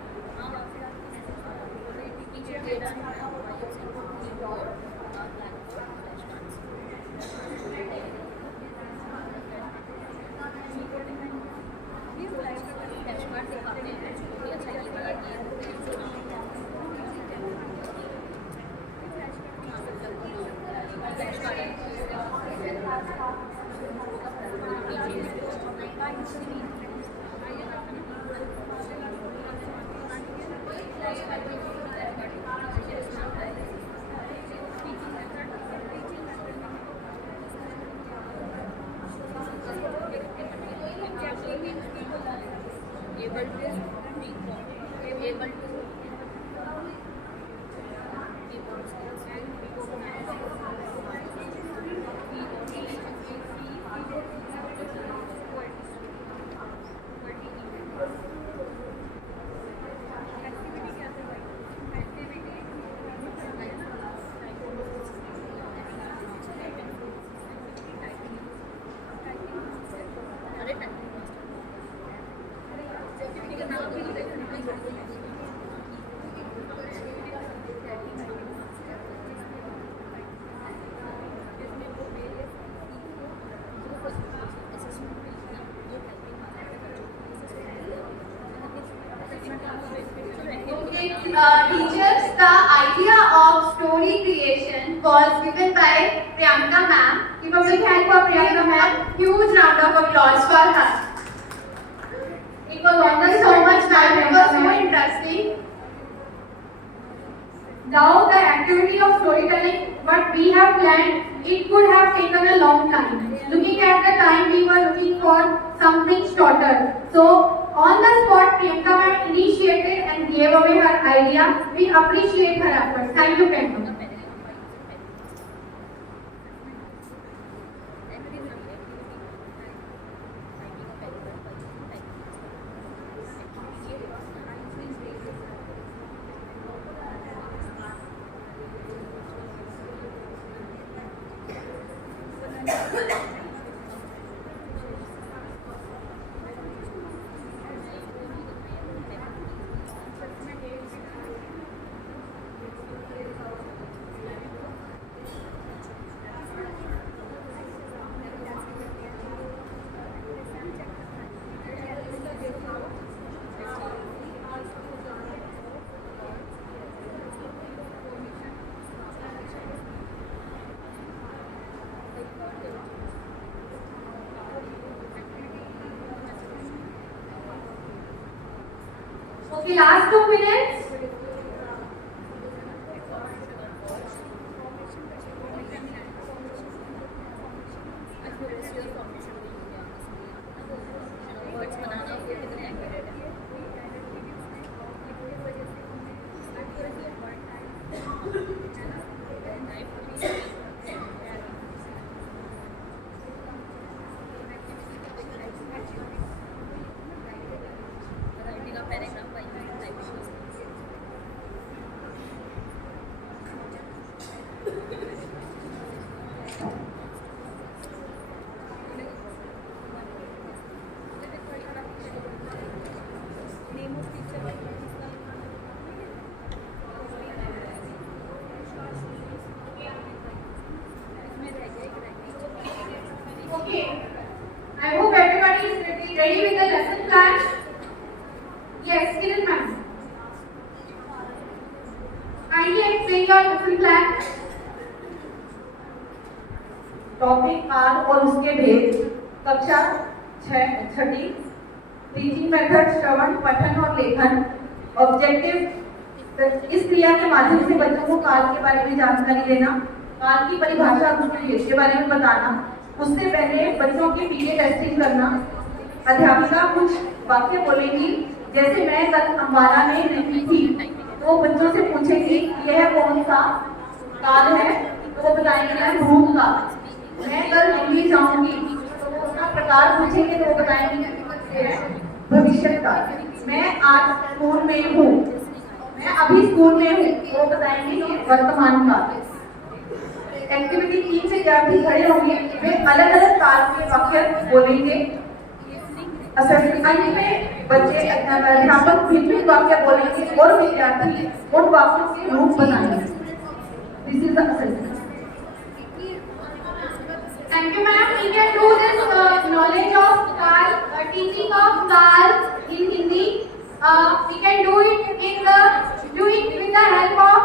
Teachers, the idea of story creation was given by Priyanka ma'am. Give a big hand for Priyanka ma'am. Huge round of applause for her. It was almost so much time. It was so interesting. Now the activity of storytelling, what we have planned, it could have taken a long time. Looking at the time, we were looking for something shorter. So on the spot, Priyanka ma'am initiated and gave away her idea. We appreciate her efforts. Thank you, Priyanka. Okay, last 2 minutes. Okay, I hope everybody is ready with the lesson plan. Yes, Kiran ma'am. Kindly explain your lesson plan. Topic car और उसके भेद, कक्षा 6ठी, teaching method श्रवण, पठन और लेखन, objective इस क्रिया के माध्यम से बच्चों को काल के बारे में जानकारी देना, काल की परिभाषा के बारे में बताना, उससे पहले बच्चों की पीए टेस्टिंग करना, अध्यापिका कुछ वाक्य बोलेगी, जैसे मैं कल अम्बाला में रहती थी, तो बच्चों से पूछेगी यह कौन सा काल है, तो वो बताएंगे मैं भूख का। मैं कल दिल्ली जाऊंगी, तो वो उसका प्रकार पूछेंगे तो वो बताएंगे भविष्य का। मैं आज स्कूल में हूँ, मैं अभी स्कूल में हूँ, तो वो बताएंगे वर्तमान काल। एक्टिविटी 3 से 4 भी खड़े होंगे, वे अलग अलग काल के वाक्य बोलेंगे। असेंबली में बच्चे अध्यापक भिन्न वाक्य बोलेंगे और विद्यार्थी उन वाक्यों के रूप बनाएंगे। This is the assembly. Thank you, ma'am. We can do this knowledge of Kaal, teaching of Kaal in Hindi. We can do it with the help of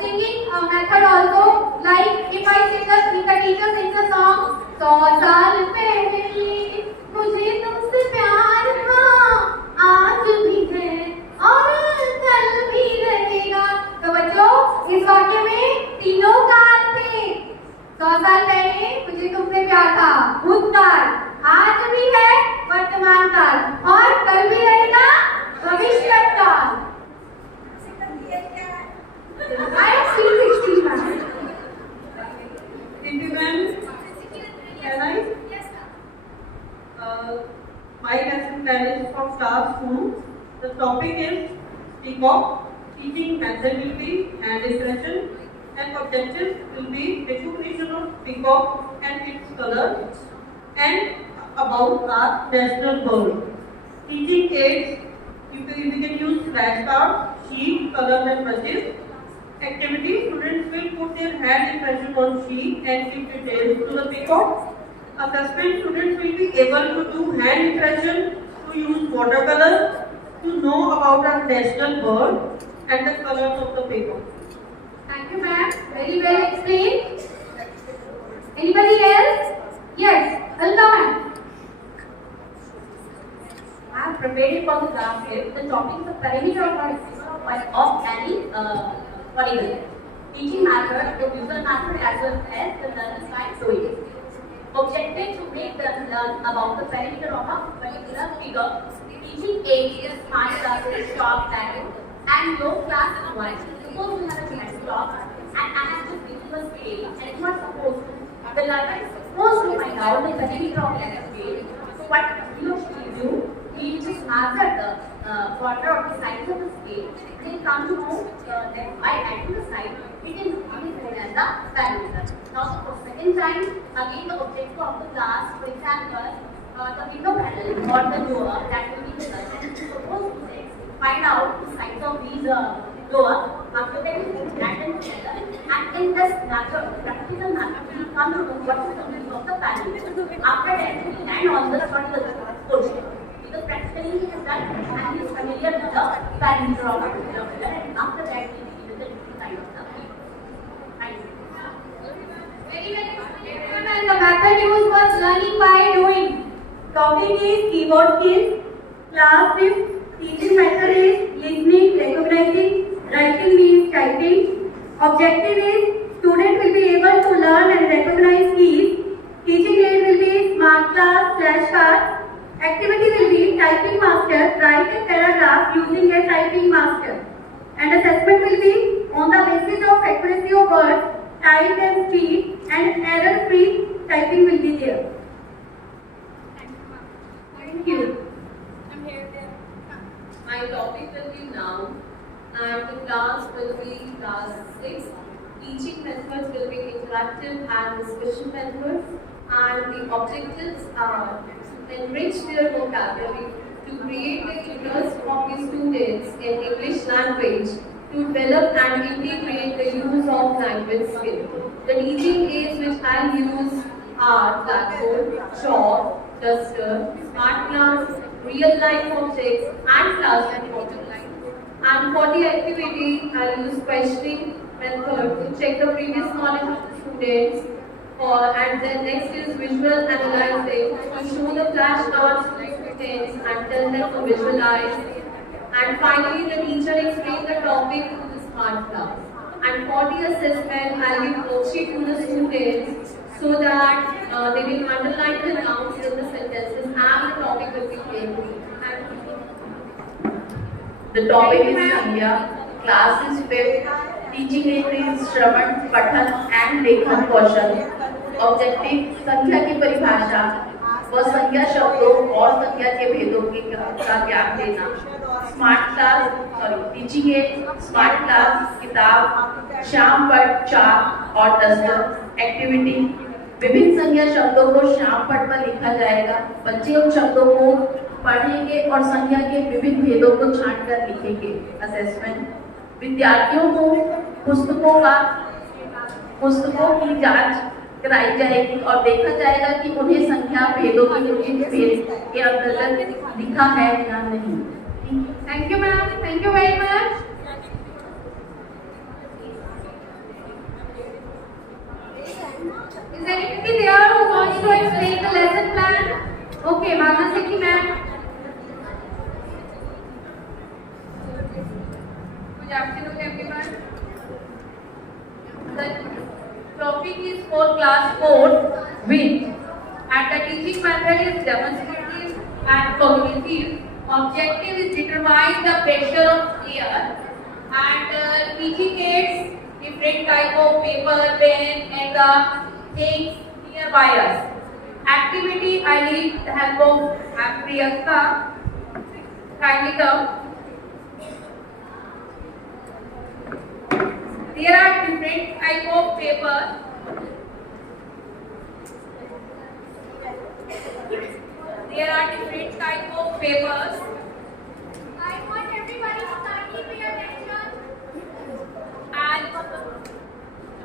singing method also. Like if the teacher sings a song, 100 साल पहले मुझे तुमसे प्यार था, आज भी है और कल भी रहेगा। तो बच्चों इस वाक्य में तीनों काल थे। 100 साल पहले मुझे तुमसे प्यार था, भूतकाल, आज भी है वर्तमान काल और कल भी रहेगा भविष्य काल। I am still 16, ma'am. Can I? My lesson plan is from class 2. The topic is speak of teaching method will be and expression, and objectives will be recognition of speak of and its color, and about our national bird. Teaching aids, we can use flashcards, sheet, colors and brushes. Activity, students will put their hand impression on sheet and give details to the peacock. Assessment, students will be able to do hand impression, to use watercolor, to know about our national bird and the colors of the peacock. Thank you, ma'am. Very well explained. Anybody else? Yes, Alta ma'am. I have prepared for the class here. The topic is the perimeter of any polygon. Teaching method, the user method as well as the learner side doing. Objective to make them learn about the perimeter of a particular figure. Teaching aids is smart classes, short planning, and low class environment. Suppose we have a class block and I have this visual scale and it's not supposed to. The learner is supposed to find out the perimeter of the scale. So what he or she do, he just measure the corner of the sides of the scale. They come to know that by adding the side, we can only find the perimeter. Now for second time, again the objective of the class, for example, the window panel or the door that will be the and suppose to say, find out the size of these door. After that, we can add them together, and in this method, practical method, we come to know what is the meaning of the panel. After that, we land on the portion. Because practically he has done and he is familiar with the perimeter of a particular pillar, and after that, we will give the different kind of the people. Thank you. Very well explained, and the method used was learning by doing. Topic is keyboard skills. Class 5th. Teaching method is listening, recognizing. Writing means typing. Objective is student will be able to learn and recognize keys. Teaching aid will be smart class, flashcards. Activity will be typing master, write a paragraph using a typing master. And assessment will be on the basis of accuracy of words, type and speed, and error-free typing will be there. Thank you. My topic will be noun, and the class will be class 6. Teaching methods will be interactive and discussion methods, and the objectives are enrich their vocabulary, to create the interest of the students in English language, to develop and integrate the use of language skill. The teaching aids which I use are blackboard, chalk, duster, smart class, real life objects, and classroom objects. And for the activity, I use questioning method to check the previous knowledge of the students. And then next is visual analyzing to show the flashcards to the students and tell them to visualize. And finally, the teacher explains the topic to the smart class. And for the assessment, I will worksheet to the students so that they will underline the nouns in the sentences and the topic will be clear. The topic is Sangya, class is 5th. Teaching aid is Shravan, Pathan and Lekhan Kaushal. Objective, संख्या की परिभाषा व संख्या शब्दों और संख्या के भेदों का ज्ञान देना. टीचिंग एड, स्मार्ट क्लास, किताब, शाम पर चाक और डस्टर. एक्टिविटी, विभिन्न संज्ञा शब्दों को श्याम पट पर लिखा जाएगा। बच्चे उन शब्दों को पढ़ेंगे और संज्ञा के विभिन्न भेदों को छांटकर लिखेंगे। असेसमेंट, विद्यार्थियों को पुस्तकों की जांच कराई जाएगी और देखा जाएगा कि उन्हें संख्या भेदों के उचित भेद के अंतर्गत लिखा है या नहीं। Thank you, ma'am. Thank you very much. Is there anybody there who wants to explain the lesson plan? Okay, Bhavna Sethi ma'am. Good afternoon, everyone. The topic is for class 4, which, and the teaching method is demonstrative and cognitive. Objective is determine the pressure of air, and teaching aids, different type of paper, pen, and things nearby us. Activity, I need the help of Priyanka. Kindly come. There are different type of paper. There are different type of papers. I want everybody to kindly pay attention. And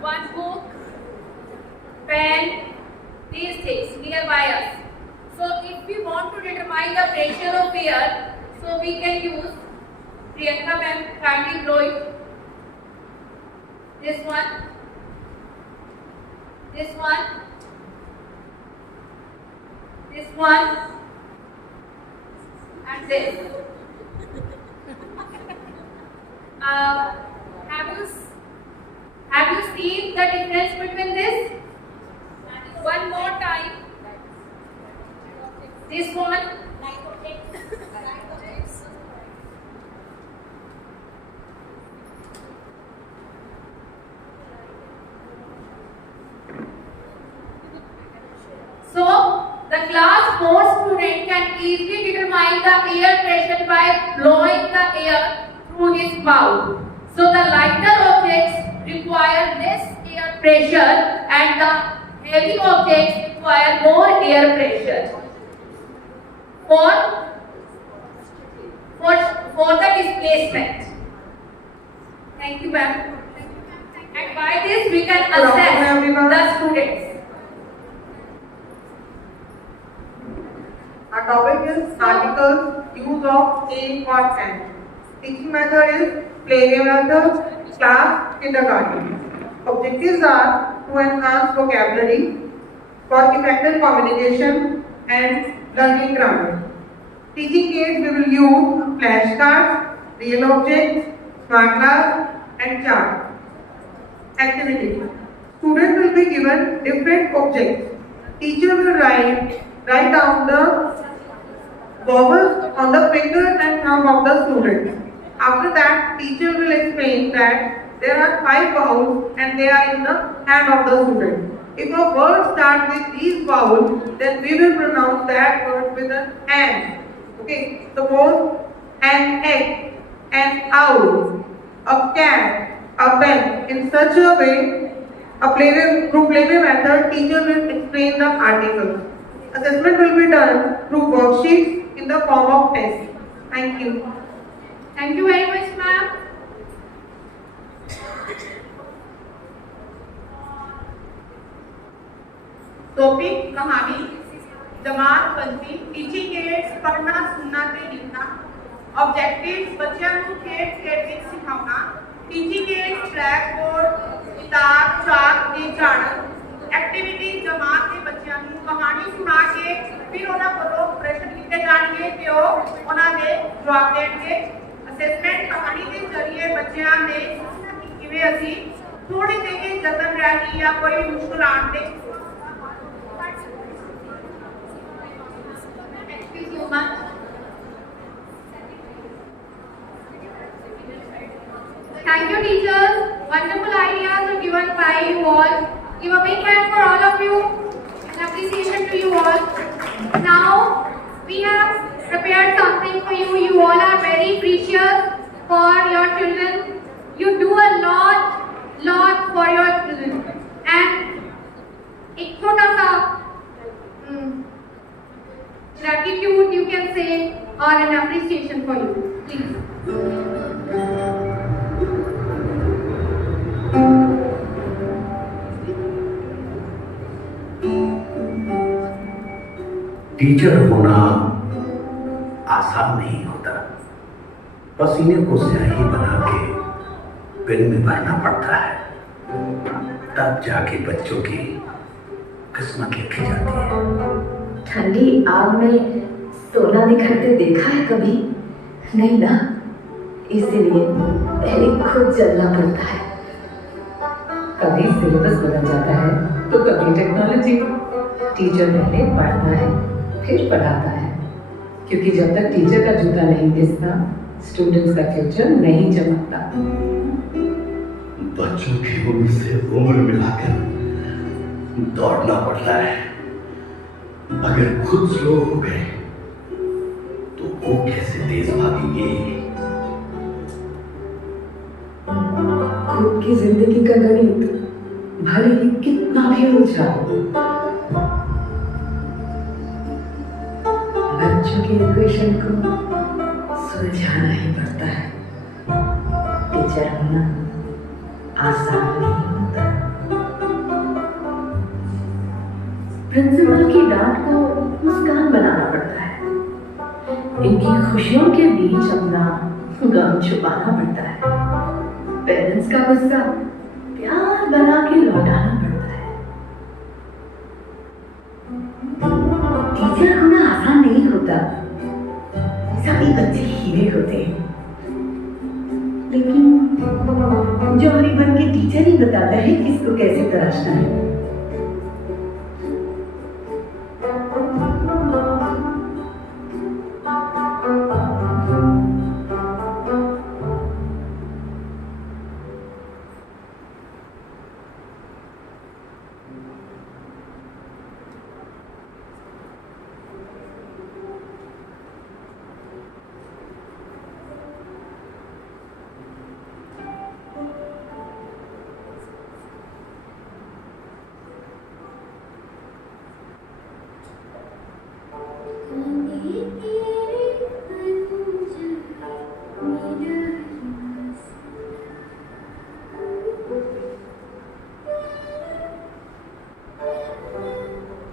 one book, pen, these things nearby us. So if we want to determine the pressure of air, so we can use Priyanka ma'am, kindly blow it. This one, this one, this one, and this. Have you seen the difference between this? One more time. This one. So, the class 4 student can easily determine the air pressure by blowing the air through his mouth. So, the lighter objects require less air pressure and the heavy objects require more air pressure for the displacement. Thank you, ma'am. And by this we can assess the students. Our topic is articles, use of a for and. Teaching method is playgame method, class, kindergarten. Objectives are to enhance vocabulary, for effective communication and learning grammar. Teaching aids we will use flashcards, real objects, smart glass and chart. Activity. Students will be given different objects. Teacher will write down the vowels on the finger and thumb of the student. After that, teacher will explain that there are 5 vowels and they are in the hand of the student. If a word starts with these vowels, then we will pronounce that word with an an. Okay, suppose an egg, an owl, a cat, a pen. In such a way, through playgame method, teacher will explain the articles. Assessment will be done through worksheets in the form of tests. Thank you. Thank you very much, ma'am. Topic कहानी, जमात बंदी, teaching ads, पढ़ना सुनना ते लिखना, objectives बच्चों को खेल खेल सिखाना, टीचिंग एड्स ब्लैक बोर्ड, किताब, चार्ट ते चार्ट, एक्टिविटी जमात के बच्चों को कहानी सुना के फिर उन्हां कोलों प्रश्न कीते जाणगे ते उन्हां दे जवाब देणगे। असेसमेंट कहानी के जरिए बच्चों ने किवें असीं थोड़ी देर जतन रही या कोई मुश्किल आण दे। Thank you, teachers. Wonderful ideas were given by you all. Give a big hand for all of you. An appreciation to you all. Now, we have prepared something for you. You all are very precious for your children. You do a lot for your children. And एक छोटा appreciation for you. Please. Teacher होना आसान नहीं होता। पसीने को स्याही बना के पेन में भरना पड़ता है, तब जाके बच्चों की किस्मत लिखी जाती है। ठंडी आग में सोना निखरते देखा है कभी? नहीं ना, इसीलिए पहले खुद जलना पड़ता है। कभी सिलेबस बदल जाता है तो कभी टेक्नोलॉजी। टीचर पहले पढ़ता है फिर पढ़ाता है, क्योंकि जब तक टीचर का जूता नहीं घिसता स्टूडेंट्स का फ्यूचर नहीं चमकता। बच्चों की उम्र से उम्र मिलाकर दौड़ना पड़ता है। अगर खुद स्लो हो गए तो वो कैसे तेज भागेंगे? खुद की जिंदगी का गणित भले ही कितना भी उलझा हो, बच्चों की इक्वेशन को सुलझाना ही पड़ता है। टीचर होना आसान नहीं होता। प्रिंसिपल की डांट को मुस्कान बनाना पड़ता है। इनकी खुशियों के बीच अपना गम छुपाना पड़ता है। पेरेंट्स का गुस्सा प्यार बना के लौटाना पड़ता है। टीचर होना आसान नहीं होता। सभी बच्चे हीरे होते हैं, लेकिन जौहरी बन के टीचर ही बताता है कि इसको कैसे तराशना है।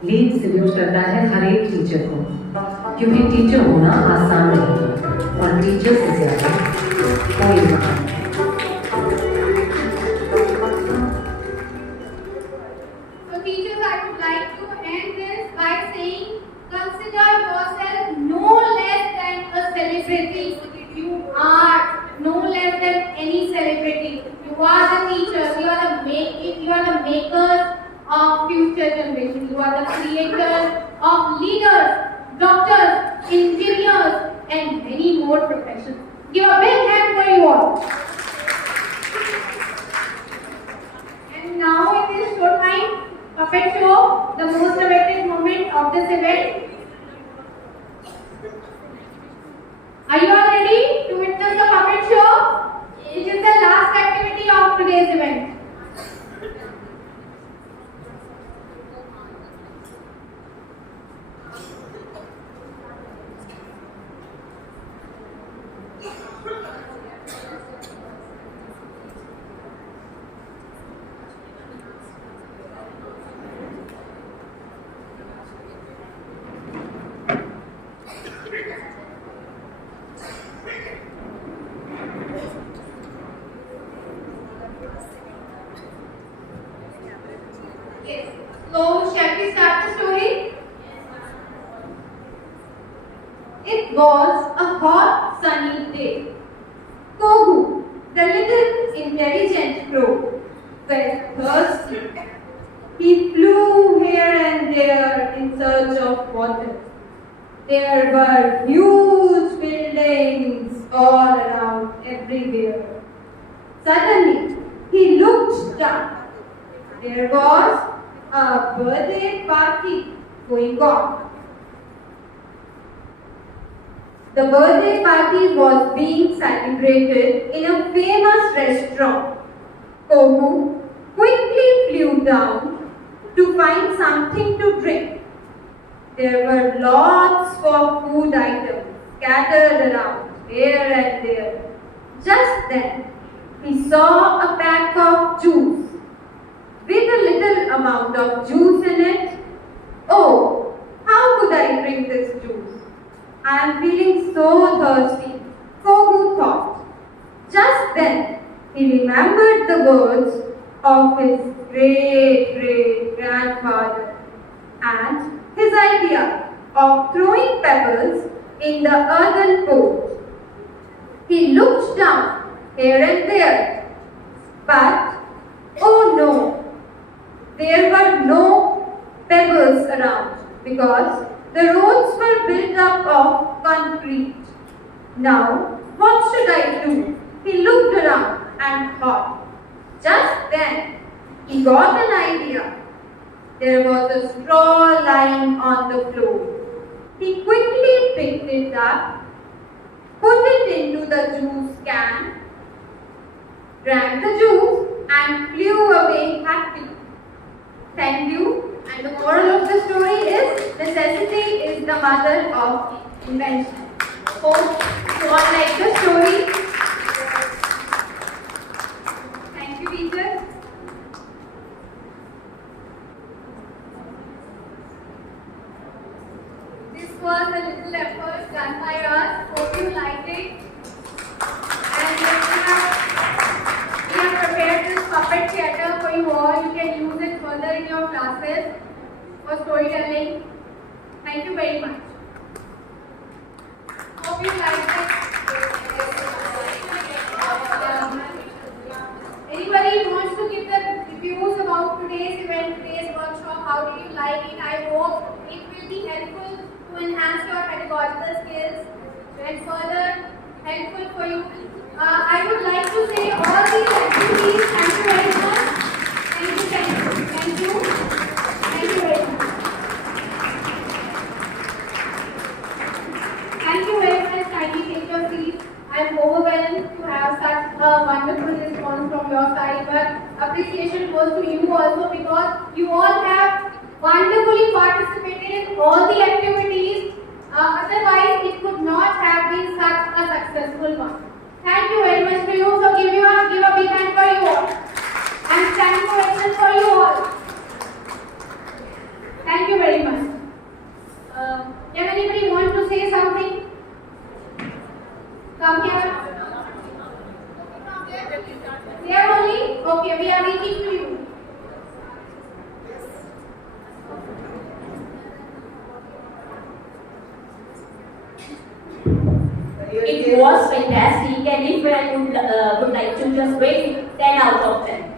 लीड सल्यूट करता है हर एक टीचर को, क्योंकि टीचर होना आसान नहीं और टीचर से ज्यादा कोई महान है। So teachers, I would like to end this by saying, consider yourself no less than a celebrity. You are no less than any celebrity. You are the teachers. You are the makers of future generation. You are the creators of leaders, doctors, engineers, and many more professions. Give a big hand for you all. And now it is show time. Puppet show, the most awaited moment of this event. Are you all ready to witness the puppet show? It is the last activity of today's event. Yes. So, shall we start the story? It was a hot, sunny day. Kogu, the little intelligent crow, felt thirsty. He flew here and there in search of water. There were huge buildings all around, everywhere. Suddenly, he looked up. There was a birthday party going on. The birthday party was being celebrated in a famous restaurant. Kogu quickly flew down to find something to drink. There were lots of food items scattered around here and there. Just then, he saw a pack of juice with a little amount of juice in it. Oh, how could I drink this juice? I am feeling so thirsty, Kogu thought. Just then, he remembered the words of his great-great-grandfather and his idea of throwing pebbles in the earthen pot. He looked down here and there, but oh no, there were no pebbles around because the roads were built up of concrete. Now, what should I do? He looked around and thought. Just then, he got an idea. There was a straw lying on the floor. He quickly picked it up, put it into the juice can, drank the juice and flew away happily. Thank you. And the moral of the story is necessity is the mother of invention. Hope you all like the story. Thank you, teacher. This was a little effort done by us. Hope you liked it. And we have prepared this puppet theatre for you all. You can use it further in your classes for storytelling. Thank you very much. Hope you liked it. Anybody wants to give the reviews about today's event, today's workshop? How did you like it? I hope it will be helpful to enhance your pedagogical skills and further helpful for you. I would like to say all these activities, thank you very much. Thank you. Thank you very much. Thank you very much. Kindly take your seats. I am overwhelmed to have such a wonderful response from your side, but appreciation goes to you also because you all have wonderfully participated in all the activities. Otherwise, it could not have been such a successful one. Thank you very much to you. So give a big hand for you all. And standing ovation for you all. Thank you very much. Does anybody want to say something? Come here. Here only? Okay, we are reaching to you. It was fantastic, and if I would like to just rate 10 out of 10.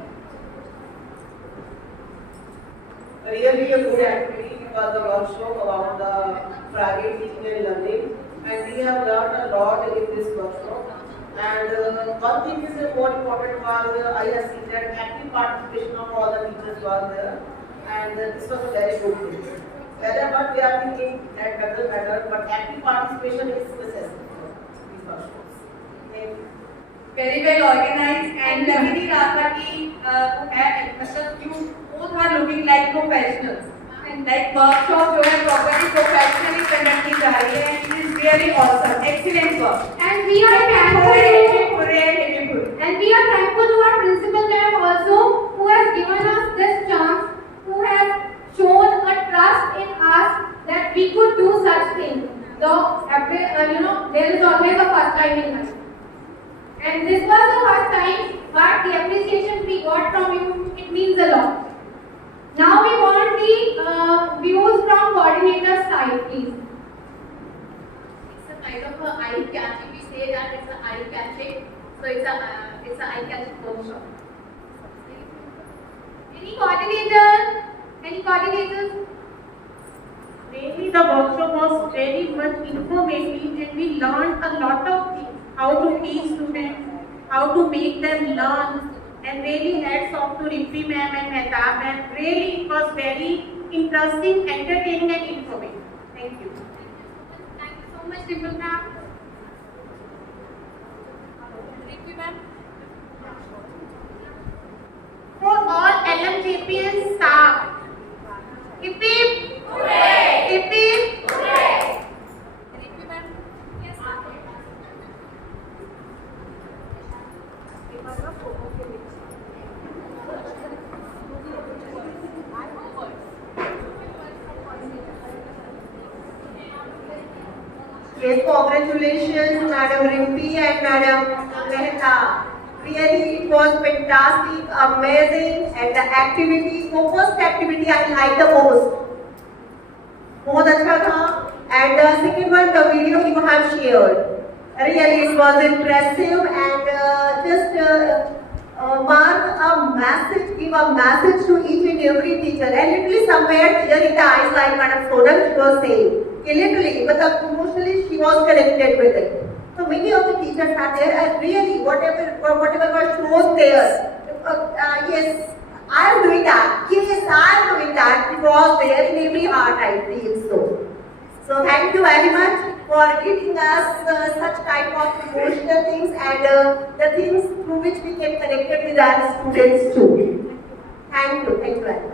Really a good activity. It was a workshop about the private teaching and learning, and we have learned a lot in this workshop. And one thing is more important was I have seen that active participation of all the teachers was there, and this was a very good thing. Wherever we are thinking that doesn't matter, but active participation is necessary. Very well organized and लग नहीं रहा था कि मतलब you both are looking like professionals and like workshop जो है properly professionally conduct की जा रही है and it is really awesome, excellent work. And we are thankful to our principal ma'am also who has given us this chance, who has shown a trust in us that we could do such things. So, there is always a first time in life. And this was the first time, but the appreciation we got from you, it means a lot. Now we want the views from coordinator's side, please. It's a kind of a eye-catching. We say that it's an eye-catching. So it's a eye-catching workshop. Any coordinators? Any coordinators? Really, the workshop was very much informative and we learned a lot of things. How to teach students, how to make them learn, and really hats off to Rippy ma'am and Mehtab ma'am. Really, it was very interesting, entertaining and informative. Thank you. Thank you so much, Dimple ma'am. Rippy ma'am. For all LMJPS staff, hip hip! Hooray! Hip hip! Rippy ma'am. Yes. Yes, congratulations, Madam Rimpi and Madam Mehta. Really, it was fantastic, amazing, and the activity, the first activity I liked the most. बहुत अच्छा था. And the second one, the video you have shared. Really, it was impressive and mark a message, give a message to each and every teacher. And literally somewhere tear in the eyes, like Madam Sonal was saying. Literally, but emotionally she was connected with it. So many of the teachers are there, and really, whatever was shown there, yes, I am doing that. Yes, I am doing that. It was there in every heart, I feel so. So thank you very much for giving us such type of emotional things and the things through which we can connect with our students too. Thank you very much.